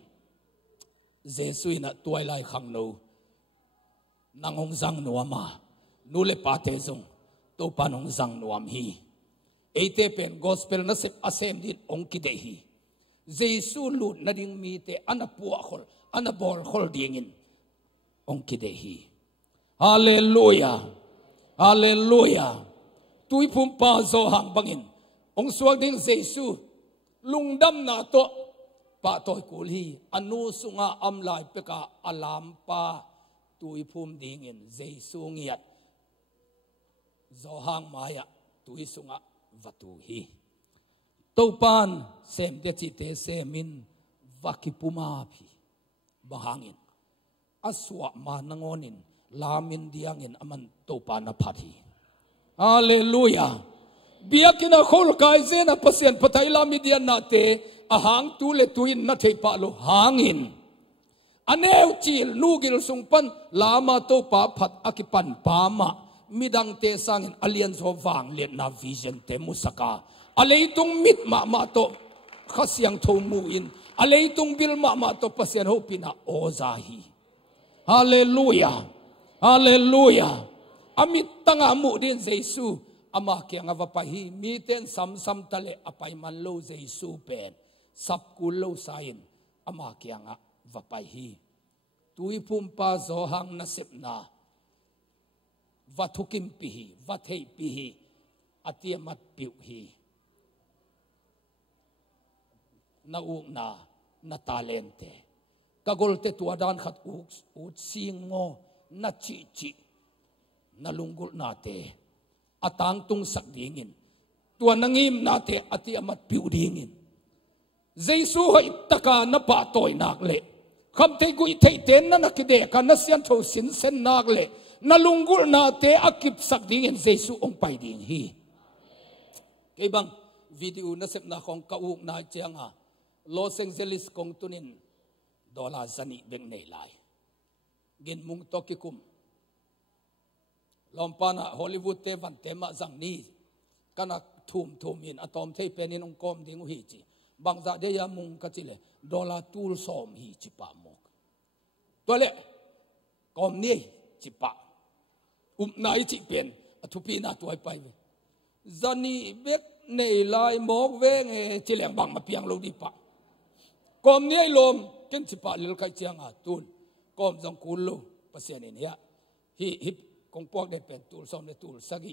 Jesu ina tuai lai khang no nangong zang nuama nule pate zong to panong zang nuam hi ete pen gospel na sep asem din ong kide hi Jesu lut na ding mi te anapua khol anabol khol dingin ong kide hi hallelujah hallelujah tui pum pa zo hang bangin ong suak ding Jesu lungdam na to pa toy kul hi anu sunga amlai peka alam pa tui pum dingin Jesu ngiat zo hang maya tui sunga vatu hi topan sem de chi te semin vakipuma phi bahangin aswa ma nangonin lamin diangin aman topan na phathi hallelujah biakina khol kai zena pasien patai lami dian na te ahang tu le tuin na thei pa lo hangin aneu chil nugil sungpan lama to pa phat akipan pama midang te sangin alien so wang let na vision te musaka aleitung mit ma to ข้าเสียงทูมูอินอะไรตุงบิลมาตัวปัสยันโฮปินะโอซาฮีฮาเลลูยาฮาเลลูยาอามิตั้งอามุดินเยซูอามาเกียงอวปะฮีมีเต้นซ้ำๆทะเลอภัยมันโลเยซูเป็นสับกุลโลไซน์อามาเกียงอวปะฮีตุยพุมปาโซหังนัสิบนาวัตุกิมปีฮีวัดเฮปีฮีอติยมัดปิวฮีนาอุกนาตาเลนเตกกลเตตัวดานขัดอุดซิงโงนาจินาลุงกุลนาเตอตางตุงสักดิ่งินตัวนังิมนาเตอติยมัดปิวดิ่งินเยซูให้ตะกานปะตอยนักเละคำเทกุยเทเตนนั่นนักเดกันนัสยันโทสินเซนนักเละนาลุงกุลนาเตอกิบสักดิ่งินเยซูองไปดิ่งฮีไอ้บังวิดีโอนัสเซปนาของกาอุกนาเจียงฮะลอสแองเจลิสกงตุนินดอลลาร์ซันีเบงเนลายกินมุงตอกิคุมลอมปานะฮอลลีวูดเทวันเตมาจังนี้กันนักทุ่มอินอะตอมเทเป็นองคอมดิงฮีจีบางจากเดียมุงกัจิเลดอลลาร์ตูลซอมฮีจิปามกตัวเล่กอมนี้จิปะนายจิเป็นทุปีนาตัวไปซันีเบกเนลายมกเวงจิเลงบางมาเปียงโลดีปะกอมนี้ลมเกินจิปะลิลไกเจียงอาตุนกอมจังกุลโลปัสยานิเนี่ยฮิกงพวกได้เป็นตูลซอมได้ตูลสกิ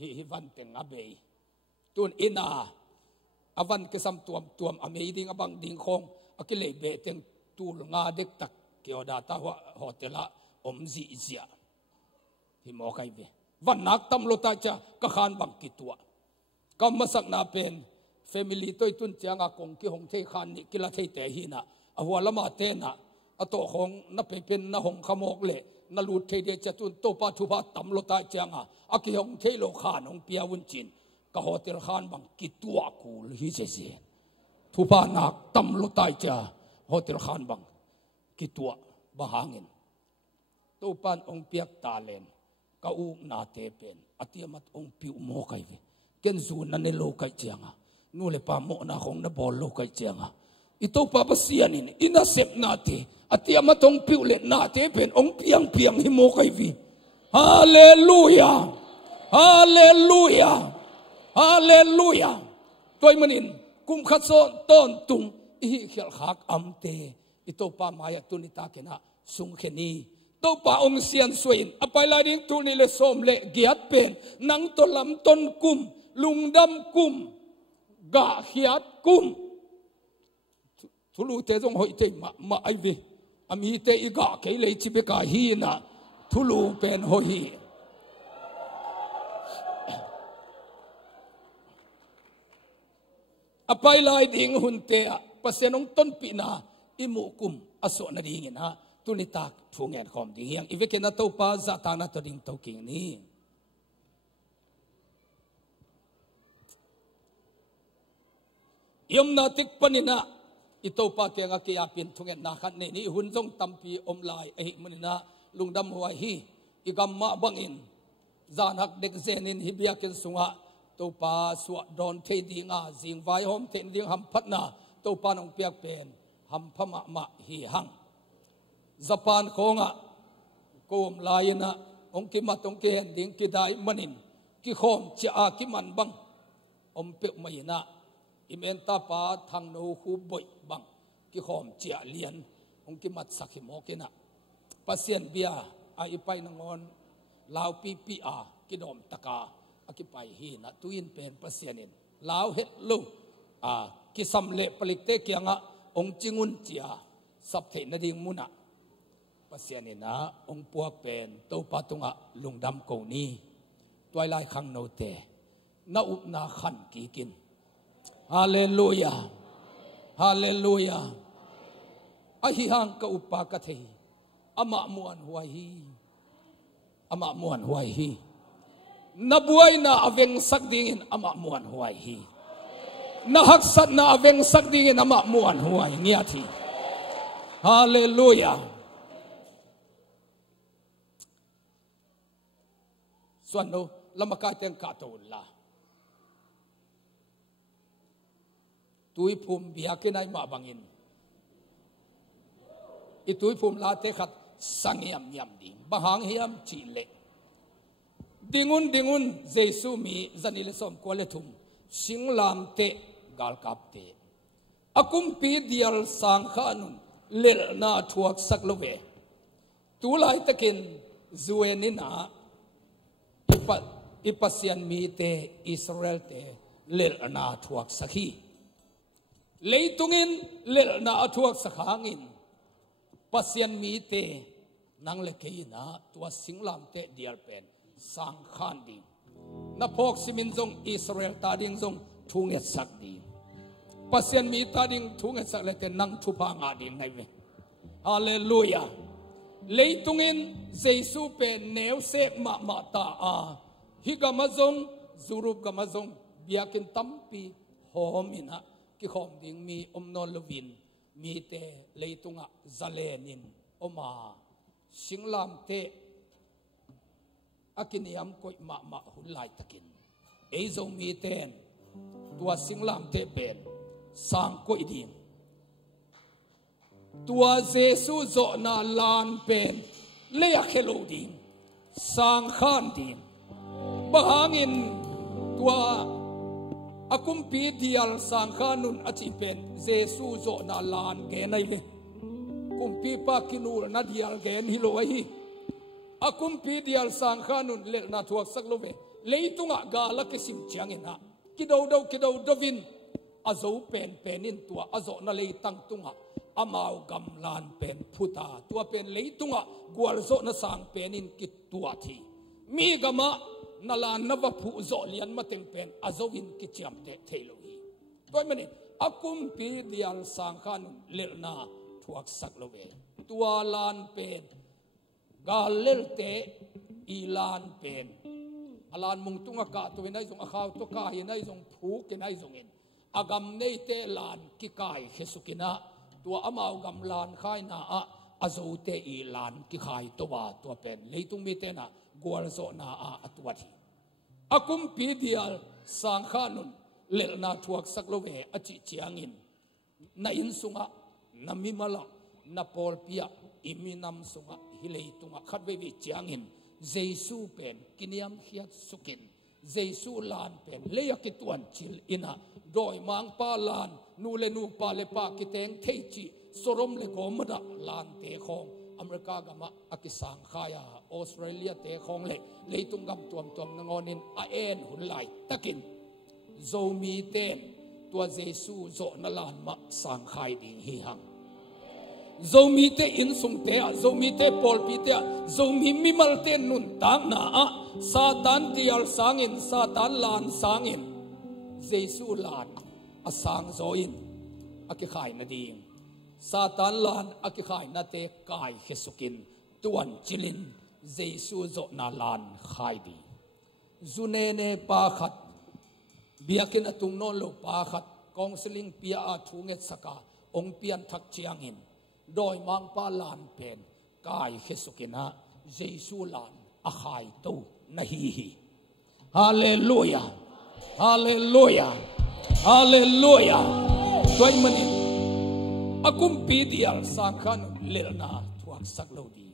ฮิวันเต็งอาเบยตุนอินาอวันก็ซ้ำตัวอเมดิงอบังดิงคงอกิเลเบเต็งตูลงาเด็กตักเกี่ยวดาตาว่าโฮเทลอมซีเซียฮิโมไกเบวันนักตำรวจจะกขานบังกิตัวก็มาสักนาเป็นเฟมิลี่ตัวตุนเจียงอากงกิหงเทขานนี่กิลาเทเตหินะอหัวละมาเตนะอโตหงนับเป็นนหงขโมกเละนลูดเทเดจตุนโตปาทุบาตำรวจเจียงอากิหงเทโลขานหงเปียวุนจินก็โฮเทลขานบังกิตัวกูลฮิเจเซทุบานักตำรวจเจียโฮเทลขานบังกิตัวบะหางินตัวปานองเปียกตาเลนก็อุกนาเตเป็นอติยมัดองปิวโมไกเวเกนซูนันเนโลไกเจียงนู่เลยปาโมนาของนบอลโลไกเจียงอิโตปาปเสียนินอินาเซปนาเตอติยมัดองปิวเลนาเตเป็นองเปียงฮิโมไกเวฮาเลลูยาฮาเลลูยาฮาเลลูยาตัวมันอินกุมขัดโซต้นตุงอิเขลขักอัมเตอิโตปามายตุนิตาเกนะสุงเขนีตัวป่าองเซียนสวยอภัยลายดิ้งทุนิเลสมเลเกียดเป็นนังตัวลำต้นกุมลุงดำกุมกะเขียดกุมทุลุเตจงหอยเตมาไอวีอามีเตอีกะเกเลยจิเบกาฮีนะทุลุเป็นหอยอภัยลายดิ้งหุ่นเตะปัสเซนงต้นปีนาอิมุกุมอโศนดิ้งนะตุนิตาทุ่งเงินคอมดิ้งยังอีเวกนัตโตปาจัตานัตดิ้งโตกิงนี้ยมนาติกปนินะอิโตปาเกงาเกียปินทุ่งเงินนาคันนี่หุ่นจงตัมปีอมลายมนินะลุงดำหัวฮีอิกัมมาบังอินจานักเด็กเซนินฮิบิยากินสุงะโตปาสวดดอนเทดิงาจิงไวหอมเทดิงหัมพัดนาโตปานองเปียกเป็นหัมพมะมะฮีหังญี่ปุ่นคงอ่ะกุมลายนะองคิมาตองเกนดิ้งกิได้มันินกิขอมเจ้ากิมันบังอมเปียกไม่นะอิเมนตาปาทางโนคูบอยบังกิขอมเจ้าเลียนองคิมัดสักหิโมกินะปัสยันเบียไอไปนงอนลาวปีอากิดอมตะกาอากิไปฮีนะตุยินเป็นปัสยันินลาวเฮลูกิสัมเลปลิกเตเกียงะองจิงุนเจียสับเทนดิ่งมุนะปัสยานินะองปวกเป็นตัวปาตุงะลุงดำกูนี้ตัวลายขังโนเตนาอุปนาขันกีกินฮาเลลูยาฮาเลลูยาอหิหังกอุปากะเทอมะมวนหัวฮีอมะมวนหัวฮีนบวยนาอเวงสักดิ่งอมะมวนหัวฮีนหักสัตนาอเวงสักดิ่งอมะมวนหัวเงียทีฮาเลลูยาส่วนนู้นละมากายเต็งกาตูนละ tui phum bia ke nai ma bangin i tui phum la te khat sangiam yam ding bahang hiam chi le dingun jesu mi zanile som kwale thum singlam te gal kap te akum pi dial sang khanun lel na thuak sak love tu lai takin zuenina ipasian mi te Israel te lel na thuak sakhi leitungin lel na thuak sakhangin pasian mi te nang le keina tua singlam te dial pen sang khan ding na phok simin jong Israel ta ding jong thunget sak ding pasian mi ta ding thunget sak le te nang thupa nga ding nai ve hallelujah leitungin jesu pe neu se ma ta a higamazong zurup gamazong biakin tampi homina ki khom ding mi omnon lovin mi te leitunga zalenin oma singlam te akiniam koi ma hulai takin eizo mi ten tua singlam te ben sang koi din tua jesu zo na lan pen leya khelo din sang khan din bahangin tua akumpi dial sang khanun achi pen jesu zo na lan ge nai le kumpi pa kinur na dial gen hilo hi akumpi dial sang khanun le na thuak sak love leitunga gala kisim chiangena kido dovin azo penin tua azo na leitang tunga amau gamlan pen phuta tua pen leitunga gwalzo na sang penin kitua thi mi gama nalan na phu zo lian mateng pen azowin kichiam te thelo hi toy mani akumpi dial sang khanun le na thuak sak love tua lan pen galel te ilan pen alan mung tunga ka to nai jong akhaw to ka hi nai jong phu ke nai jong in agam nei te lan ki kai khesukina tua amau gam lan khai na a azo te ilan ki khai to wa to pen leitung mi te na gwal zo na a atwat hi akum pi dial sang khanun le na thuak sak love achi chiangin na in sunga na mimala na pol pia iminam sunga hilei tunga khatwe wi chiangin jesu pen kiniam hiat sukin jesu lan pen leya ki tuan chil ina doi mang pa lan nu le nu pa le pa ki teng theichi sorom le komada lan te khong america gama akisang khaya australia te khong le leitung gam tuam nangonin a en hunlai takin zomi ten tua jesu zo na lan ma sang khai ding hi hang zomi te in sung te zomi te pol pi te zomi mimal te nun tang na a satan tial sangin satan lan sangin jesu lan asang zoin akikhai na ding satan lan akikhai na te kai hesukin tuan chilin jesu zo na lan khai di zunene pa khat biakin atung non lo pa khat counseling pia a thunget saka ong pian thak chiangin doi mang pa lan pen kai hesukina jesu lan a khai to na hi hallelujah hallelujah hallelujah toy mani akum pi dial sang khan lelna thuak sak lo di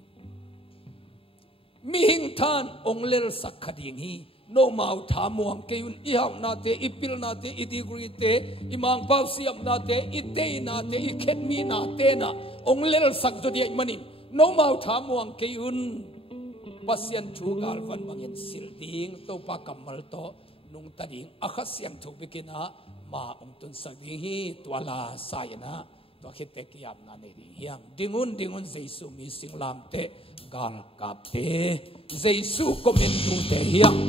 mi hing than ong lel sak khading hi no mau tha muang keun i haw na te ipil na te i degree te imang pau siam na te i te na te i khet mi na te na ong lel sak zo di manin no mau tha muang keun pasian thu gal van bangin sil ding to pa kamal to nung ta ding akha siam thu bikina ma ong tun sak ding hi twala sayana to khite kiam na ne ding hiang dingun jesu mi singlam te gal kap te jesu komin tu te hiang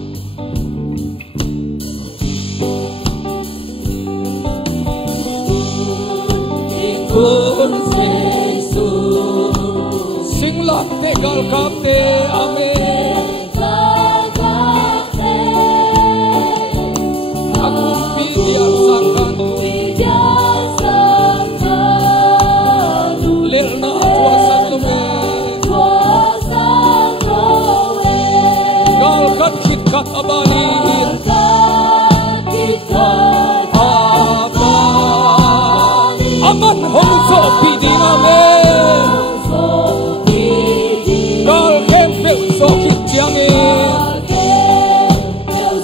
dingun jesu singlam te gal kap te amen aku pidia sangkan lelna kat abahir abahir aman hong so piding amen gal kem pe so khit chiang e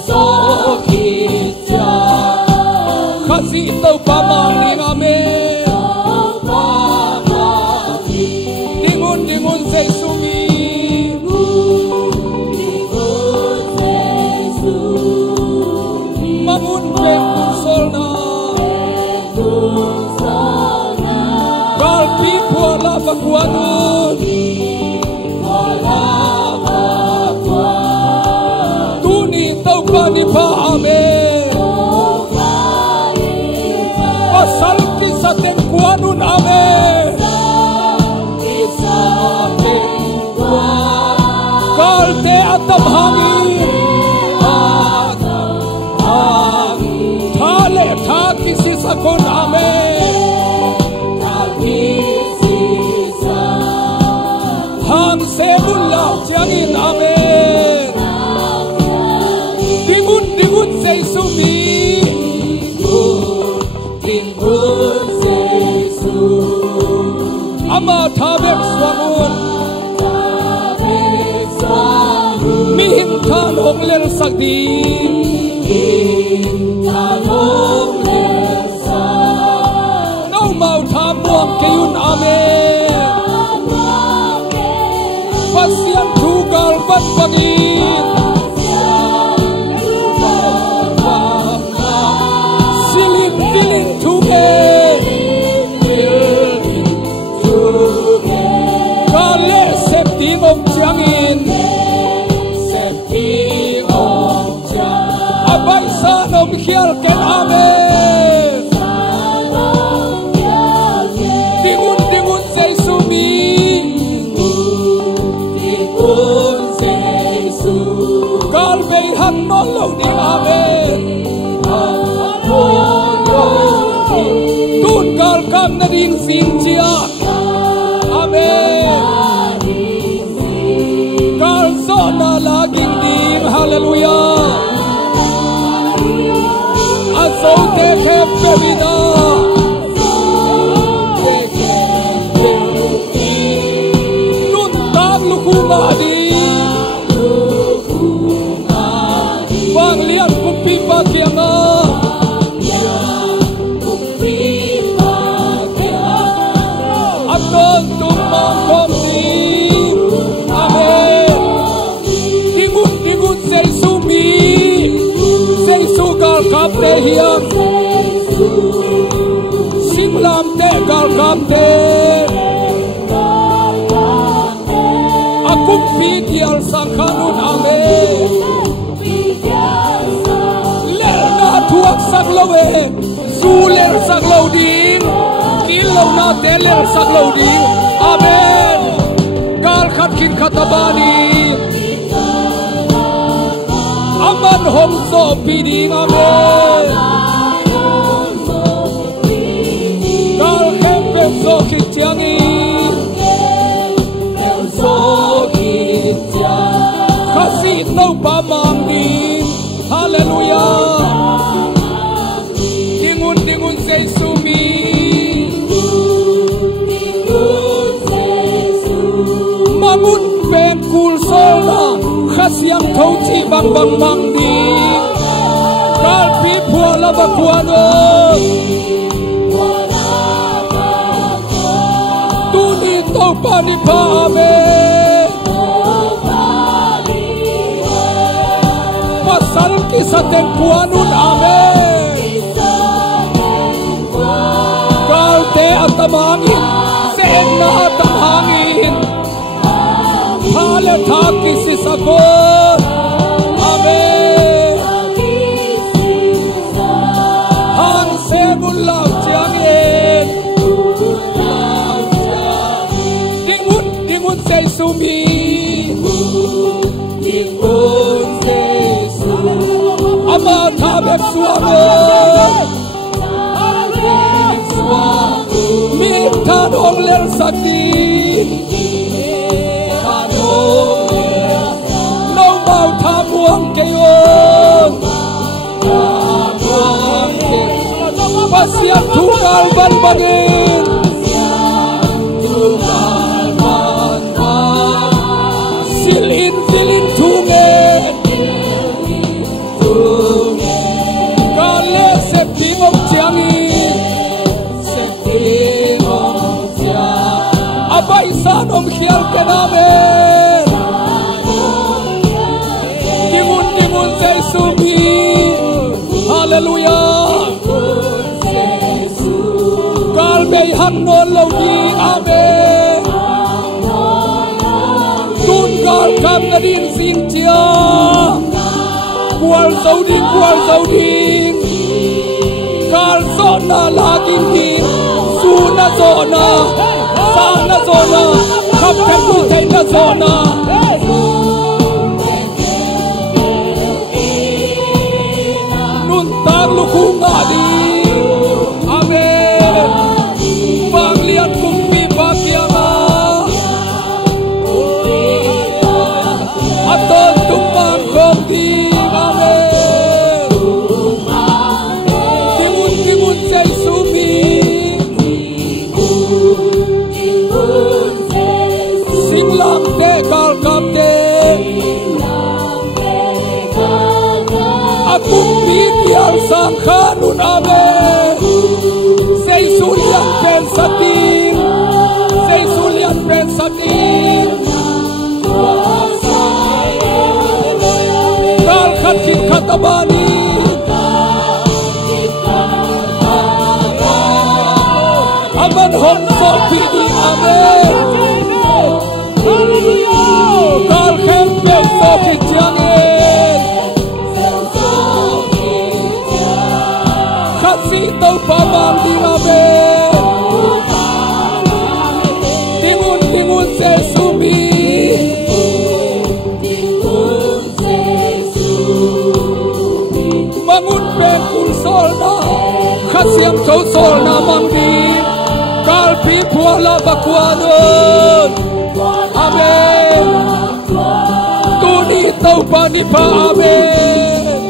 so khit chiang khasi to pa mang ni amen dingun say sumi mamun pe sol na gal pi pula bakwanun tuni tau pa ni pa amen pasal kisah ten kuanun amen gal te atam hangin thale tha kisi sakon amen hang se bulla changin amen dingun say sumi dingun say su ama thabek swangun mi hin khan hong ler sakdi no mau tham muang kayun amen pasian tugal bat pagi siling feeling kale septi ngom changin abai sa nom khial ken amen dingun say sumi gal bei han no lo ding amen tun gal kam na ding sin chia amen gal so na la ging ding hallelujah aso te ke pevida nun tan luku madi bang lian kupi pakianga aton tumang komi amen dingun say sumi say sugal kap te hiam simlam te gal kap te akum pi dial sangkanun amen ler na tuak sak lowe su ler sak lo ding kil lo na te ler sak lo ding amen gal khat kin khatabani aman hom so piding amen gal kem pe so khit chiang i so khit chiang khasi to pa mang di hallelujah dingun say sumi mamun pen kul sola khasiang thau chi bang bang mang di gal pi pula bakwana tuni to pa ni pa amen pasal kisah ten kuanun amen gal te atam hangin sen na atam hangin hale tha kisi sakon amen hang se bulla changin dingun say sumi dingun say sumi ama thabek suame mi than hong ler sakdi no mau tham muang kayon pasya Pasian tunggal ban bangin silin tungen kale seping om ciangin abai san om khial kenamen dimun say sumi hallelujah kalbei hang non lo di amen tun kal kam nadin sin chia kual zau ding kal zona lagin din suna zona sana zona kap kap kutai na zona nun tar lu khungadi amen bang lian kumpi bakiama aton tumpang kopi amen timun say sumi simlam te kal kap te akung biar sang khanun amen say sulian pen satin kal khatin khatabani aman hon so pidi amen kal khem pe so kijangen khasi tau pamang di amen timun se sumi mangun pe kul solna khasiam chau solna mangdi kalpi puala bakwanun amen tuni tau pani pa amen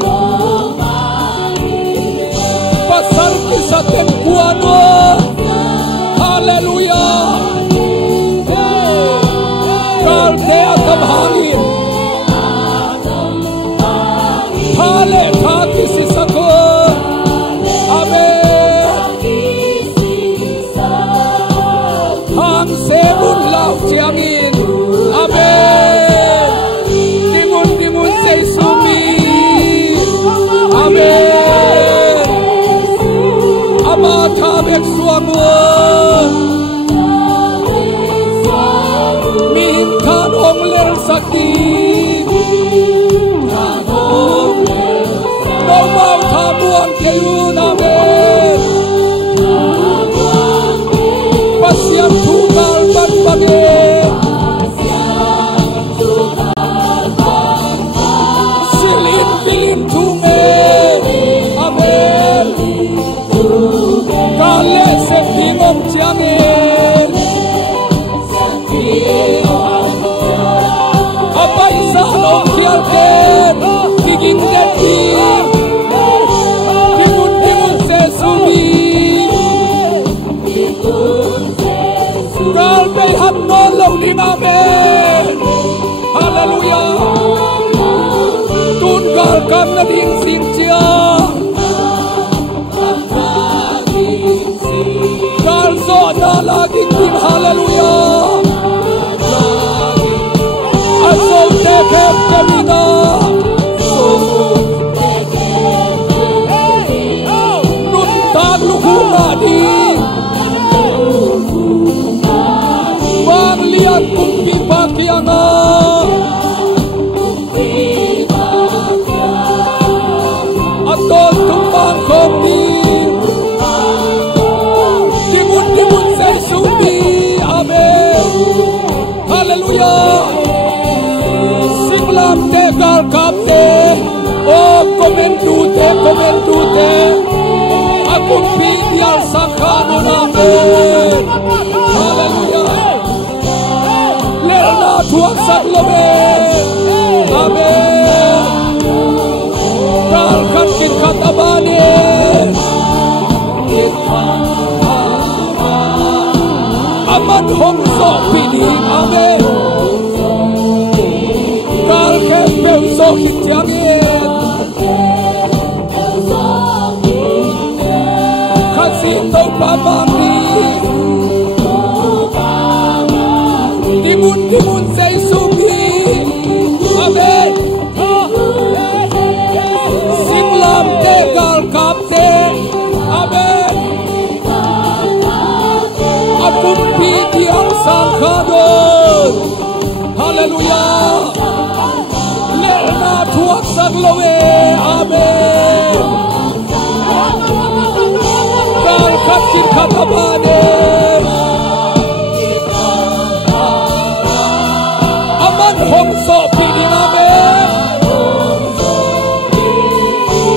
pasal kisah kuanun haleluya kalpe atam hangin hale khati sisakun amen hang sebun lau ciangin amen timun say sumi amen amata bek suamun min kan ong ler sakti no mau tabuang kayun amen pasian tunggal ban bangin silin tungen amen kale seping om ciangin abai san om khial ken bigin deti timun se sumi kalbei han non lo ding amen hallelujah tun kal kam na ding sin chia kal so na lagi din hallelujah aso te pep kemina nun tan lu khungadi bang lian kumpi pakianga aton tumpang kopi timun say sumi amen hallelujah simlam te kal kap te oh komentu te akung pi biar sakhanun amen hallelujah lerna tuang sak lobe amen kal khat kin khatabane aman hong so pini amen kal ke peu so hit jangen kasih tau pamami timun timun say sumi amen singlam te kal kap te amen akum pi diang sang khadon hallelujah lerna tuak sang lowe amen kal kap kin katabane aman hong so pini amen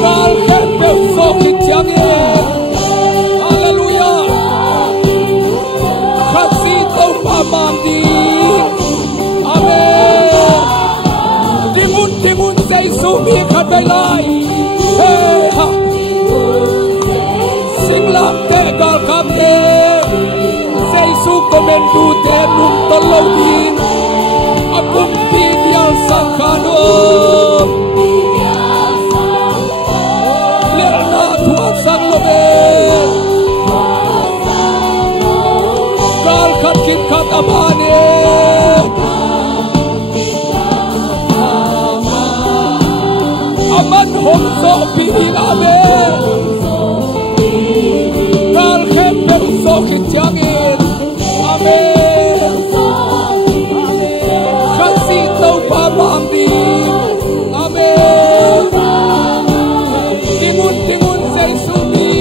kal kap peu so kit jangen hallelujah kasih tau pamandi amen timun timun say sumi khat bai lai hey ha singlam te gal kam te say su komen du te num tol lo din akum pi dial sang khano lerna tuak sang lobe kal khat kit khat abane aman hom so pin amen kal khem peu so khit jangin amen kasih tau pamam di amen timun timun say sumi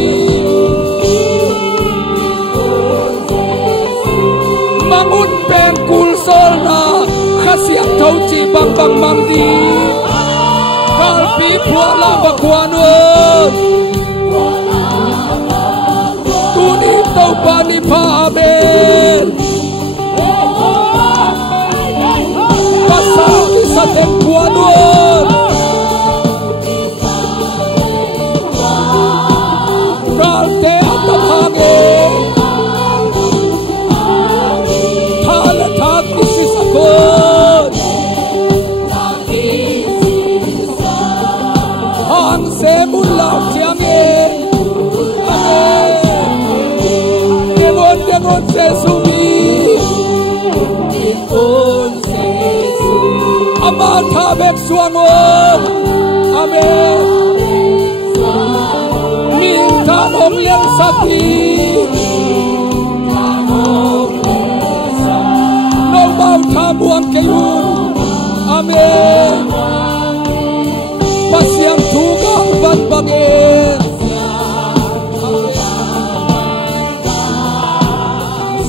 mangun pen kul sol na khasiak thau chi bang bang mang di kal pi phua la bakwanun tuni tau pani pa amen pasal sa ten kwanun kal te atapage thal thak isi sakon han se mulau jangen demon demon se sumi aman thabek suangon amen min tan ong leng sakti no mau thabuang kayun amen pasyang tugang ban bangin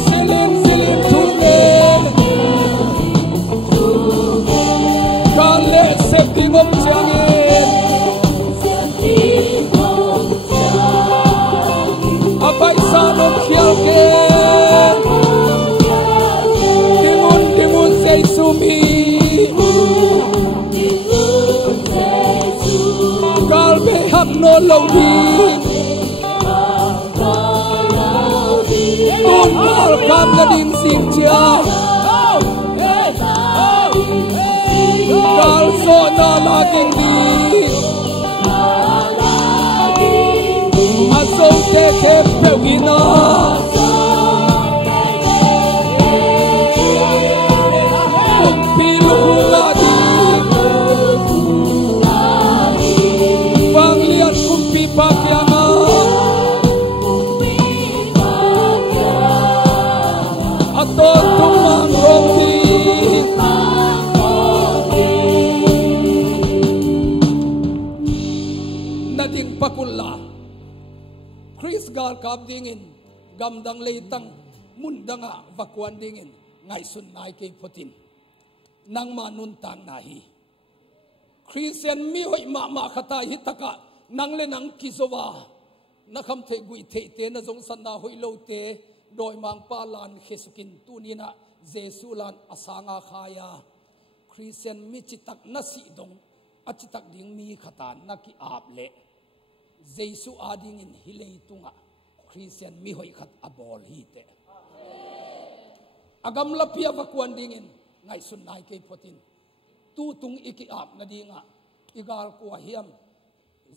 silim silim tungen kale sepingom jangin abai sanom khialgen timun timun say sumi kal be hak no lo di tun kal kam na din sin chia kal so na laging di aso te ke pewina pilu na di pangliat kumpi pakyanga aton tumang roti nading pakulla Chris gal kam dingin gamdang leitang mundanga bakwan dingin ngai sun nai ke potin nang manun tan nahi Christian mi hoi ma khata hi taka nang le nang kizowa na kham the gui the te na jong san na hoi lo te doi mang pa lan khesukin tunina jesu lan asanga khaya Christian mi chitak na si dong achitak ding mi khata na ki ap le jesu ading in hilei tunga Christian mi hoi khat abol hi te agam lapia vakuan dingin ngai sun nai ke potin tu tung iki ap na dinga igal ko hiam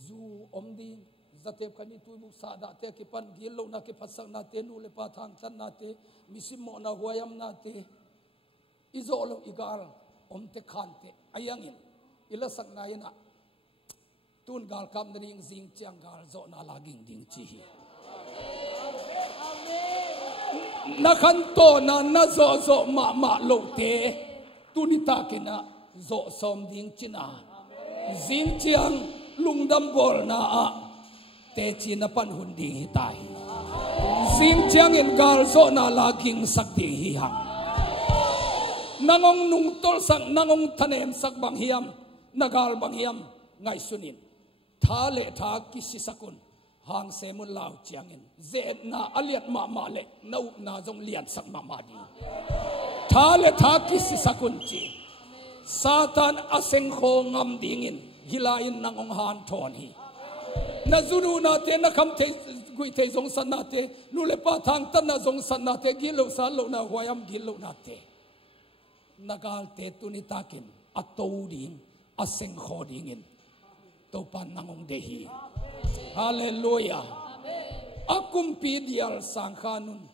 zu omding zatep kani tu mu sa da te ki pan gil lo na ki phasak na te nu le pa thang chan na te misim mo na huayam na te izolo igal om te khan te ayangin ila sak na yana tun gal kam na ning jing chiang gal zo na laging ding chi hi na khan to na zo zo ma lo te tunita kina zo som ding china jing chiang lungdam bol na a te chi na pan hun ding hi tai jing chiang in gal zo na laging sak ding hi hang nangong nung tol sak nangong thanem sak bang hiam nagal bang hiam ngai sunin tha le tha kisi sakun hang semun lau chiangin ze na aliat ma le nau na jong lian sak ma di tha le tha kisi sakun chi satan aseng kho ngam dingin hilain nangong han thon hi na zuru na te na kham the gui the jong san na te nu le pa thang tan na jong san na te gilo sa lo na huayam gilo na te nagal te tunitakin ato ding aseng kho dingin to pan nangong dehi hallelujah akum pidial sangkhanun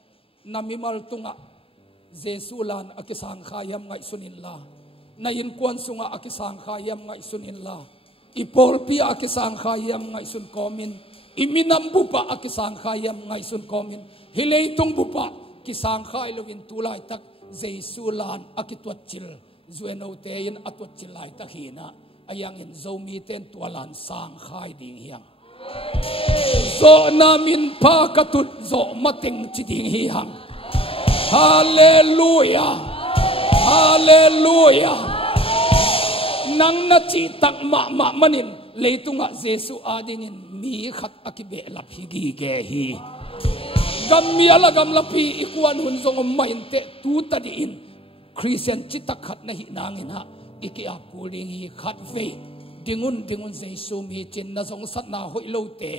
namimal tunga jesulan akisang khayam ngai sunin la nayin kwan sunga akisang khayam ngai sunin la ipol pi akisang khayam ngai sun komin iminam bupa akisang khayam ngai sun komin hileitung bupa kisang khay lovin tulai tak jesulan akitwat chil zueno tein atwat chilai tak hina ayang in zomi ten tualan sang khai ding hiang zo namin pa katut zo mating chiding hi hang hallelujah hallelujah nang na chi tak ma manin leitunga jesu adingin mi khat akibe lap higi ge hi gammiala gamlapi ikuan hun zong main te tu tadi in Christian chitak khat na hi nangin ha iki apuling hi khat ve dingun jesu mi chin na zong sat na hoi lo te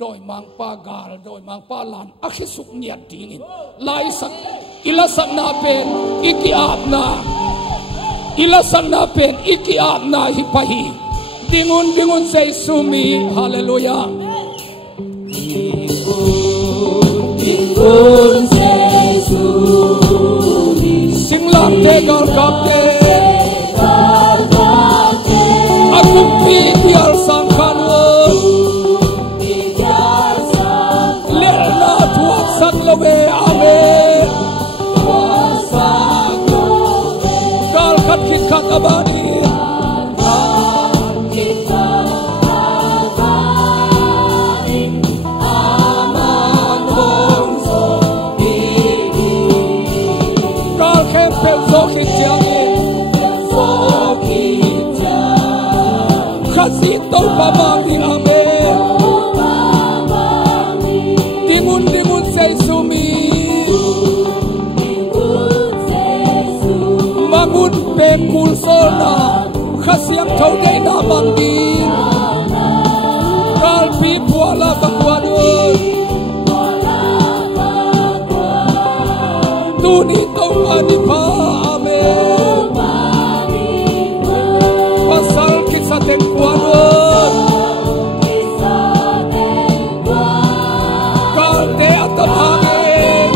doi mang pa gal doi mang pa lan akhisuk niat dingin lai sak ila sak na pen iki ap na ila sak na pen iki ap na hi pa hi dingun jesu mi hallelujah dingun jesu singlam te gal kap te aku pidial sangkhanun lerna tuak sak lawe amen gal khat ki khat abadi gal khem pel zo ki chiang Kasito pamang di amen Dingun jesu mi Mangun pekul solna Kasiam tau day na mangdi Kalpi puala bakwadun Tuni tau manipa amen Pasal kisah tengkuanun Kalte atam hangin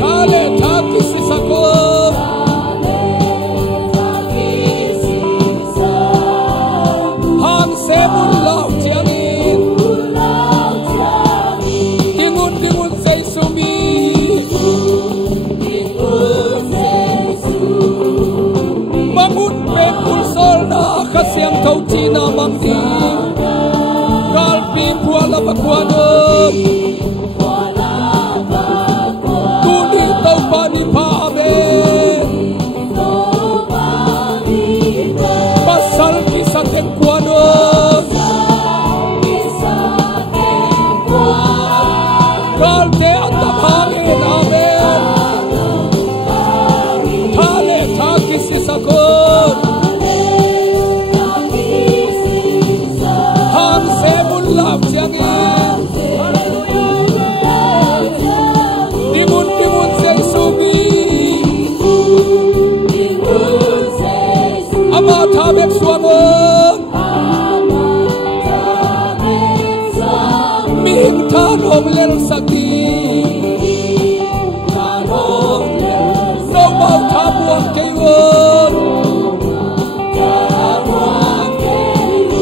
Kale taki sisakun Hang sebun lau tiangin Dingun jesu mi Mangun pekul solna kasiang tau cina mangdi Kalpi puala bakwadun Tuni tau pani pa amen Pasal kisah tengkuanun Kalte atam hangin amen Hale taki sisakun Hang sebun lau tiangin hom lel sakti no mau thabuang keiwon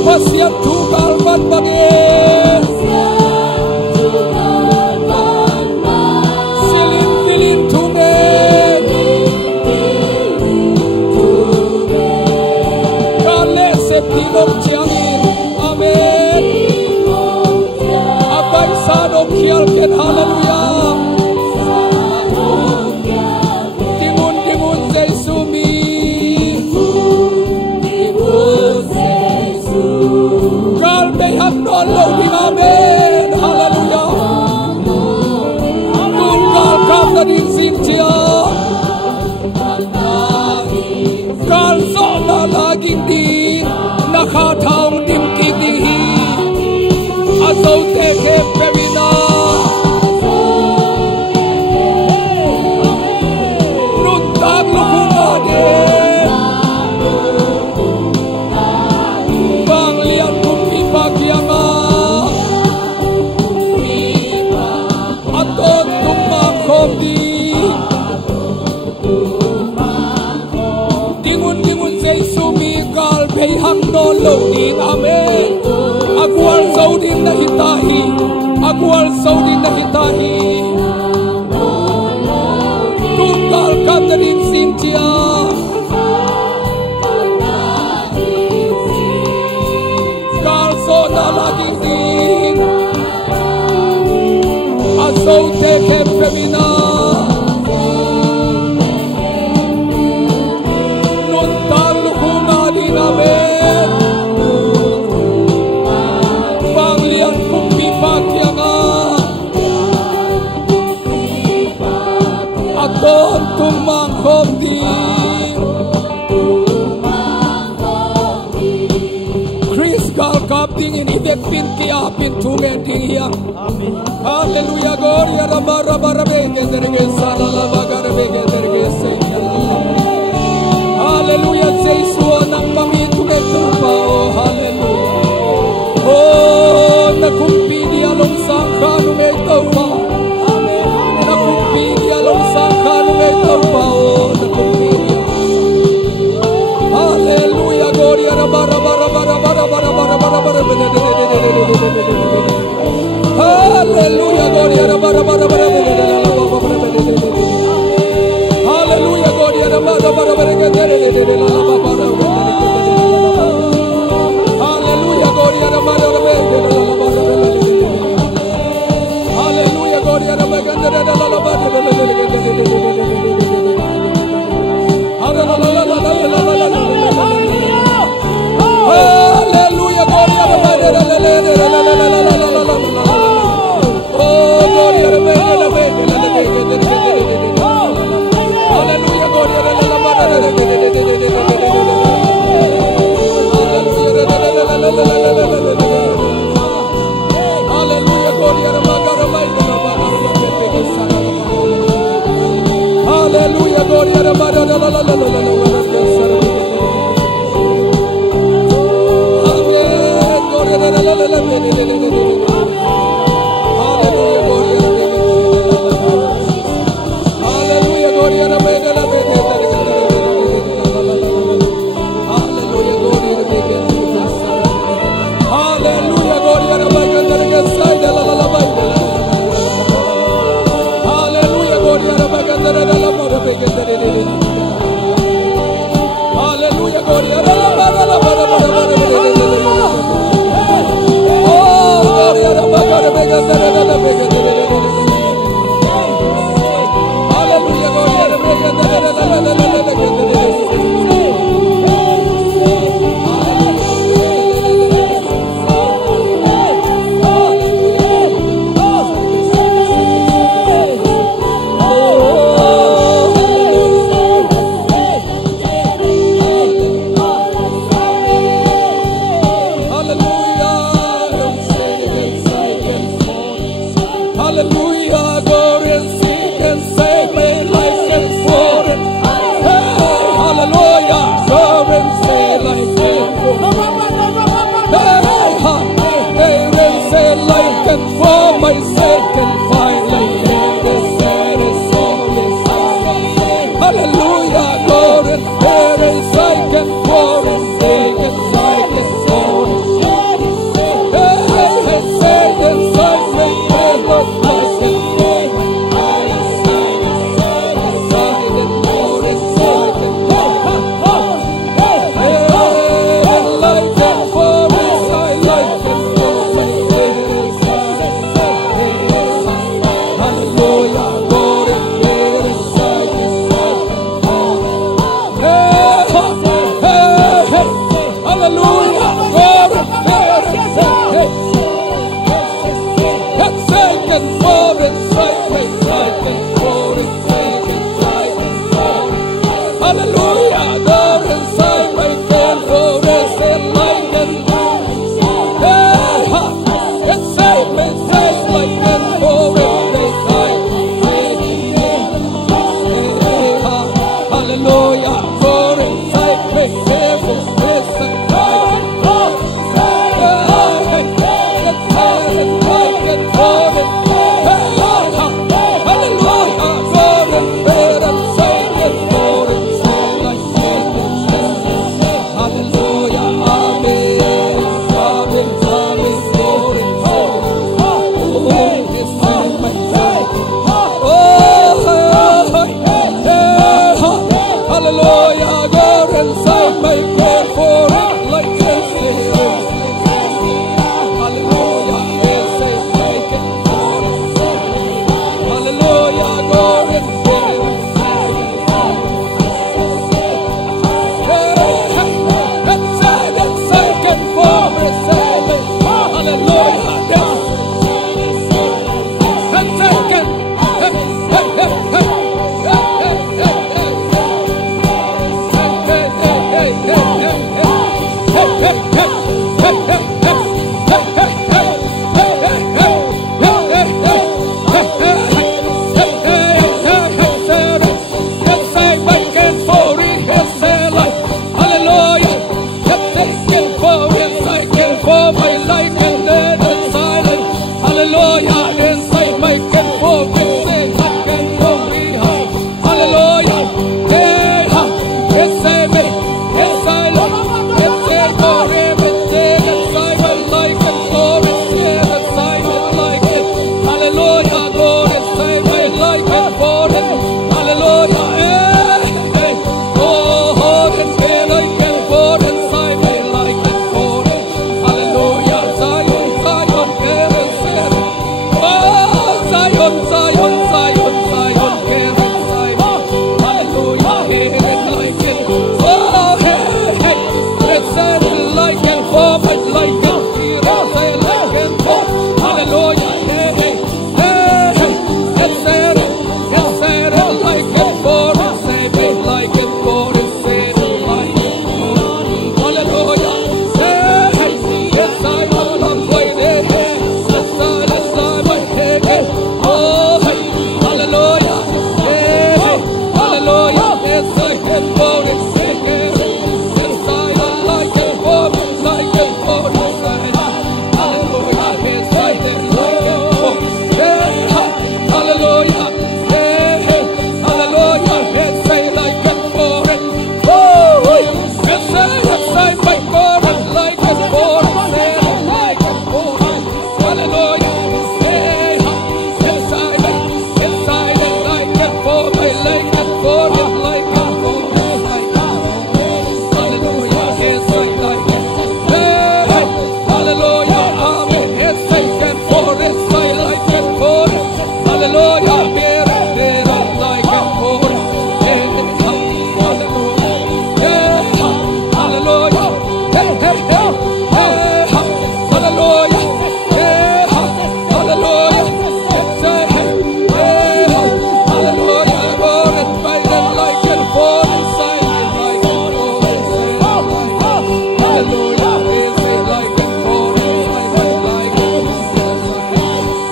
pasiat tu kalban bagi silin dilin tunge kale septinom ciangin amen abai sadom kial ken haleluya timun timun zeisumi kal behan nolo di amen haleluya tunggal kam dadin sintia kal zona laging di nakataw dim kikihi atau teke pemina nuntang lukungade bang liat kumpi pagianga atau tumang kopi tingun seisumi kal behang dolo din amen akwal saudin na hitahi akwal saudin na hitahi tunggal katarin sintia kal soda lagi din asau teke pemina nuntar lukuna din amen panglian kumpi pakianga aton tumang kondi Chris gal kapting ini dekpin kia pin tunge tingiang haleluya gloria raba raba rabe genderge sala lava garbe genderge senya haleluya Yesu nang pami tunge kumpa oh haleluya oh nakumpi dia long sangka nume taupa nakumpi dia long sangka nume taupa oh nakumpi dia haleluya gloria raba raba raba raba raba raba raba raba haleluya gloria raba raba raba raba haleluya gloria raba raba raba haleluya gloria raba raba haleluya gloria raba haleluya gloria raba oh gloria raba haleluya gloria raba haleluya gloria raba haleluya gloria raba say can find like it is said is all inside. Hallelujah, God and there is I can pour and take inside His soul. Hey, say inside me, God bless it.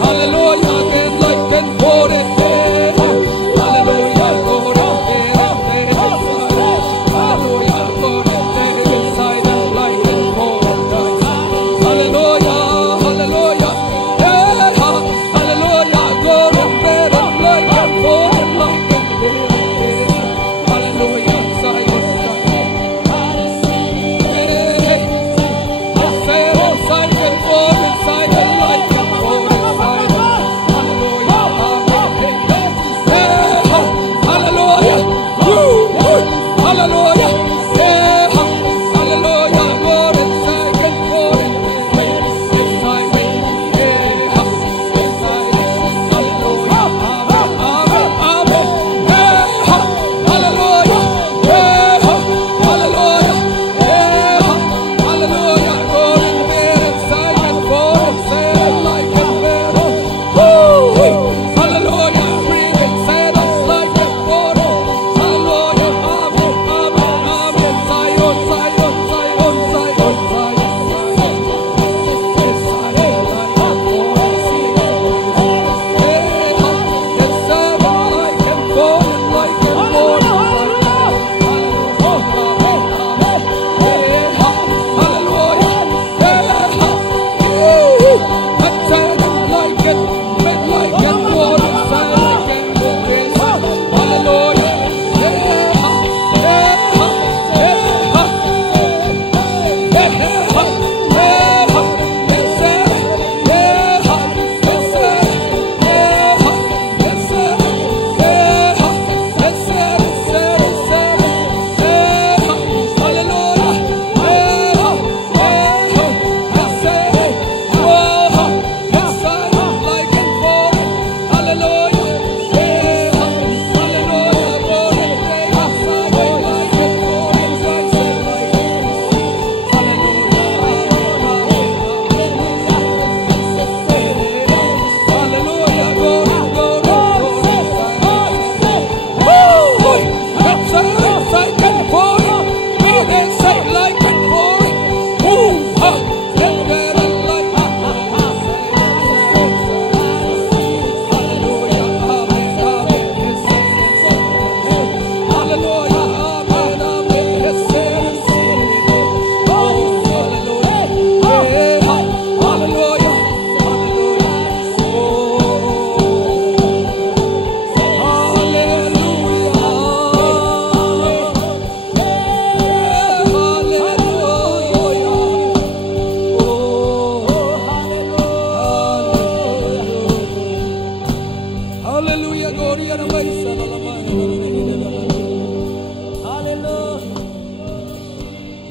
Hallelujah, again like and for it.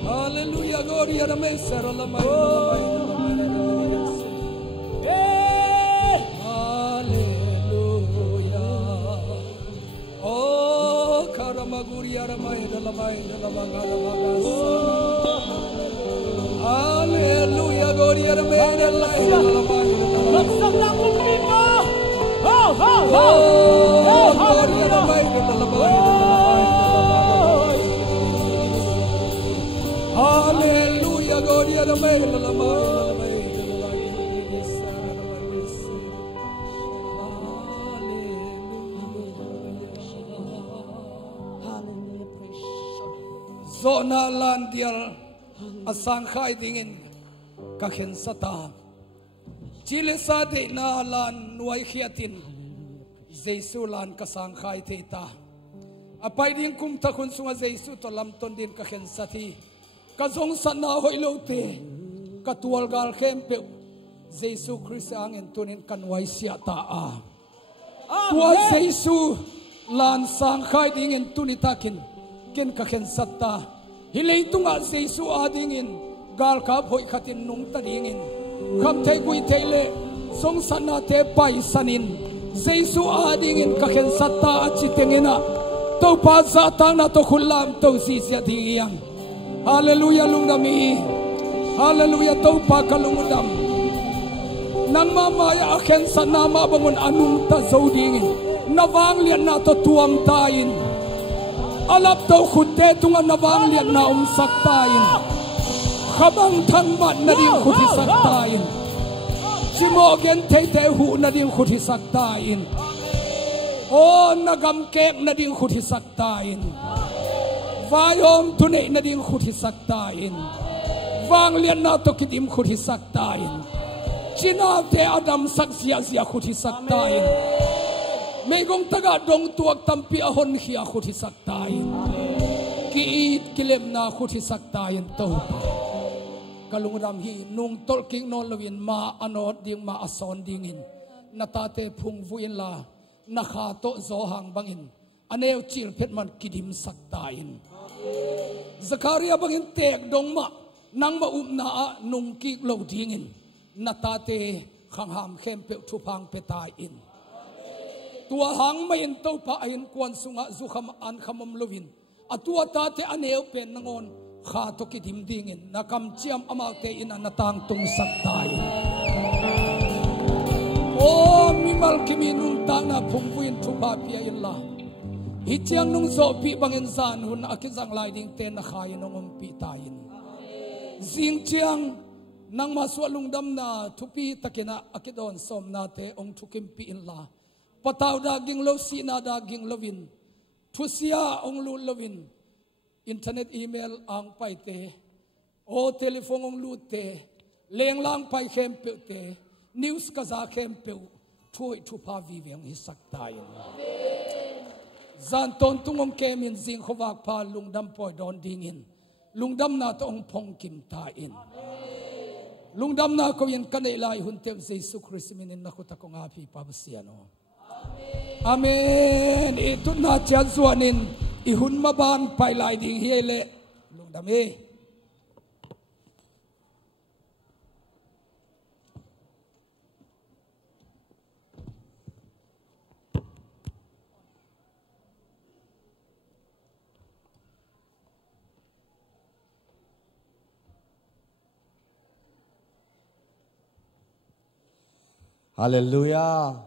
Hallelujah, God, you're the Messiah. Hallelujah. Oh, Karamaguri Aramai, the Lamai, the Lamagara. Hallelujah, God, you're the Messiah. Oh, God, you're the Messiah. Hallelujah, God, you're the Zona landial asang khai dingin kakhen sata chile sa de na lan nuai khiatin Jesu lan kasang khai theita apai ding kum ta khun sunga Jesu to lam ton din kakhen sati ka zong sana hoilo te ka tual gal khem pe Jesu Christ ang en tunin kanwai sia ta a tua Jesu lan sang khai ding en tunitakin ken kakhen satta hilei tunga Jesu ading in gal ka phoi khatin nung ta ding in kham thei gui theile song sana te pai sanin Jesu ading in kakhen satta achitengena to pa za ta na to khulam to si sia ding hallelujah lungdami hallelujah to pa kalungudam nang mamaya akhen sana ma bangun anung ta zoding nawang lian na to tuam tain alap to khutte tunga nawang lian na saktain khabang thang man na ding khuthi saktain simo gen te hu na ding khuthi saktain o nagam kek na ding khuthi saktain vayom tunai na ding khuthi saktain wang lian na to kitim khuthi saktain china te adam saksia sia khuthi saktain megong taga dong tuak tampi ahon khia khuthi saktain ki kilem na khuthi saktain to kalungdam hi nung tolking non lawin ma anot ding ma ason dingin natate phung vuin la nakha to zo hang bangin aneu chil phetman kidim saktain Zakaria bangin tek dong ma nang ma na nung ki lo dingin natate khang ham khem pe thu phang petai in tua hang mai in to pa in kwan sunga zu kham an khamam lovin atua ta te aneu pen nangon kha to ki dim ding in nakam chiam amal te in anatang tung saktai o mi mal kimi nung ta na phung buin thu pa pia in la hi chiang nung zo pi bangin zan hun akizang lai ding te na khai nong pi tain zing chiang nang maswa lungdam na thupi takena akidon som na te ong thukim pi in la pataw da ging lo si na da ging lovin thusia ong lu lovin internet email ang pai te o telephone ong lu te leng lang pai khem pe te news ka za khem pe thui thu pa vi veng hi saktai zan ton tungom kemin zing khowak pa lungdam poi don dingin lungdam na to ong phong kim ta in lungdam na ko yen kanai lai hun tem Jesu Christ minin na ko ta ko nga phi pa basiano amen itu na cha zuanin ihun maban pai lai ding hiele lungdam e Hallelujah.